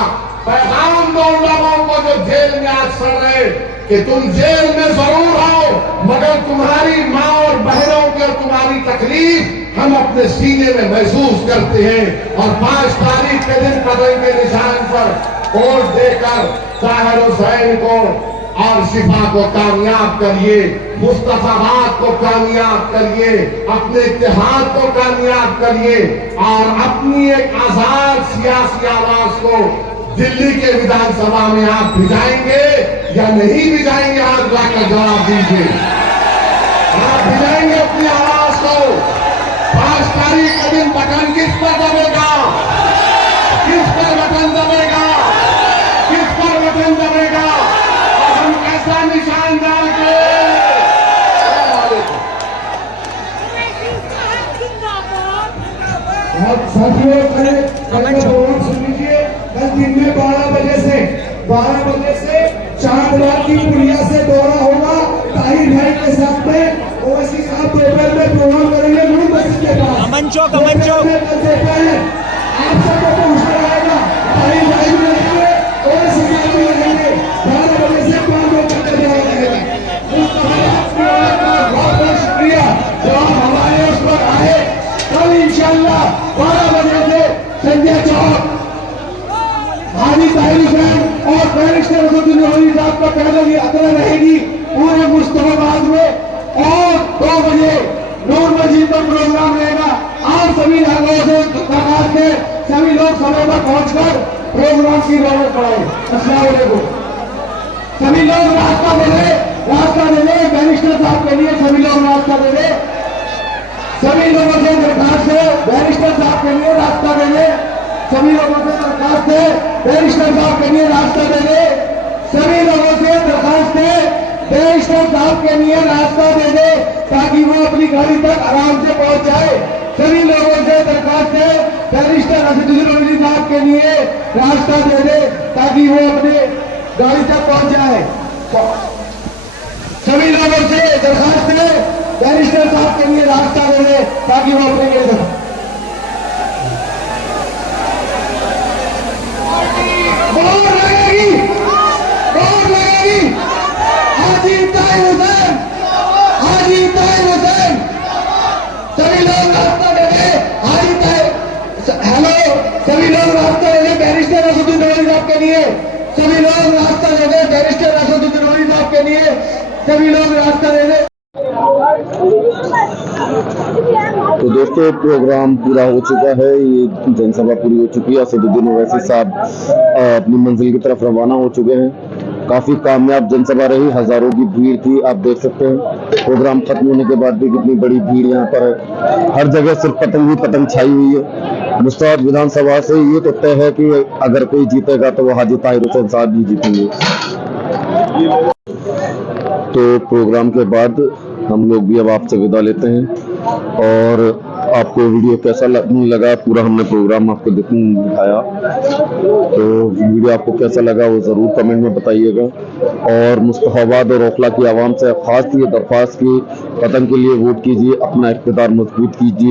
पैगाम दो उन लोगों को जो जेल में आज सड़ रहे कि तुम जेल में जरूर हो, मगर तुम्हारी माँ और बहनों की और तुम्हारी तकलीफ हम अपने सीने में महसूस करते हैं। और 5 तारीख के दिन कदम के निशान पर वोट देकर ताहिर हुसैन को और शिफा को कामयाब करिए, मुस्तफाबाद को कामयाब करिए, अपने इत्तेहाद को कामयाब करिए और अपनी एक आजाद सियासी आवाज को दिल्ली के विधानसभा में आप भिजाएंगे या नहीं भिजाएंगे? आज लाकर जवाब दीजिए। आप भिजाएंगे अपनी आवाज को? 5 तारीख के दिन बटन किस पर दबेगा? किस पर बटन दबेगा? किस पर बटन दबेगा? और हम कैसा निशान डाल के? साथियों, प्रोग्राम सुन लीजिए। कल दिन में 12 बजे से 4 की पुलिया से दौरा होगा ताहिर भाई के साथ में। ओवैसी साहब दोपहर में प्रोग्राम करेंगे नूर मस्जिद के पास। आप सबको पहुंचना रहेगा। ताहिर भाई भी रहेंगे, ओवैसी साहब भी रहेंगे। 12 बजे से 5 बजे तक का दौरा रहेगा। बहुत बहुत शुक्रिया जो आप हमारे उस पर आए। कल इंशाल्लाह 12 बजे से संजय चौक हाजी ताहिर हुसैन और बैरिस्टर असदुद्दीन ओवैसी साहब का पैदल यात्रा रहेगी पूरे मुस्तफाबाद में। और 2 बजे नूर मस्जिद पर प्रोग्राम रहेगा। आप सभी लोगों से दरखास्त है, सभी लोग समय पर पहुंचकर प्रोग्राम की रौनक बढ़ाएं। अस्सलाम वालेकुम। सभी लोग रास्ता दे दे बैरिस्टर साहब के लिए सभी लोग रास्ता दे दे। सभी लोगों से दरखास्त है, बैरिस्टर साहब के लिए रास्ता दे दे। सभी लोगों से दरखास्त है, बैरिस्टर साहब के लिए रास्ता दे दे। सभी लोगों से दरखास्त है, बैरिस्टर साहब के लिए रास्ता दे दे ताकि वो अपनी गाड़ी तक आराम से पहुंच जाए। सभी लोगों से दरखास्त है, बैरिस्टर असदुद्दीन ओवैसी साहब के लिए रास्ता दे दे ताकि वो अपने गाड़ी तक पहुंच जाए। सभी लोगों से दरखास्त है, बैरिस्टर साहब के लिए रास्ता दे दे ताकि वो अपने गाड़ी तक। और लगेगी हाजी ताहिर हुसैन, हाजी ताहिर हुसैन। सभी लोग रास्ता दे दे हाजी ताहिर। हेलो, सभी लोग रास्ता दे दे बैरिस्टर असदुद्दीन ओवैसी साहब के लिए। सभी लोग रास्ता दे दे बैरिस्टर असदुद्दीन ओवैसी साहब के लिए। सभी लोग रास्ता दे दे। तो दोस्तों, प्रोग्राम पूरा हो चुका है। ये जनसभा पूरी हो चुकी है। असदुद्दीन ओवैसी साहब अपनी मंजिल की तरफ रवाना हो चुके हैं। काफी कामयाब जनसभा रही, हजारों की भीड़ थी। आप देख सकते हैं प्रोग्राम खत्म होने के बाद भी कितनी बड़ी भीड़ यहाँ पर है। हर जगह सिर्फ पतंग ही पतंग छाई हुई है। मुस्ताद विधानसभा से ये तो तय है कि अगर कोई जीतेगा तो वो हाजी ताहिर हुसैन साहब ही जीतेंगे। तो प्रोग्राम के बाद हम लोग भी अब आपसे विदा लेते हैं। और आपको वीडियो कैसा लगा, पूरा हमने प्रोग्राम आपको दिखाया। तो वीडियो आपको कैसा लगा वो ज़रूर कमेंट में बताइएगा। और मुस्तफाबाद और ओखला की आवाम से खास ये दरख्वास्त की पतंग के लिए वोट कीजिए, अपना इक़्तिदार मजबूत कीजिए।